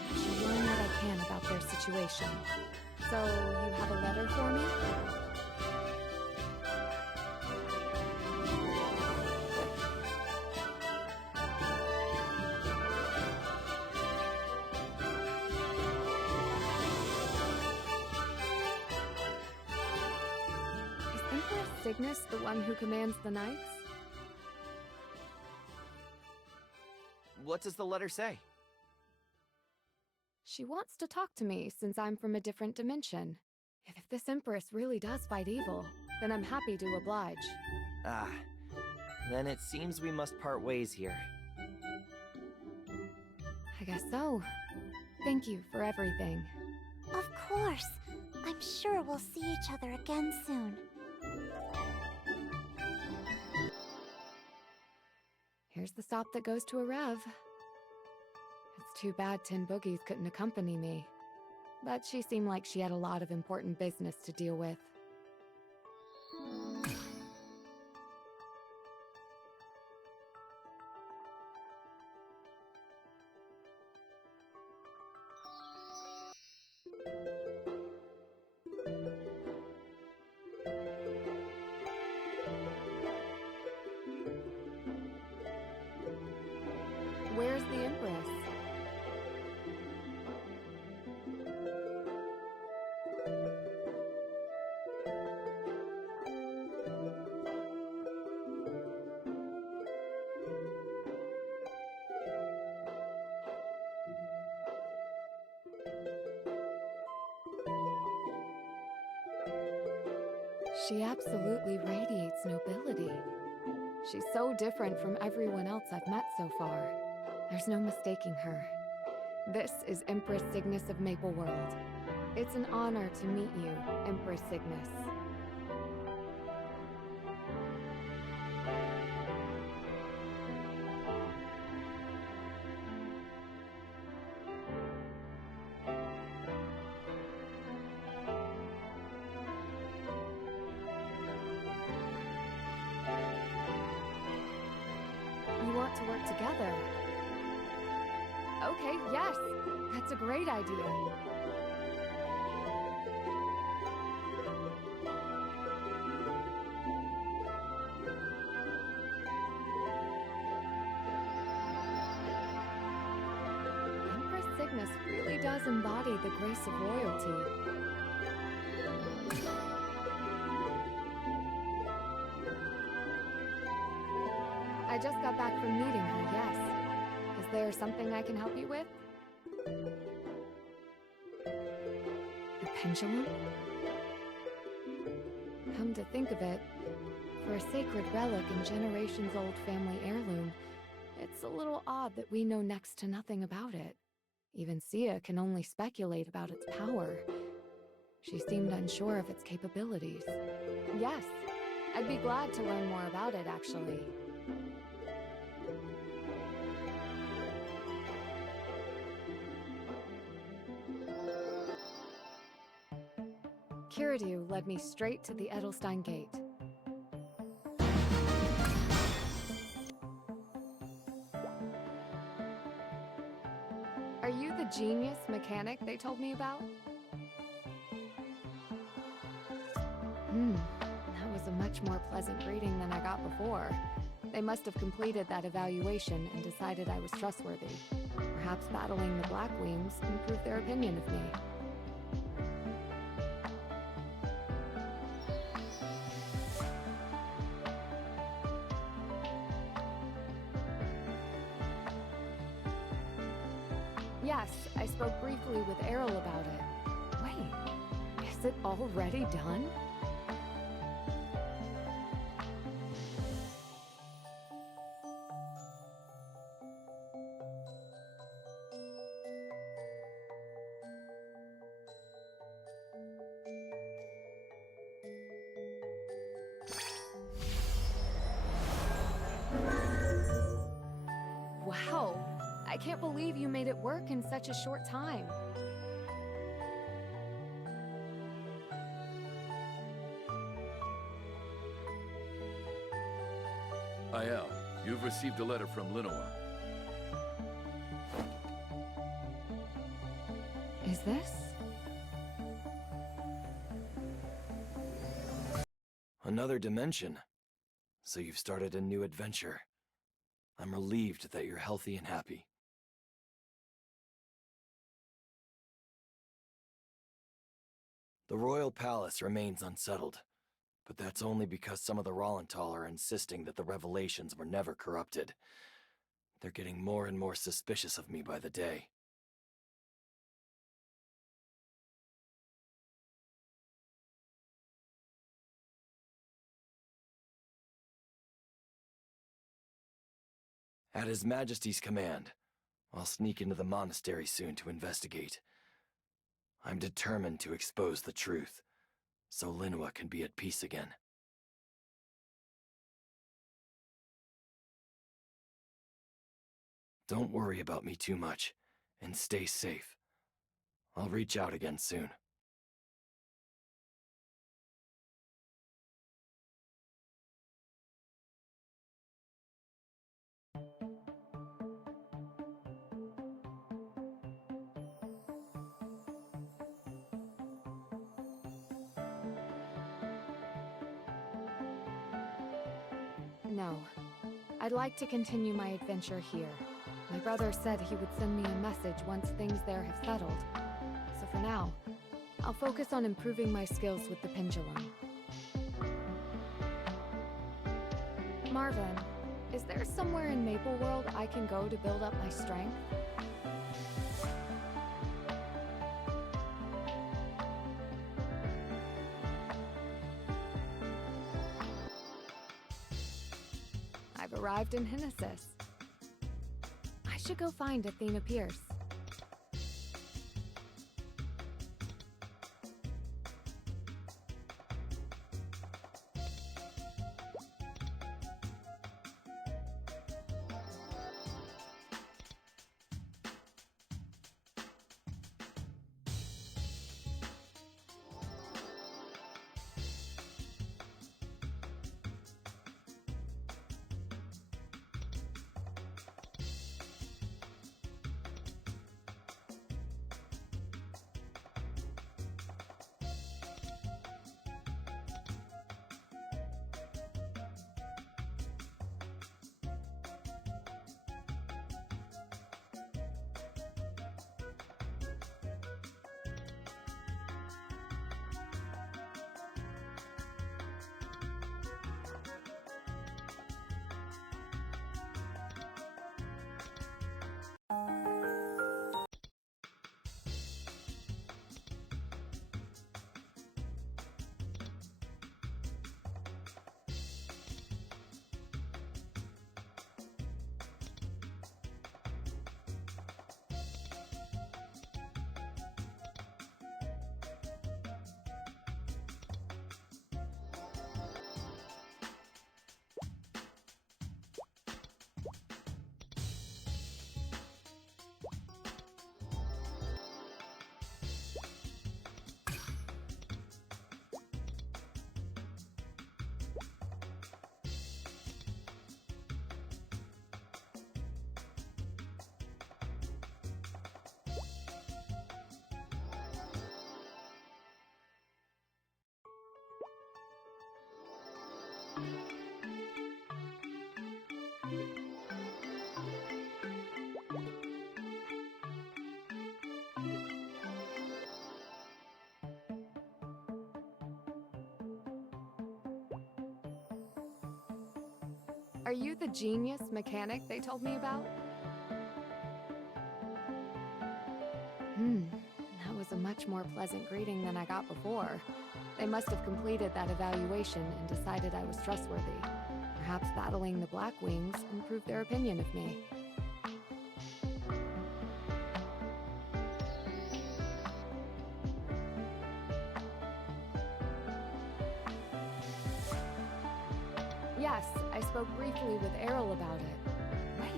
I should learn what I can about their situation. So, you have a letter for me? Is Empress Cygnus the one who commands the Knights? What does the letter say? She wants to talk to me since I'm from a different dimension. If this Empress really does fight evil, then I'm happy to oblige. Ah, then it seems we must part ways here. I guess so. Thank you for everything. Of course. I'm sure we'll see each other again soon. Here's the stop that goes to a rev. It's too bad Tin Boogies couldn't accompany me. But she seemed like she had a lot of important business to deal with. the Empress. She absolutely radiates nobility. She's so different from everyone else I've met so far. There's no mistaking her. This is Empress Cygnus of Maple World. It's an honor to meet you, Empress Cygnus. You want to work together? Okay, yes! That's a great idea. Empress Cygnus really does embody the grace of royalty. I just got back from meeting her, yes. Is there something I can help you with? The pendulum? Come to think of it, for a sacred relic and generations-old family heirloom, it's a little odd that we know next to nothing about it. Even Sia can only speculate about its power. She seemed unsure of its capabilities. Yes, I'd be glad to learn more about it, actually. Kiradu led me straight to the Edelstein Gate. Are you the genius mechanic they told me about? That was a much more pleasant greeting than I got before. They must have completed that evaluation and decided I was trustworthy. Perhaps battling the Black Wings improved their opinion of me. Yes, I spoke briefly with Errol about it. Wait, is it already done? Wow, I can't believe you made it work in such a short time. Aiel, you've received a letter from Linoa. Is this? Another dimension. So you've started a new adventure. I'm relieved that you're healthy and happy. The royal palace remains unsettled, but that's only because some of the Rollental are insisting that the revelations were never corrupted. They're getting more and more suspicious of me by the day. At His Majesty's command, I'll sneak into the monastery soon to investigate. I'm determined to expose the truth, so Linoa can be at peace again. Don't worry about me too much, and stay safe. I'll reach out again soon. No. I'd like to continue my adventure here, My brother said he would send me a message once things there have settled. So for now, I'll focus on improving my skills with the pendulum. Marvin, is there somewhere in Maple World I can go to build up my strength? I've arrived in Hinnesis. I should go find Athena Pierce. Are you the genius mechanic they told me about? That was a much more pleasant greeting than I got before. They must have completed that evaluation and decided I was trustworthy. Perhaps battling the Black Wings improved their opinion of me. Yes, I spoke briefly with Errol about it. Wait,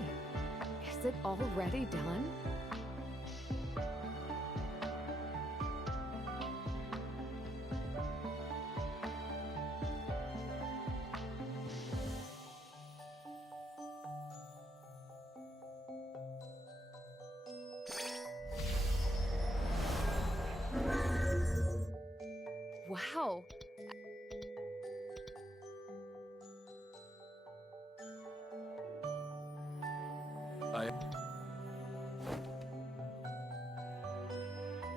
is it already done? Wow.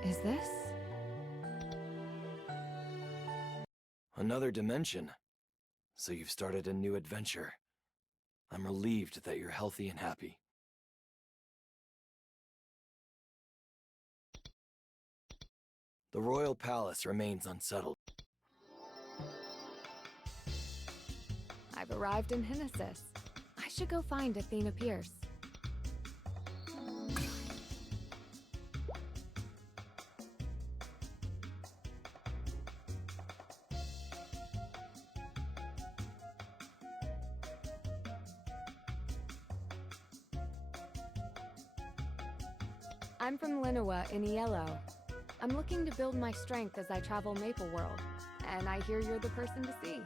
Is this? Another dimension. So you've started a new adventure. I'm relieved that you're healthy and happy. The Royal Palace remains unsettled. I've arrived in Hinnesis. I should go find Athena Pierce. I'm from Linoa in Iello. I'm looking to build my strength as I travel Maple World, and I hear you're the person to see.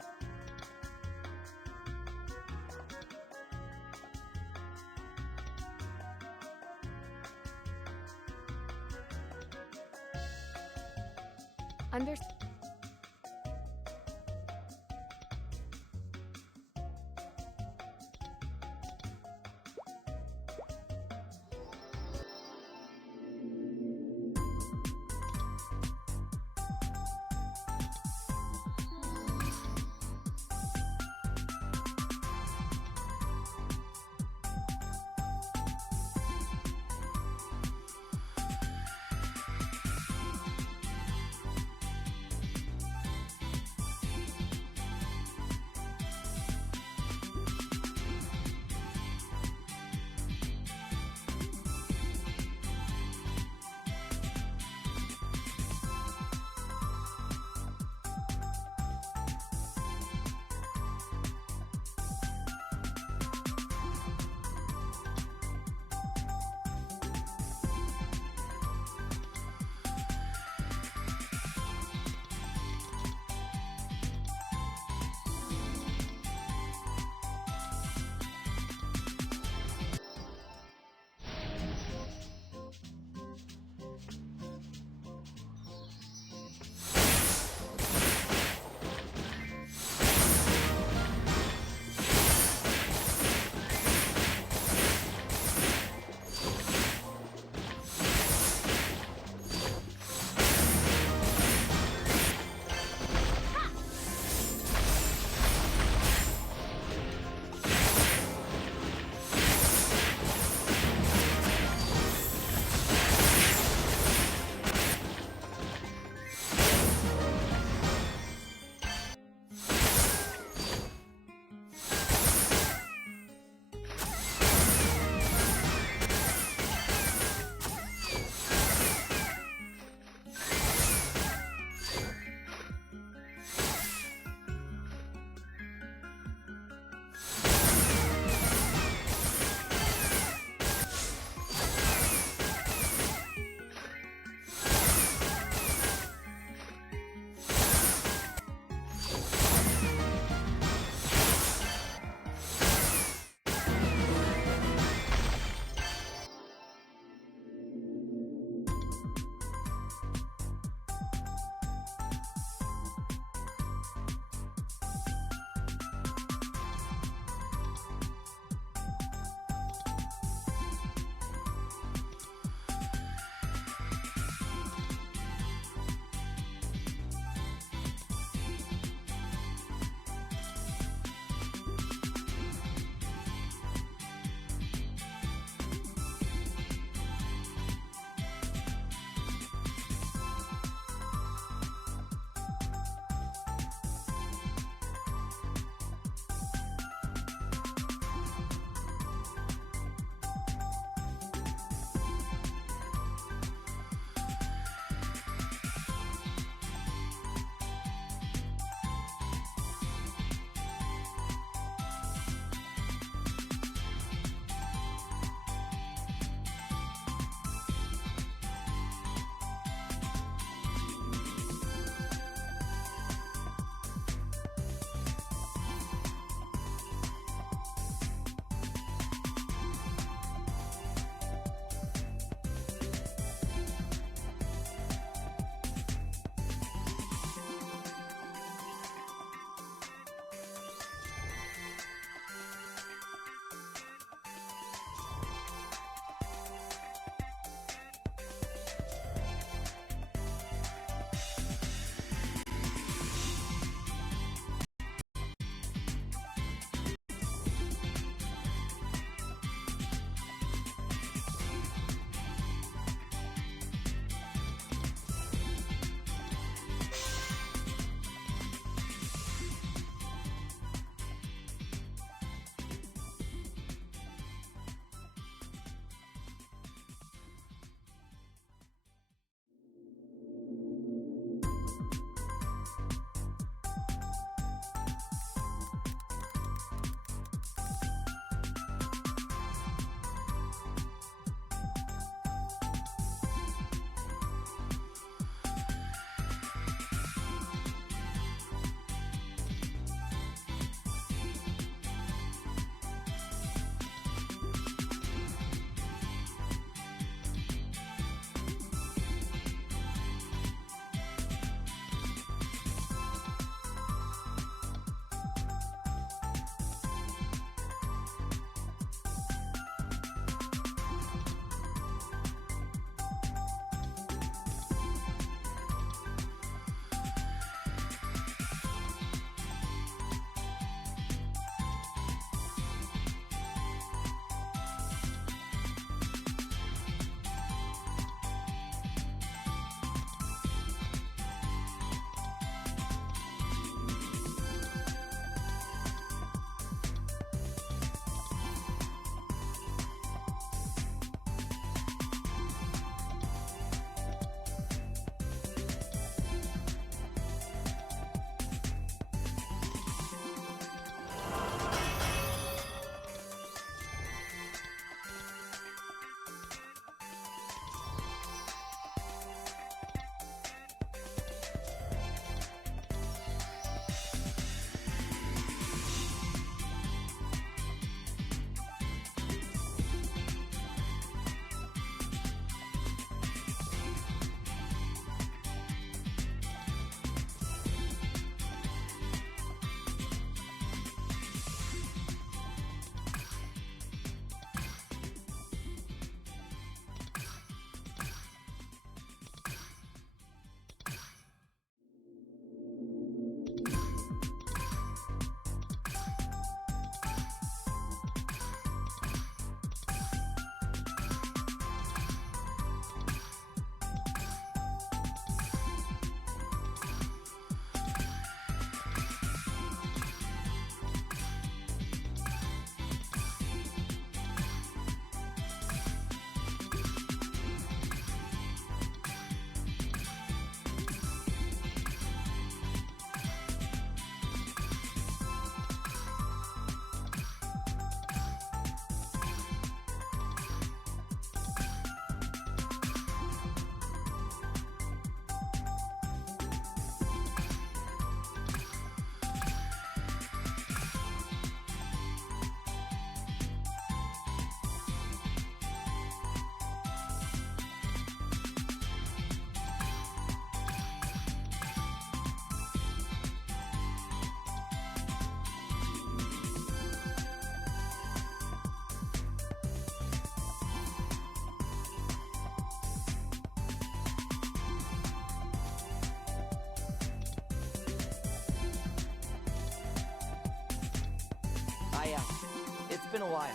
It's been a while.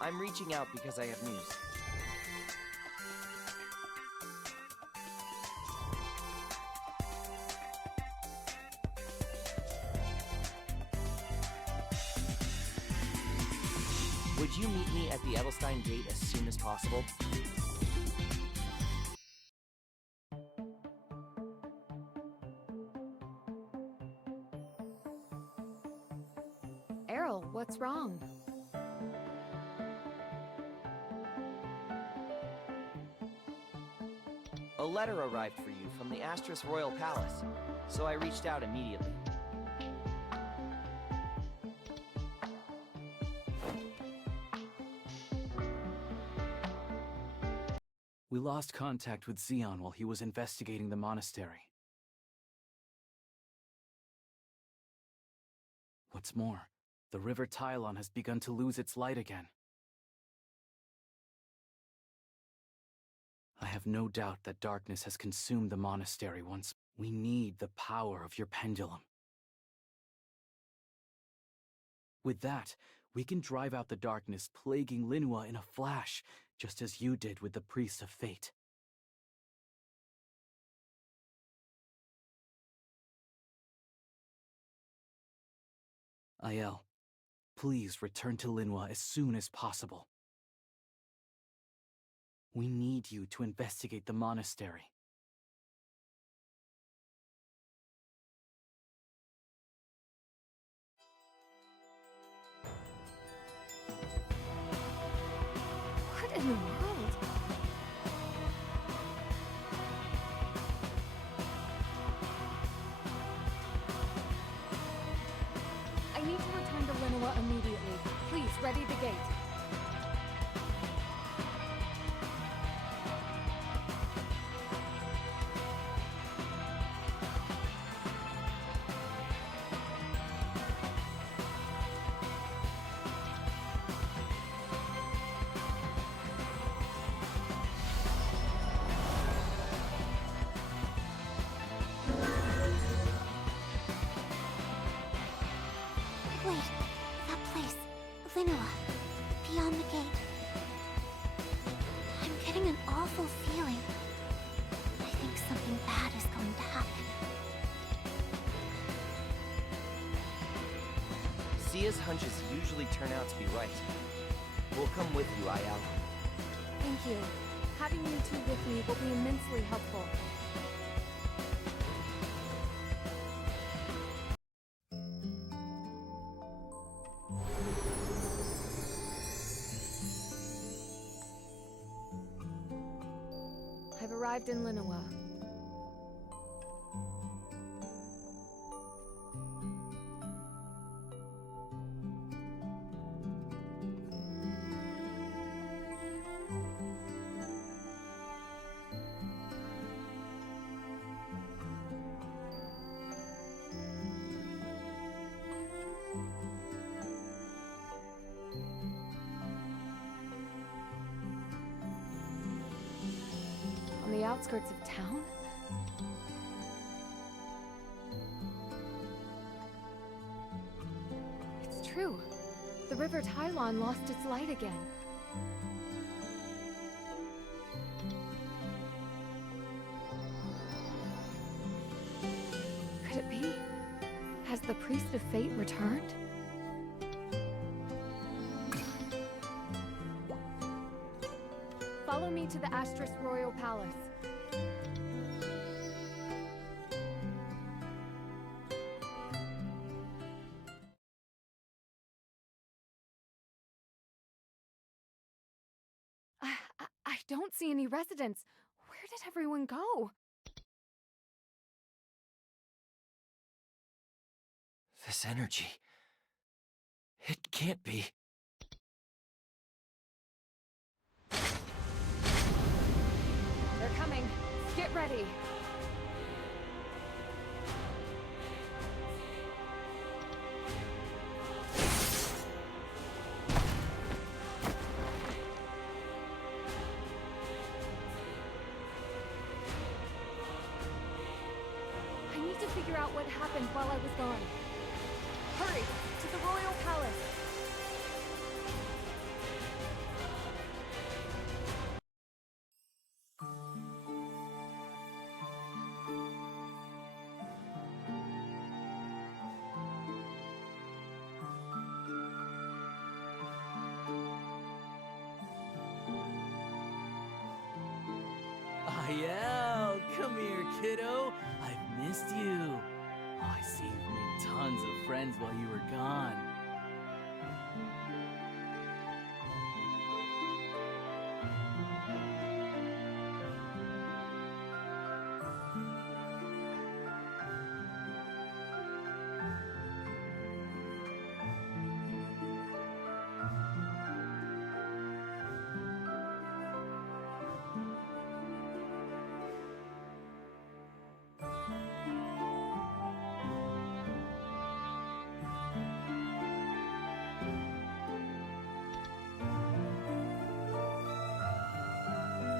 I'm reaching out because I have news. Would you meet me at the Edelstein Gate as soon as possible? Errol, what's wrong? A letter arrived for you from the Astris Royal Palace, so I reached out immediately. We lost contact with Xeon while he was investigating the monastery. What's more, the River Tylon has begun to lose its light again. I have no doubt that darkness has consumed the monastery once. We need the power of your pendulum. With that, we can drive out the darkness plaguing Linois in a flash, just as you did with the Priest of Fate. Aiel, please return to Linois as soon as possible. We need you to investigate the monastery. What in the world? I need to return to Linois immediately. Please, ready the gate. Wait, that place. Linois. Beyond the gate. I'm getting an awful feeling. I think something bad is going to happen. Sia's hunches usually turn out to be right. We'll come with you, Aiel. Thank you. Having you two with me will be immensely helpful. I've arrived in Linois. On the outskirts of town? It's true. The River Tylon lost its light again. Could it be? Has the Priest of Fate returned? Follow me to the Astris Royal Palace. I don't see any residents. Where did everyone go? This energy... it can't be. They're coming. Get ready. I need to figure out what happened while I was gone. Hurry, to the Royal Palace. Aiel, come here, kiddo. I've missed you. Oh, I see you've made tons of friends while you were gone.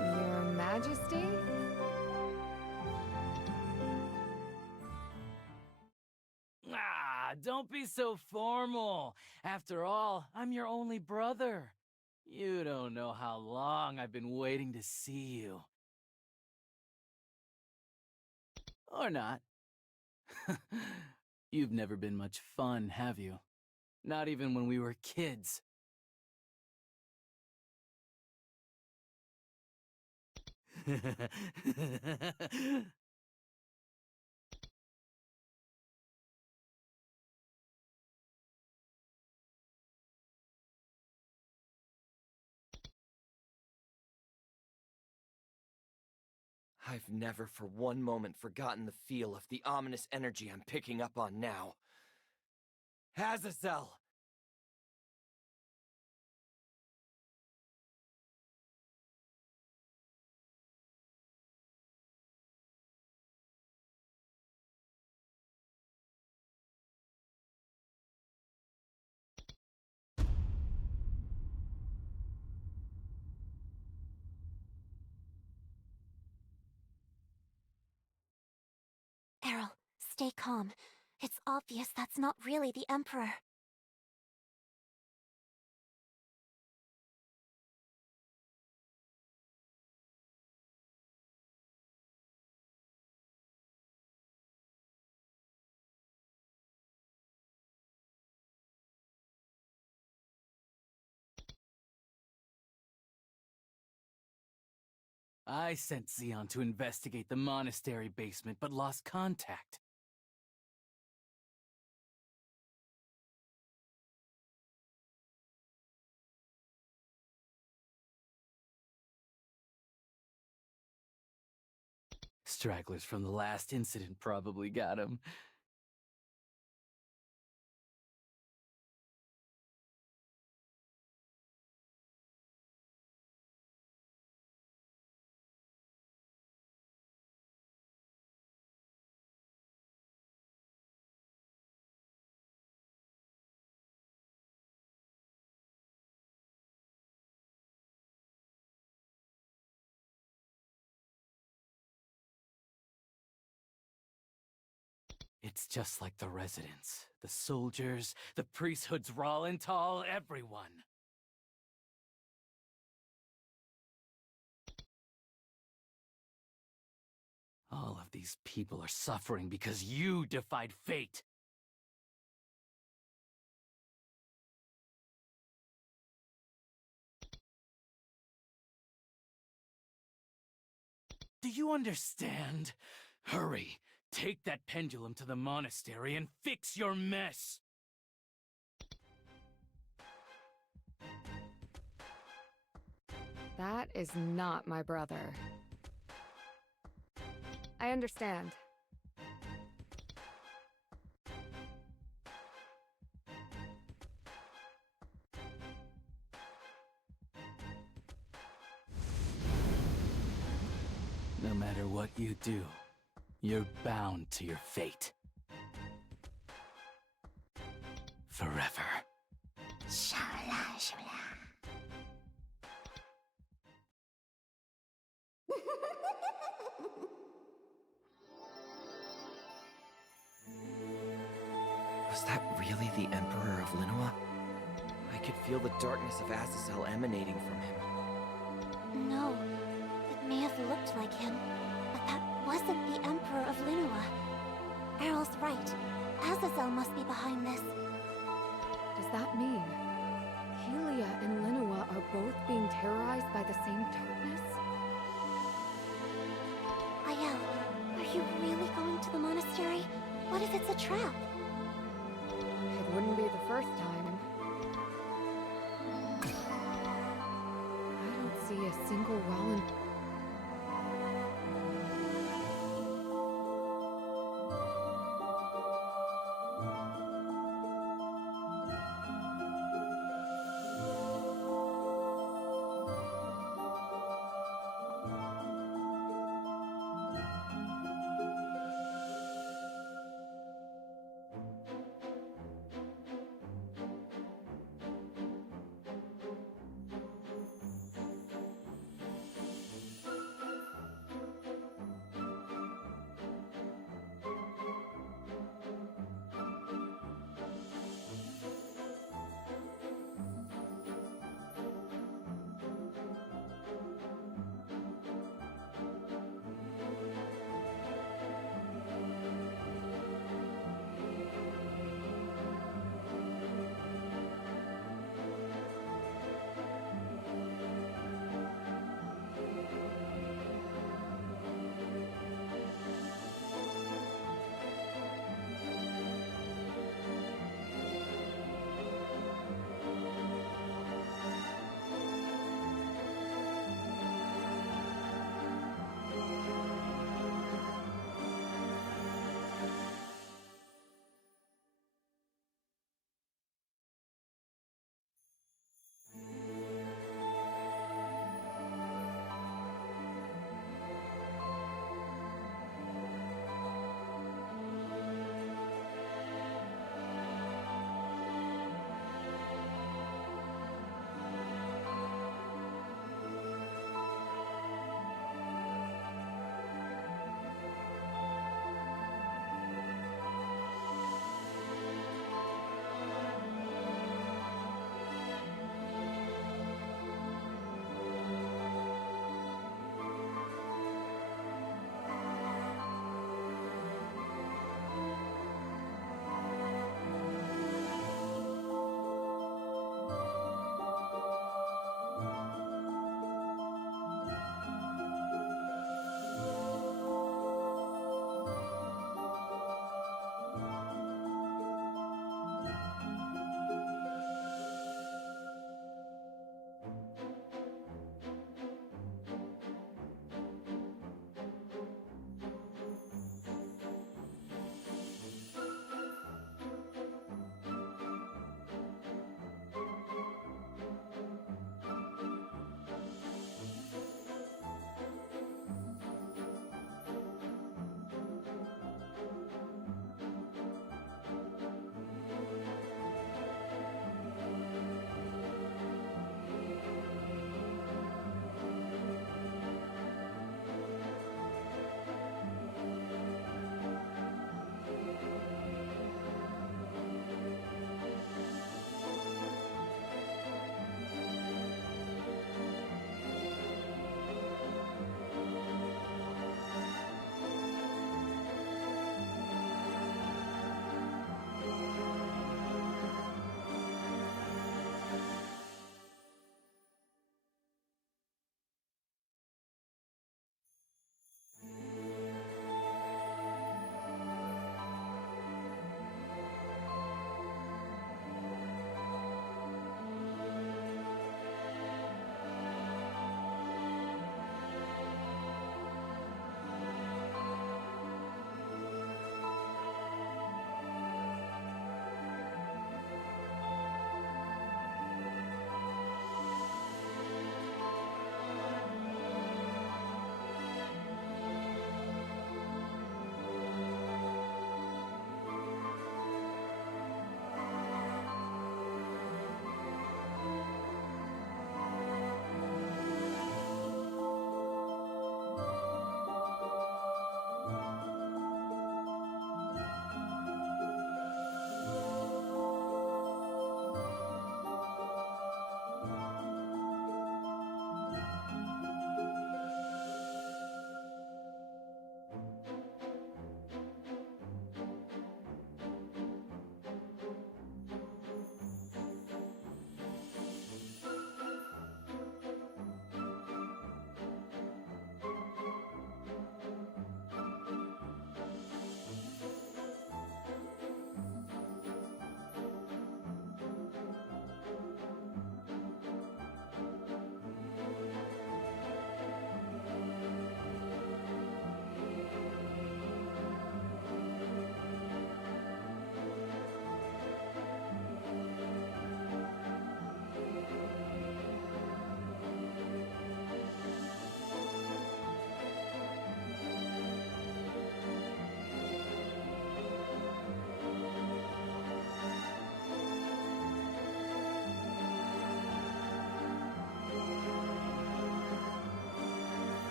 Your Majesty? Ah, don't be so formal. After all, I'm your only brother. You don't know how long I've been waiting to see you. Or not. You've never been much fun, have you? Not even when we were kids. I've never for one moment forgotten the feel of the ominous energy I'm picking up on now. Azazel! Errol, stay calm. It's obvious that's not really the Emperor. I sent Xeon to investigate the monastery basement, but lost contact. Stragglers from the last incident probably got him. It's just like the residents, the soldiers, the priesthoods, Rollenthal, everyone. All of these people are suffering because you defied fate. Do you understand? Hurry! Take that pendulum to the monastery and fix your mess! That is not my brother. I understand. No matter what you do, you're bound to your fate. Forever. Was that really the Emperor of Linoa? I could feel the darkness of Azazel emanating from him. No, it may have looked like him, but that wasn't the Emperor of Linoa. Errol's right. Azazel must be behind this. Does that mean Helia and Linoa are both being terrorized by the same darkness?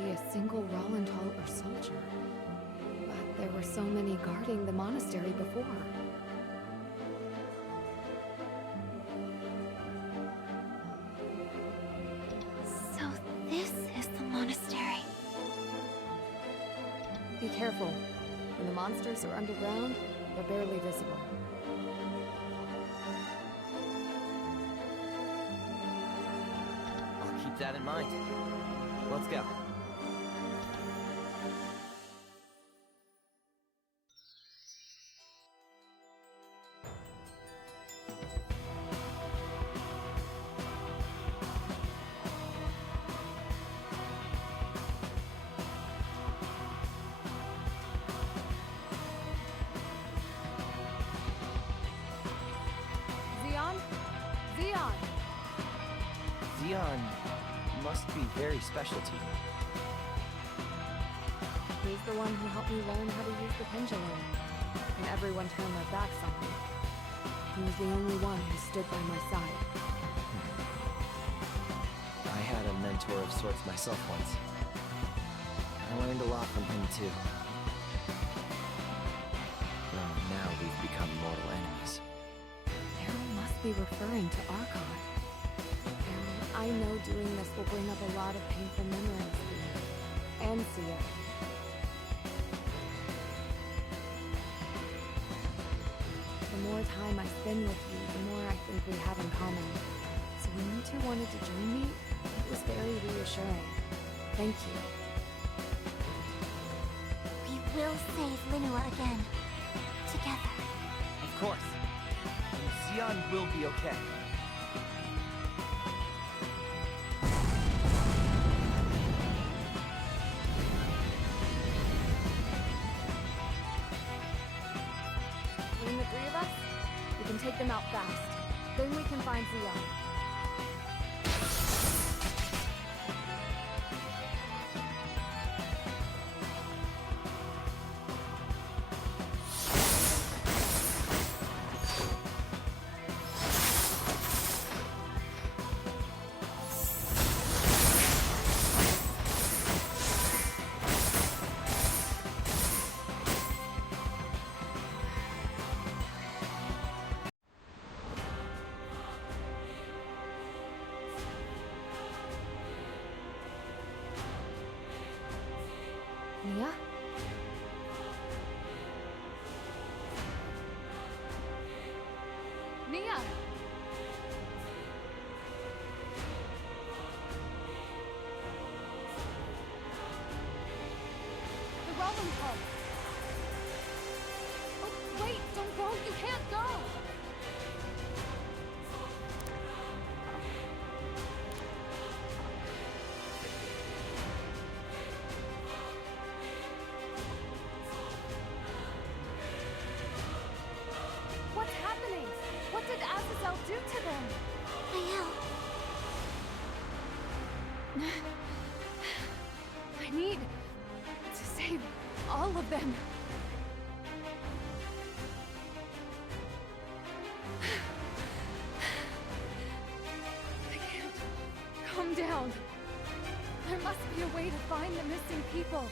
see a single Rollenthalter or soldier. But there were so many guarding the monastery before. So this is the monastery. Be careful. When the monsters are underground, they're barely visible. I'll keep that in mind. Let's go. Zeon! Zeon must be very special to you. He's the one who helped me learn how to use the pendulum. When everyone turned their backs on me, he was the only one who stood by my side. I had a mentor of sorts myself once. I learned a lot from him too. Well, now we've become mortal enemies. Errol must be referring to Archon. And I know doing this will bring up a lot of painful memories for you. And Sia. The more time I spend with you, the more I think we have in common. So when you two wanted to join me, it was very reassuring. Thank you. We will save Linua again. Together. Of course. And Zeon will be okay. Between the three of us, we can take them out fast. Then we can find Zeon. Nia? Nia! The Rollenthalter! Oh, wait! Don't go! You can't go! What's happening? What did Azazel do to them? I need to save all of them. I can't calm down. There must be a way to find the missing people.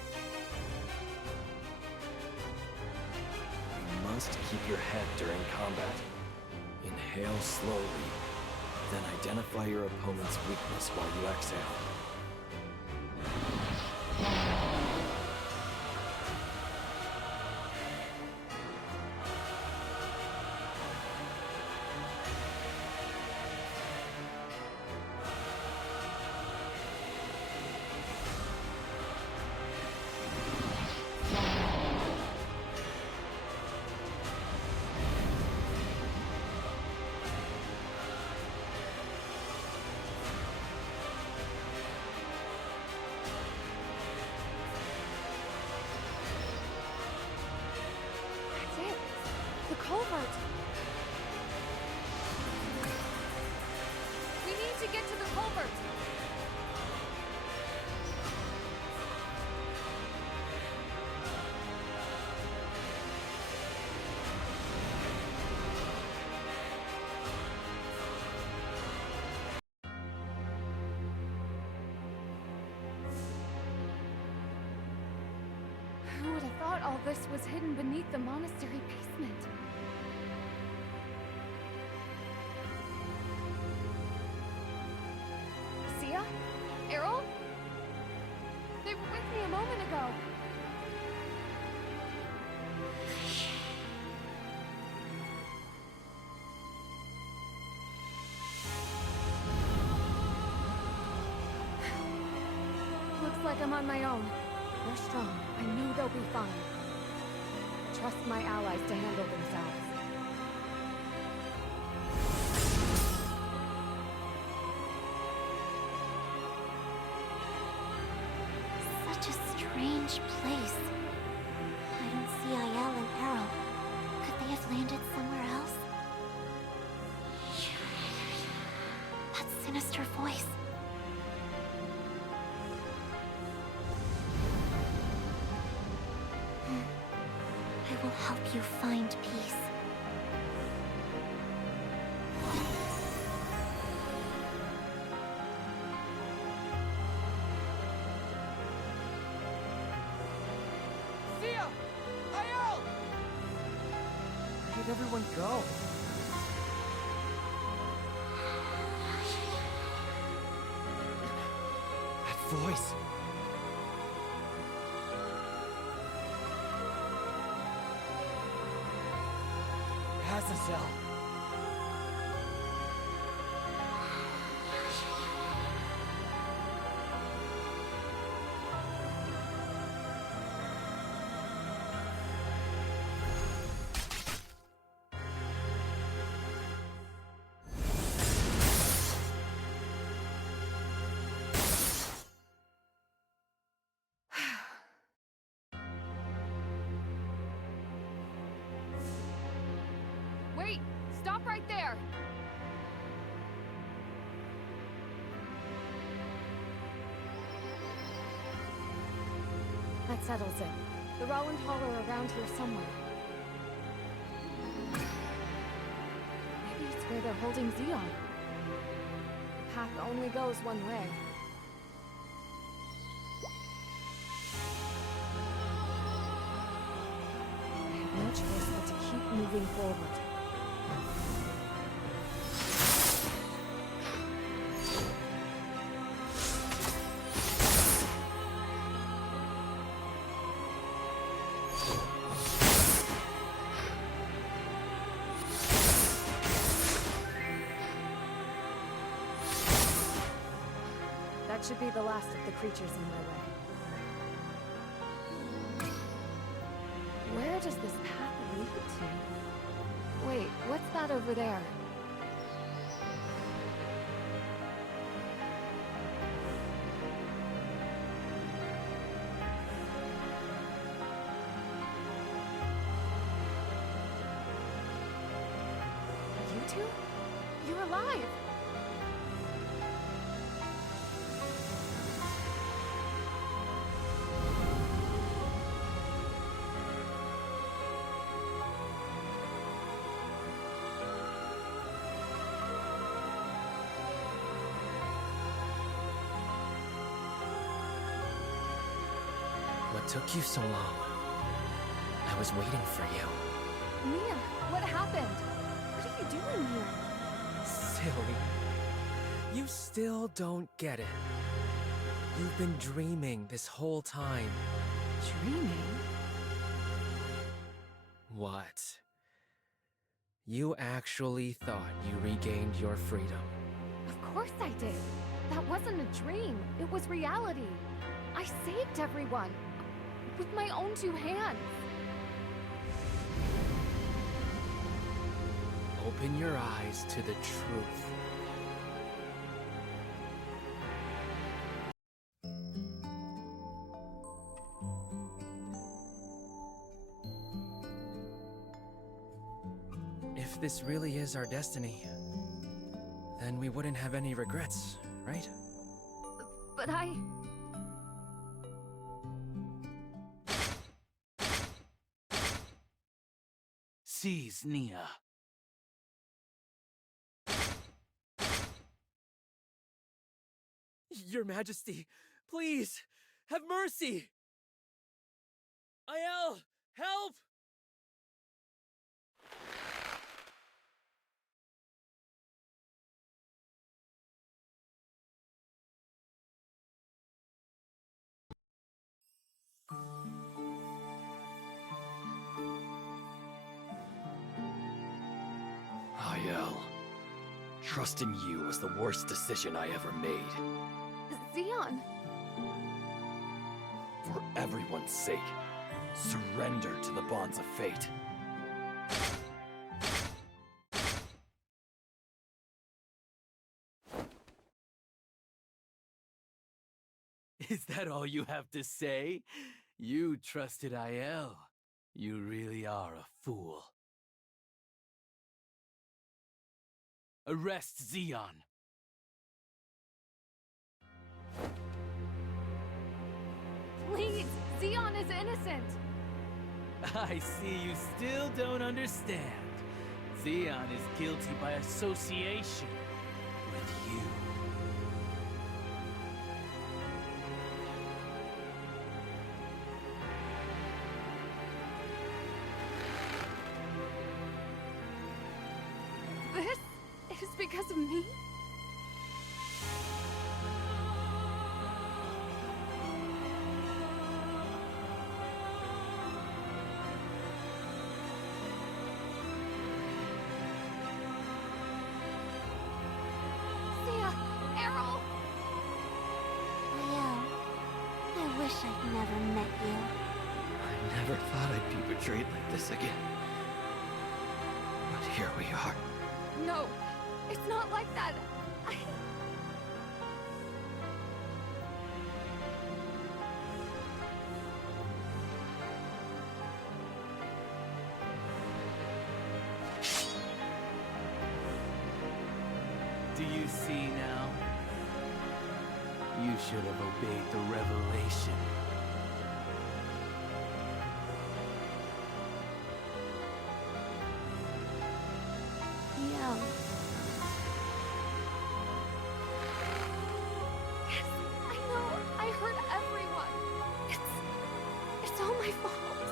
You must keep your head during combat. Inhale slowly, then identify your opponent's weakness while you exhale. Who would have thought all this was hidden beneath the monastery basement? Sia? Errol? They were with me a moment ago. Looks like I'm on my own. They're strong. I know they'll be fine. Trust my allies to handle themselves. Such a strange place. I don't see Aiel and Errol. Could they have landed somewhere else? That sinister voice. I will help you find peace. Sia! Aiel! Where'd everyone go? That voice. Azazel. Wait! Stop right there! That settles it. The Roland Hall are around here somewhere. Maybe it's where they're holding Zeon. The path only goes one way. I have no choice but to keep moving forward. That should be the last of the creatures in my way. Where does this path lead to? Wait, what's that over there? You two? You're alive! What took you so long? I was waiting for you. Mia, what happened? What are you doing here? Silly. You still don't get it. You've been dreaming this whole time. Dreaming? What? You actually thought you regained your freedom. Of course I did. That wasn't a dream. It was reality. I saved everyone. With my own two hands. Open your eyes to the truth. If this really is our destiny, then we wouldn't have any regrets, right? But I... Seize Nia. Your Majesty, please, have mercy! Aiel! Help! Aiel, trusting you was the worst decision I ever made. Xeon! For everyone's sake, surrender to the bonds of fate. Is that all you have to say? You trusted Aiel. You really are a fool. Arrest Xeon. Please! Xeon is innocent! I see you still don't understand. Xeon is guilty by association with you. This is because of me? Sia! Errol! Aiel, I wish I'd never met you. I never thought I'd be betrayed like this again. But here we are. No! It's not like that! Do you see now? You should have obeyed the revelation. Yeah. Yes, I know. I hurt everyone. It's all my fault.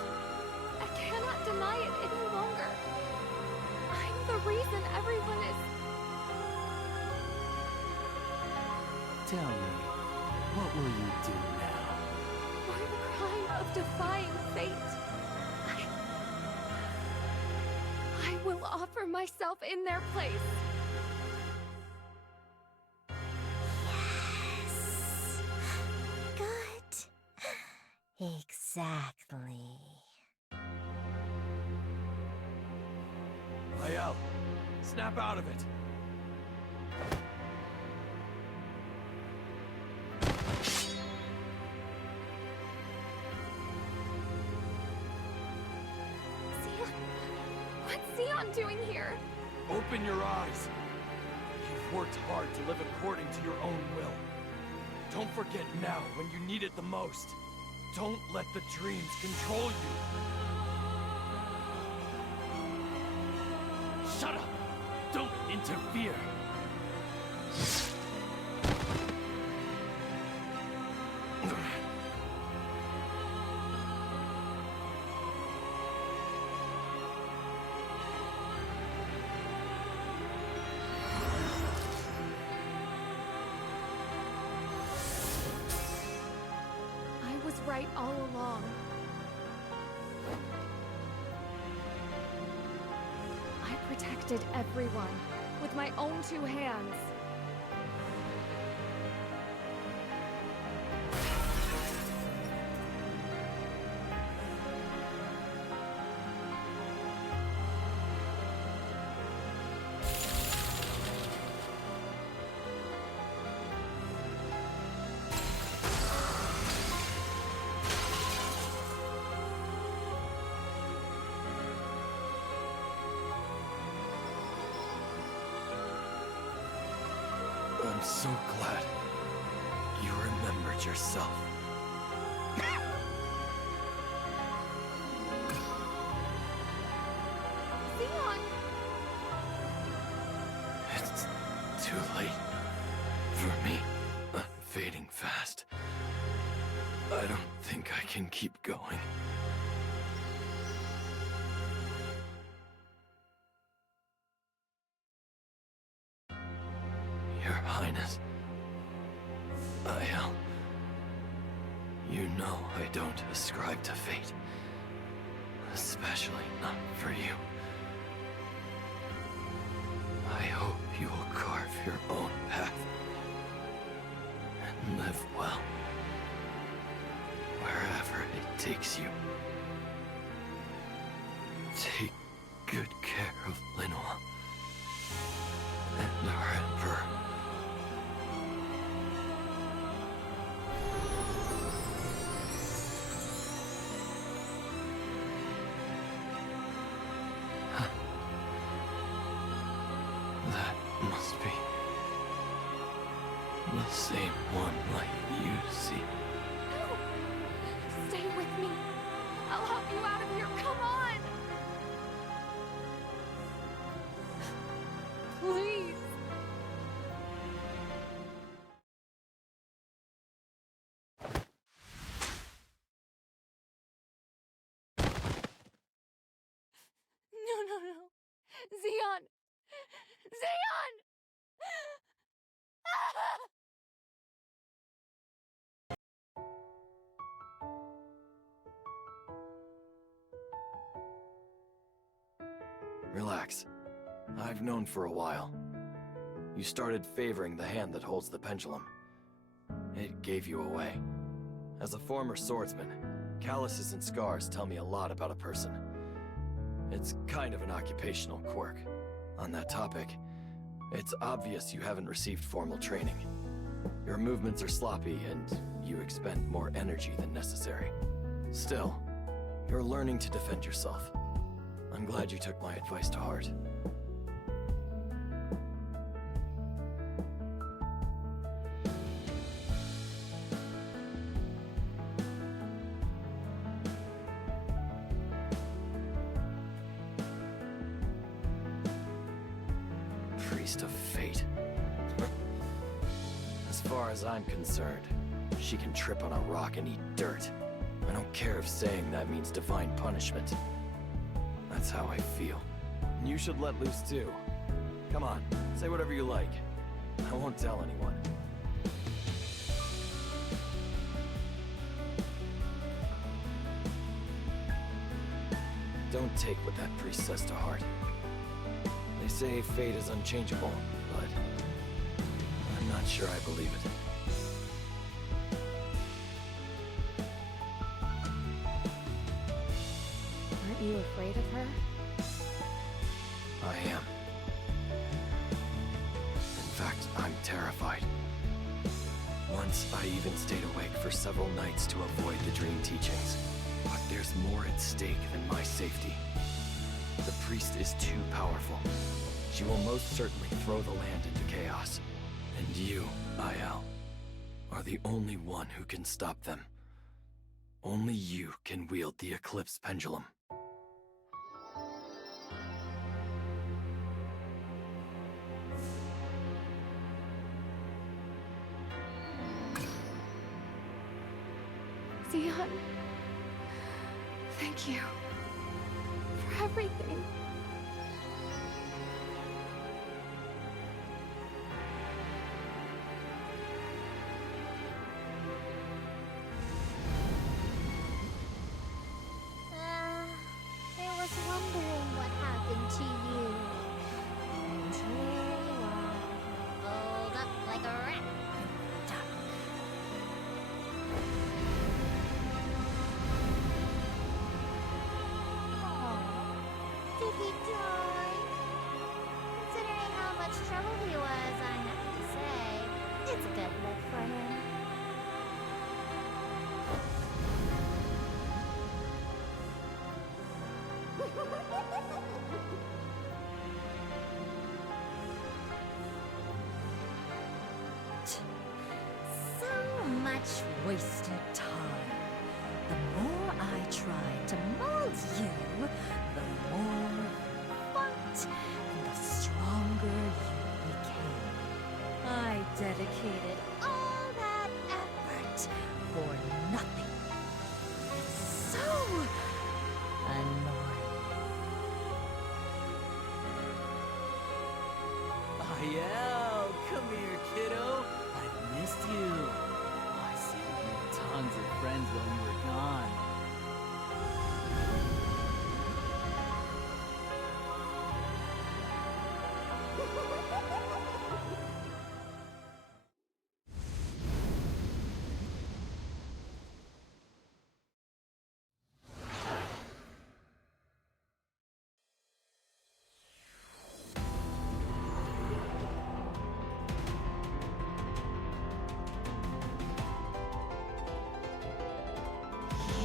I cannot deny it any longer. I'm the reason everyone is... Tell me, what will you do now? For the crime of defying fate. I will offer myself in their place. Yes. Good. Exactly. Aiel, snap out of it. What's Xeon doing here? Open your eyes. You've worked hard to live according to your own will. Don't forget now when you need it the most. Don't let the dreams control you. Shut up! Don't interfere! I was right all along. I protected everyone with my own two hands. I'm so glad you remembered yourself. Xeon! It's too late for me. I'm fading fast. I don't think I can keep going. Your Highness. Aiel. You know I don't ascribe to fate. Especially not for you. I hope you will carve your own path. And live well. Wherever it takes you. Take good care of Linois. And our Emperor. That must be the same one like you see. No! Stay with me. I'll help you out of here. Come on! Please. No. Zeon! Zeon! Relax. I've known for a while. You started favoring the hand that holds the pendulum. It gave you away. As a former swordsman, calluses and scars tell me a lot about a person. It's kind of an occupational quirk. On that topic, it's obvious you haven't received formal training. Your movements are sloppy, and you expend more energy than necessary. Still, you're learning to defend yourself. I'm glad you took my advice to heart. Priest of Fate. As far as I'm concerned, she can trip on a rock and eat dirt. I don't care if saying that means divine punishment. That's how I feel. You should let loose too. Come on, say whatever you like. I won't tell anyone. Don't take what that priest says to heart. They say fate is unchangeable, but I'm not sure I believe it. Aren't you afraid of her? I am. In fact, I'm terrified. Once I even stayed awake for several nights to avoid the dream teachings. But there's more at stake than my safety. The priest is too powerful. She will most certainly throw the land into chaos. And you, Aiel, are the only one who can stop them. Only you can wield the Eclipse Pendulum. Zeon, thank you for everything. I was wondering what happened to you. And here you are, rolled up like a rat in the dark. Did he die? Considering how much trouble he was, I have to say, it's a good look for him. So much wasted time. The more I tried to mold you, the more you fought, and the stronger you became. I dedicated all that effort for nothing. It's so annoying. Aiel, come here, kiddo. I've missed you. Oh, I see you made tons of friends while you were gone.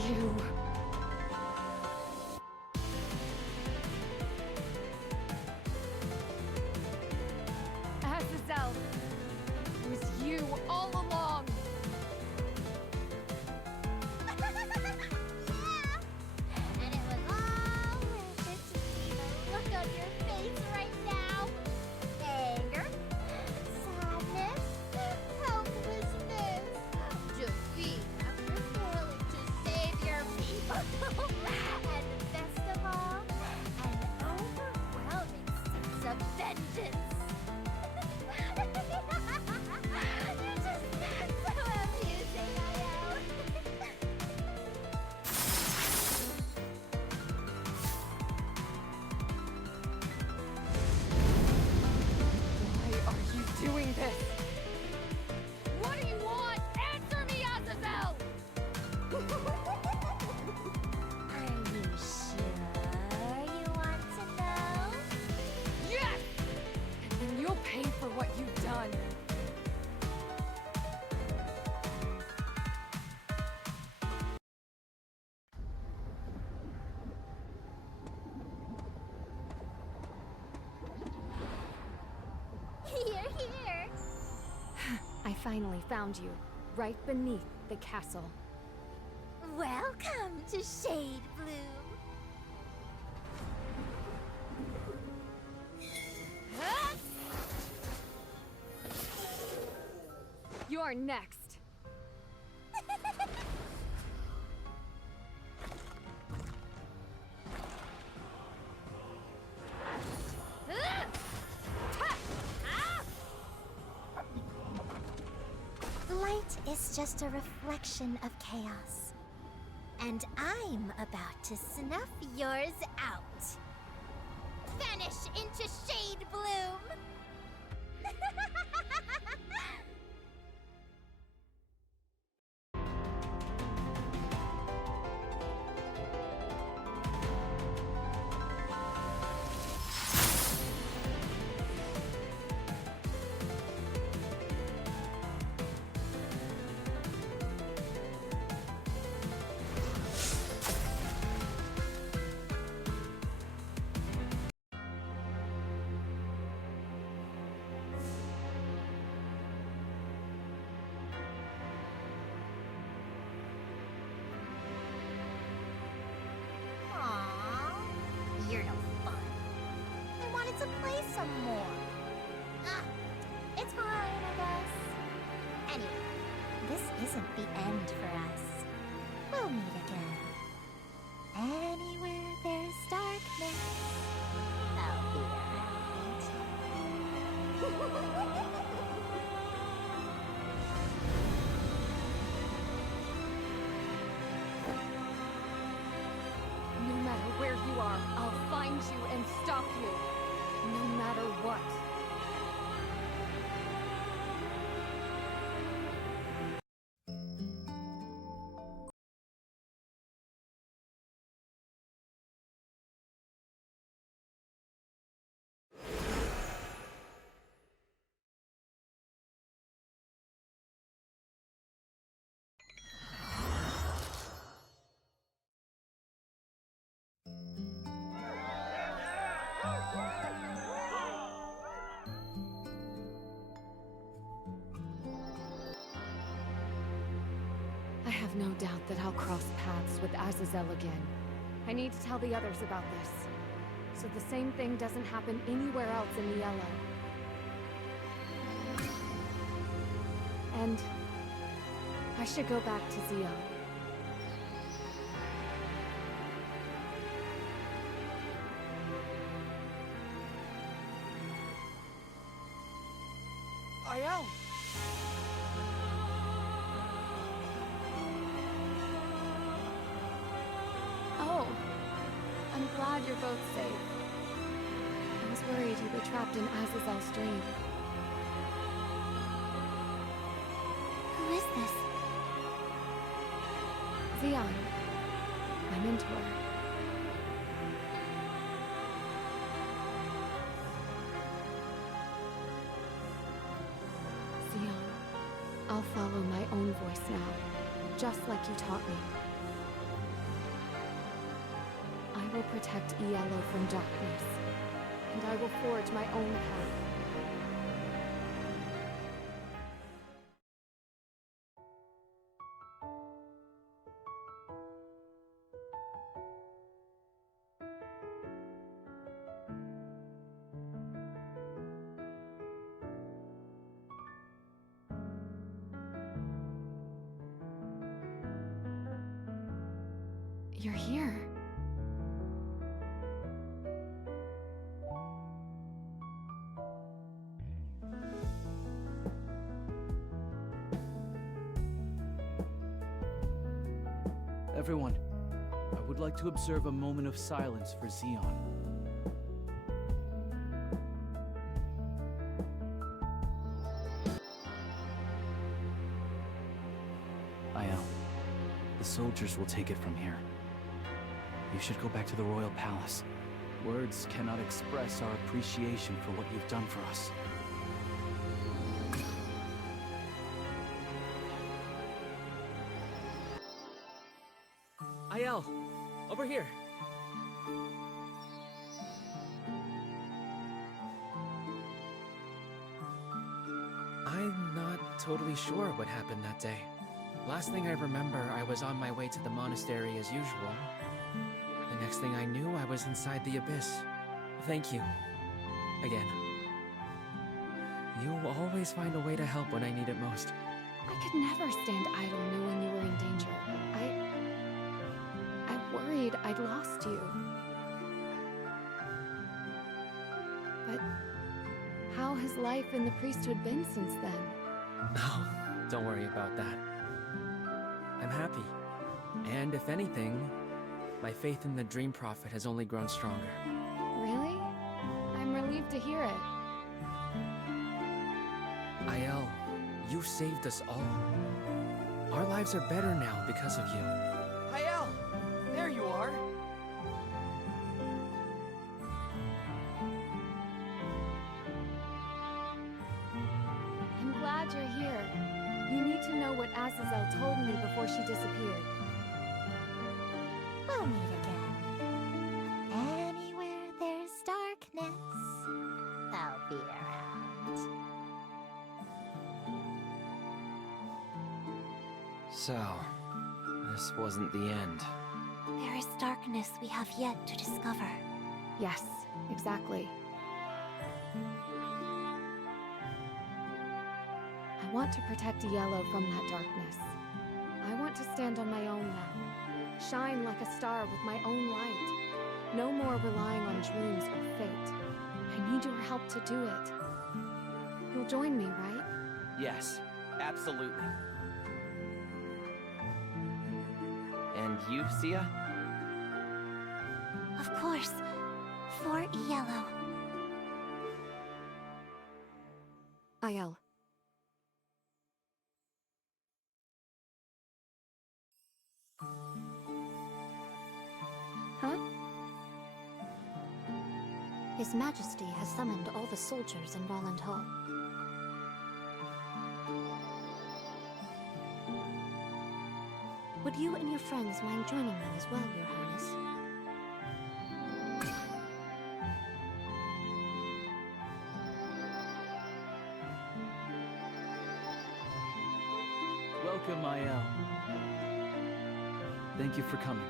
You. Azazel. It was you all along. And it was all worth it to see the look on your face right now. Anger, sadness, helplessness, defeat after failing to save your people, and best of all, an overwhelming sense of vengeance. You're just so amusing, I Why are you doing this? What do you want? Answer me, Azazel! Are you sure you want to know? Yes! And then you'll pay for what you've done. Here, here. I finally found you, right beneath the castle. Welcome to Shade Bloom. You're next. Light is just a reflection of chaos. And I'm about to snuff yours out. Vanish into Shade Bloom! You're no fun. I wanted to play some more. It's fine, I guess. Anyway, this isn't the end for us. We'll meet again. Anywhere there's darkness, I'll be around. No matter where you are, I'll find you and stop you. No matter what. I have no doubt that I'll cross paths with Azazel again. I need to tell the others about this, so the same thing doesn't happen anywhere else in Niella. And I should go back to Zion. Aiel! Oh, I'm glad you're both safe. I was worried you were trapped in Azazel's dream. Who is this? Zeon, my mentor. Zeon, I'll follow my own voice now, just like you taught me. I will protect Iello from darkness, and I will forge my own path. You're here. Everyone, I would like to observe a moment of silence for Zeon. Aiel, the soldiers will take it from here. You should go back to the Royal Palace. Words cannot express our appreciation for what you've done for us. Aiel, over here. I'm not totally sure what happened that day. Last thing I remember, I was on my way to the monastery as usual. The next thing I knew, I was inside the abyss. Thank you. Again. You always find a way to help when I need it most. I could never stand idle knowing you were in danger. I worried I'd lost you. But how has life in the priesthood been since then? Oh, don't worry about that. I'm happy. And if anything, my faith in the Dream Prophet has only grown stronger. Really? I'm relieved to hear it. Aiel, you saved us all. Our lives are better now because of you. Aiel! There you are! I'm glad you're here. You need to know what Azazel told me before she disappeared. We'll meet again. Anywhere there's darkness, I'll be around. So, this wasn't the end. There is darkness we have yet to discover. Yes, exactly. I want to protect Iello from that darkness. I want to stand on my own now. Shine like a star with my own light. No more relying on dreams or fate. I need your help to do it. You'll join me, right? Yes, absolutely. And you, Sia? Of course. For Iello. Aiel. Huh? His Majesty has summoned all the soldiers in Roland Hall. Would you and your friends mind joining them as well, Your Highness? Welcome, Aiel. Thank you for coming.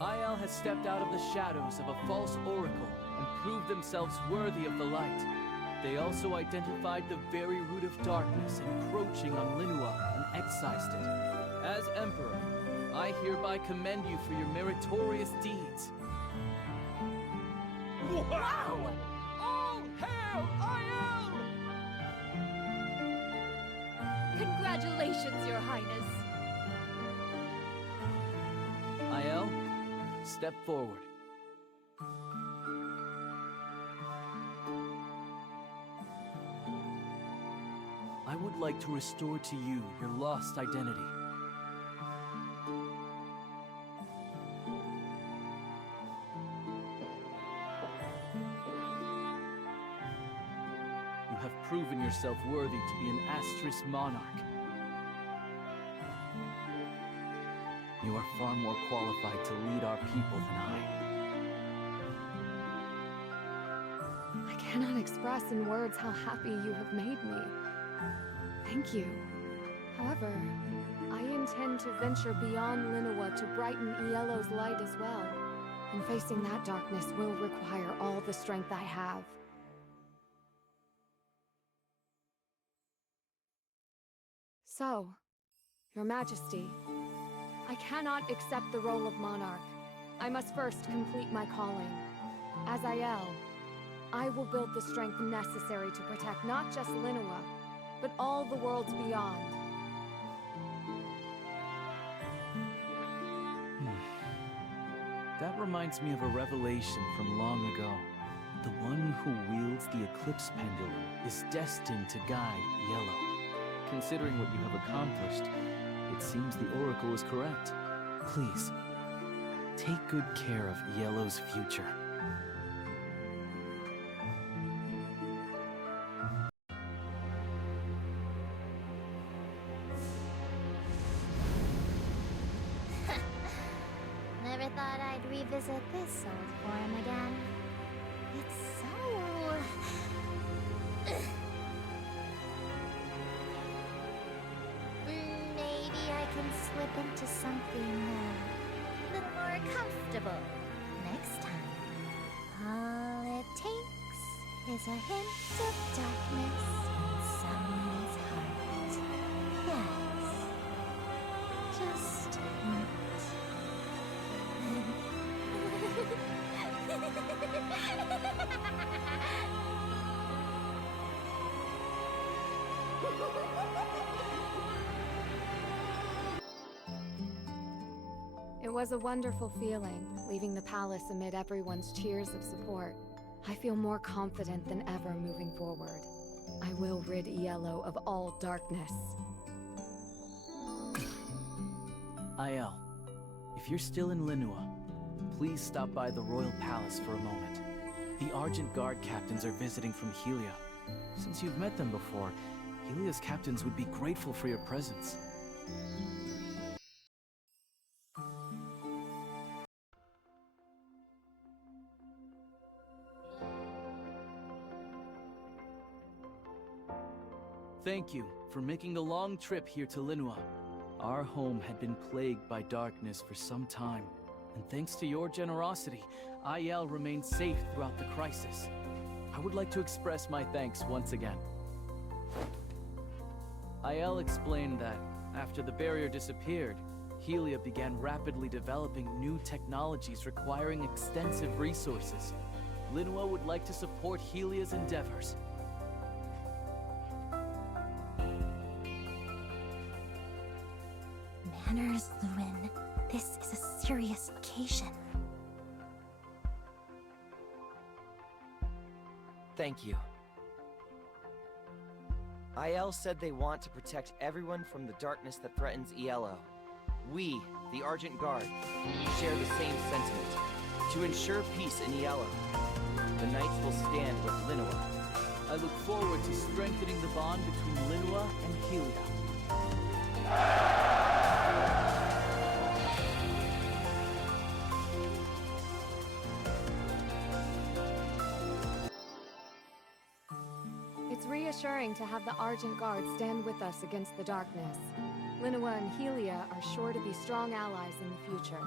Aiel has stepped out of the shadows of a false oracle and proved themselves worthy of the light. They also identified the very root of darkness encroaching on Linois and excised it. As Emperor, I hereby commend you for your meritorious deeds. Wow! All hail IL! Congratulations, Your Highness. Aiel, step forward. I would like to restore to you your lost identity. You have proven yourself worthy to be an Astris monarch. You are far more qualified to lead our people than I. I cannot express in words how happy you have made me. Thank you. However, I intend to venture beyond Linois to brighten Ielo's light as well. And facing that darkness will require all the strength I have. So, Your Majesty, I cannot accept the role of monarch. I must first complete my calling. As Aiel, I will build the strength necessary to protect not just Linois, but all the worlds beyond. That reminds me of a revelation from long ago. The one who wields the Eclipse Pendulum is destined to guide Yellow. Considering what you have accomplished, it seems the Oracle is correct. Please, take good care of Yellow's future. Never thought I'd revisit this old form again. It's so... Maybe I can slip into something a little more comfortable next time. All it takes is a hint of darkness in someone's heart. Yes, just a hint. It was a wonderful feeling, leaving the palace amid everyone's cheers of support. I feel more confident than ever moving forward. I will rid Ielo of all darkness. Aiel, if you're still in Linois, please stop by the Royal Palace for a moment. The Argent Guard captains are visiting from Helia. Since you've met them before, Helia's captains would be grateful for your presence. Thank you for making the long trip here to Linois. Our home had been plagued by darkness for some time, and thanks to your generosity, Aiel remained safe throughout the crisis. I would like to express my thanks once again. Aiel explained that, after the barrier disappeared, Helia began rapidly developing new technologies requiring extensive resources. Linois would like to support Helia's endeavors. Manners, Luin. This is a serious occasion. Thank you. Aiel said they want to protect everyone from the darkness that threatens Ielo. We, the Argent Guard, share the same sentiment. To ensure peace in Ielo, the Knights will stand with Linois. I look forward to strengthening the bond between Linois and Helia. It's reassuring to have the Argent Guard stand with us against the darkness. Linois and Helia are sure to be strong allies in the future.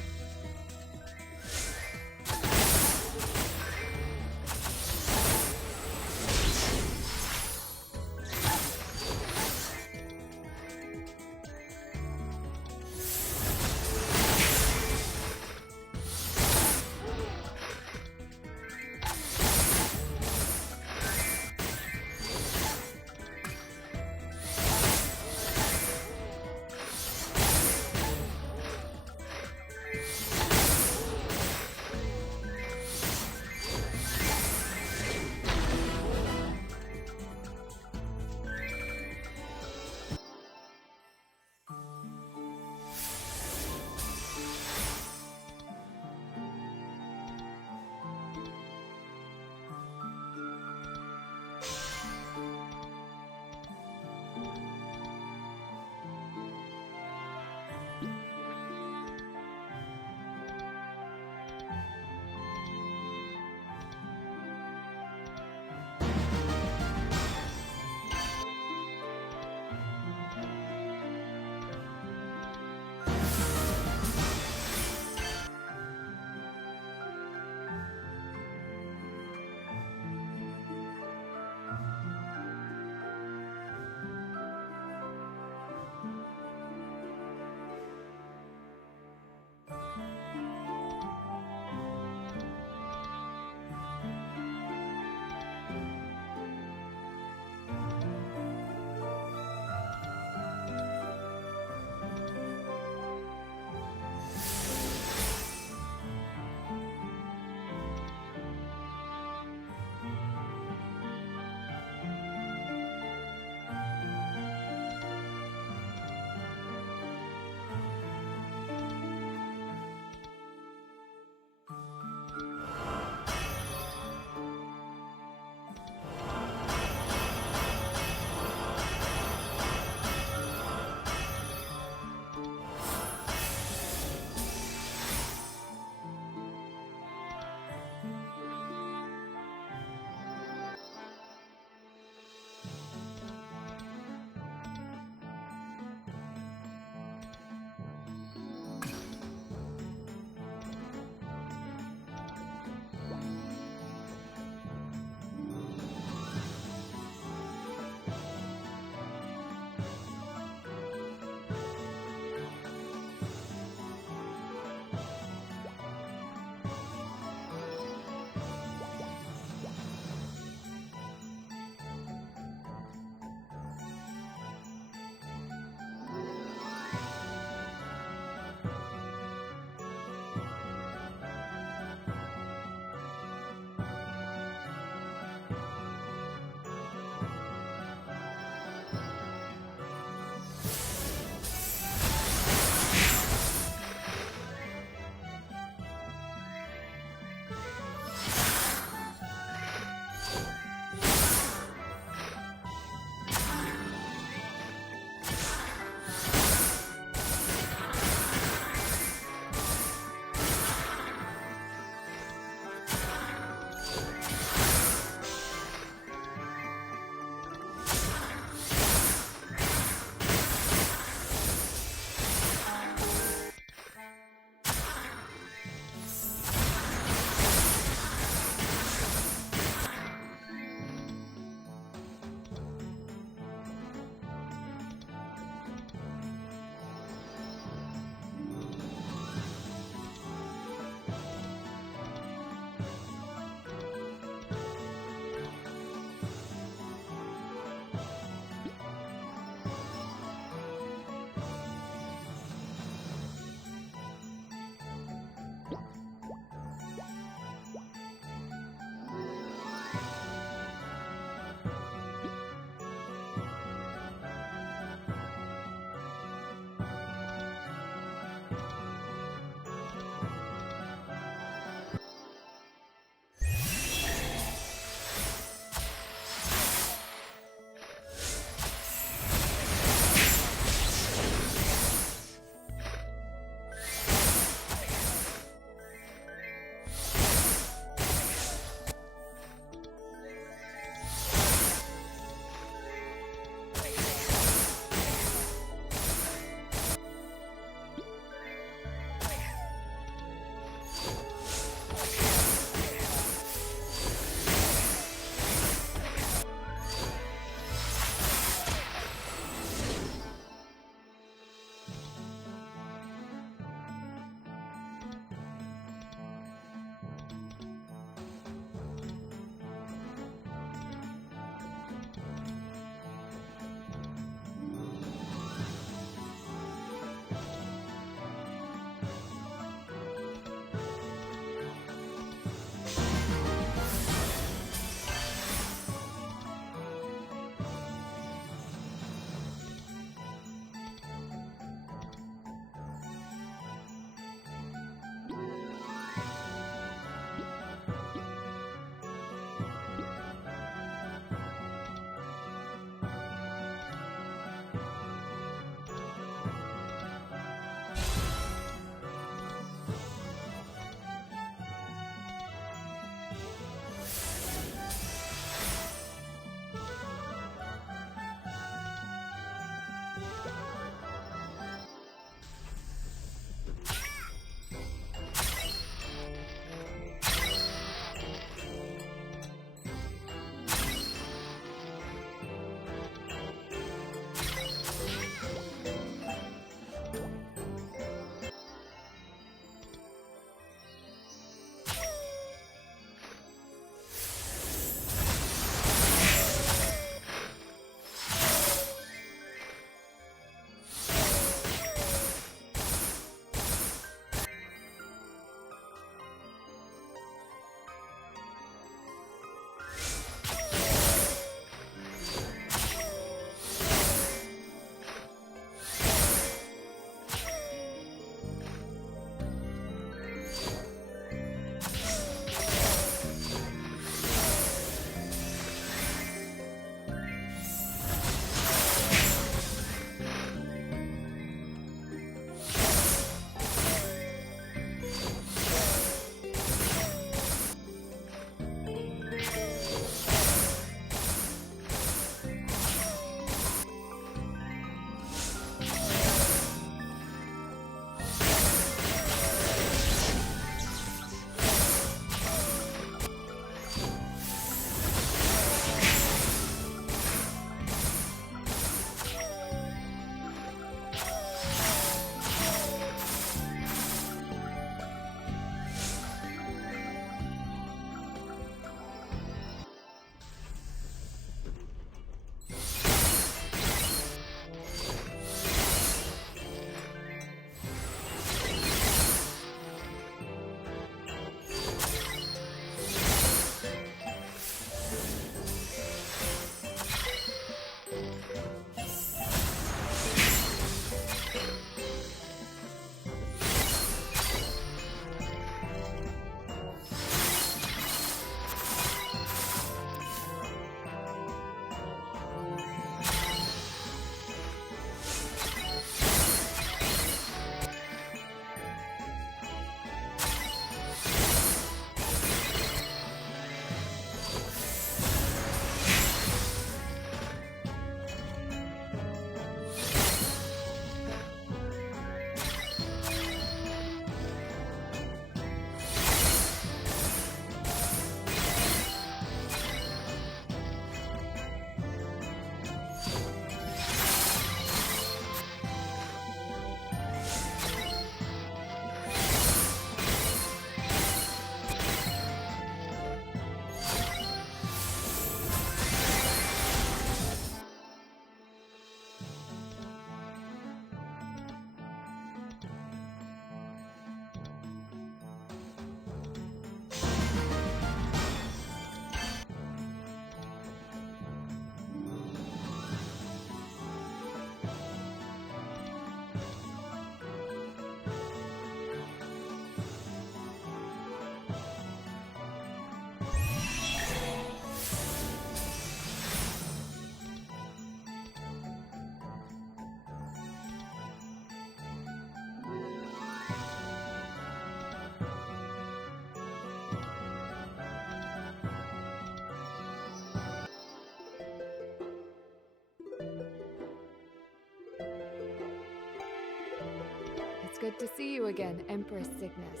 It's good to see you again, Empress Cygnus.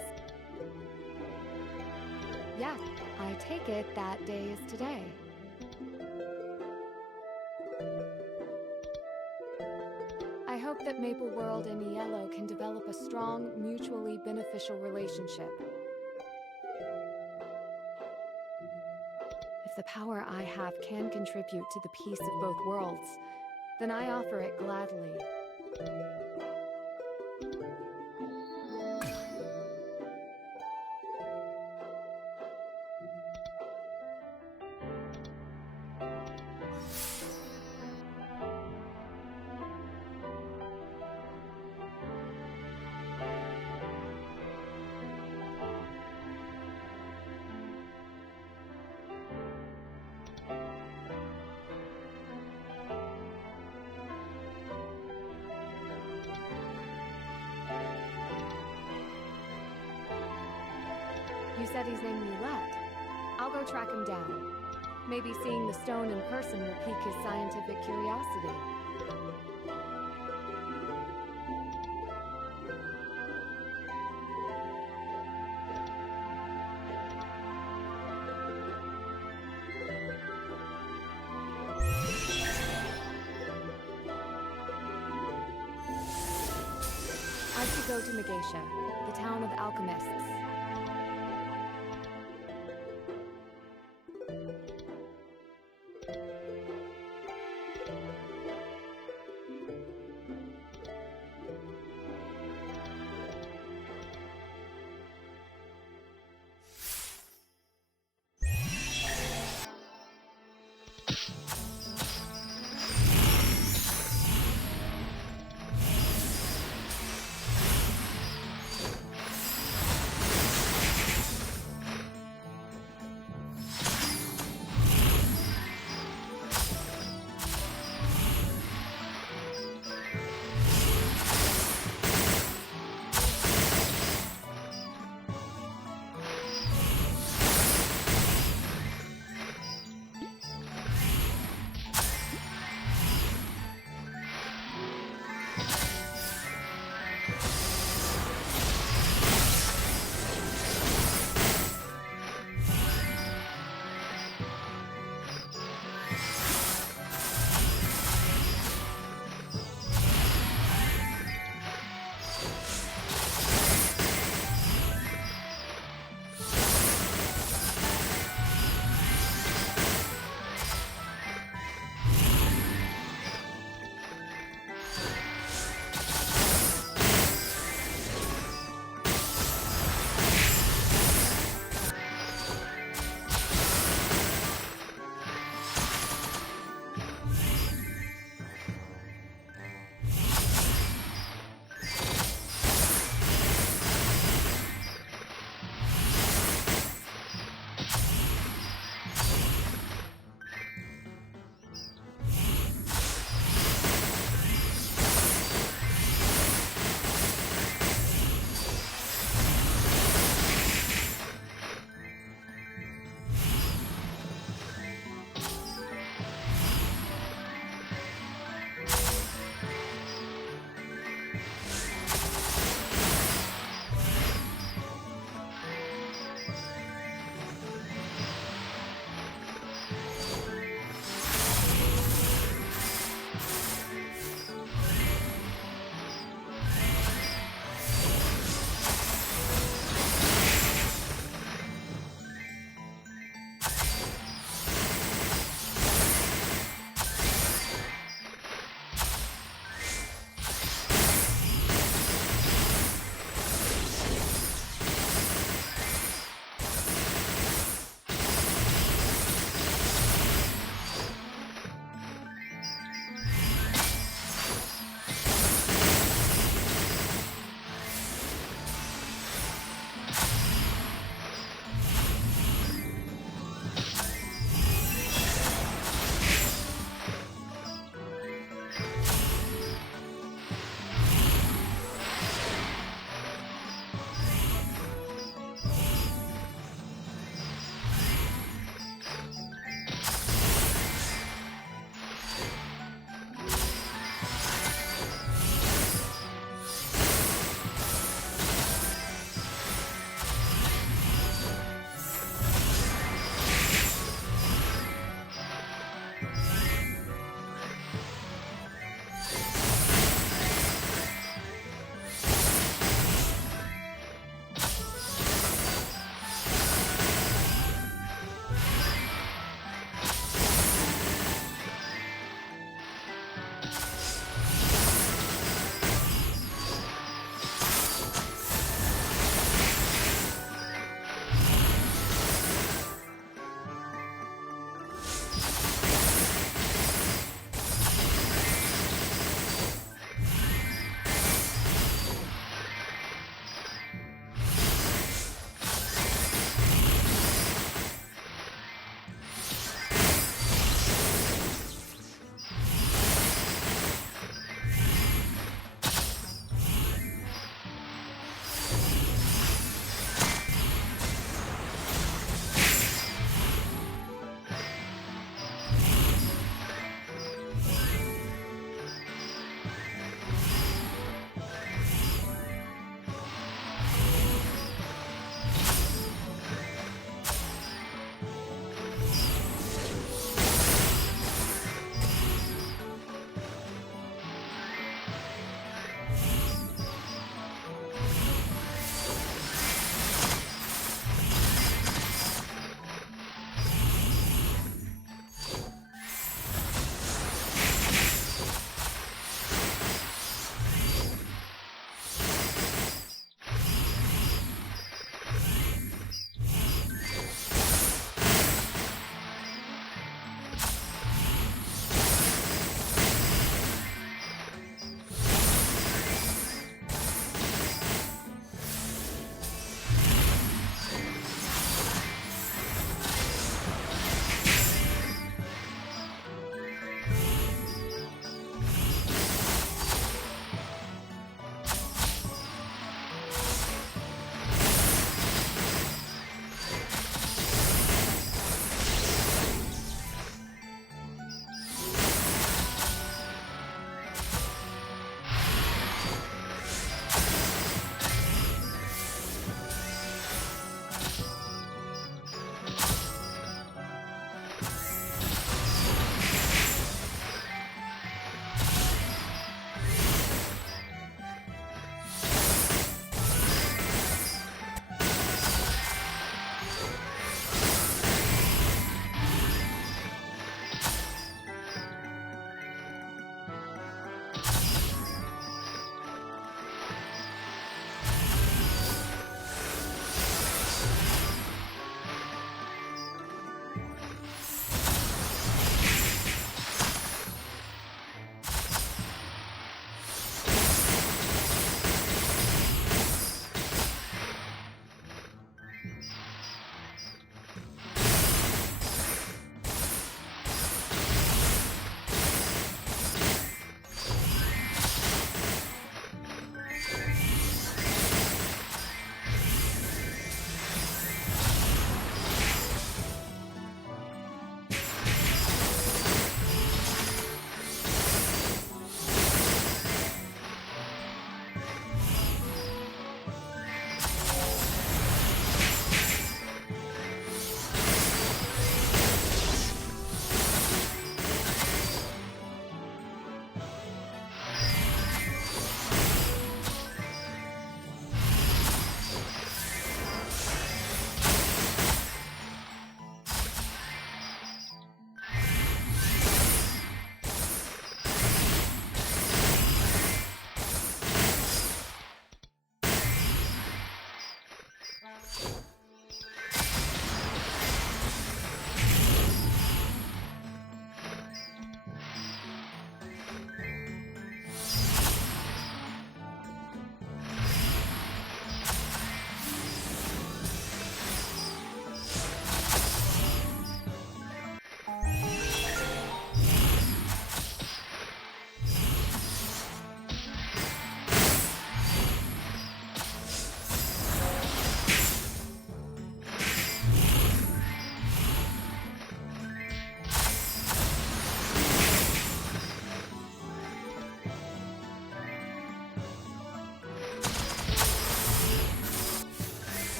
Yeah, I take it that day is today. I hope that Maple World and Iello can develop a strong, mutually beneficial relationship. If the power I have can contribute to the peace of both worlds, then I offer it gladly. You said he's named Mulet. I'll go track him down. Maybe seeing the stone in person will pique his scientific curiosity. I should go to Megatia, the town of alchemists.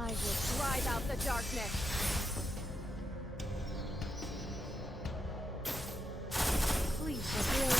I will drive out the darkness. Please reveal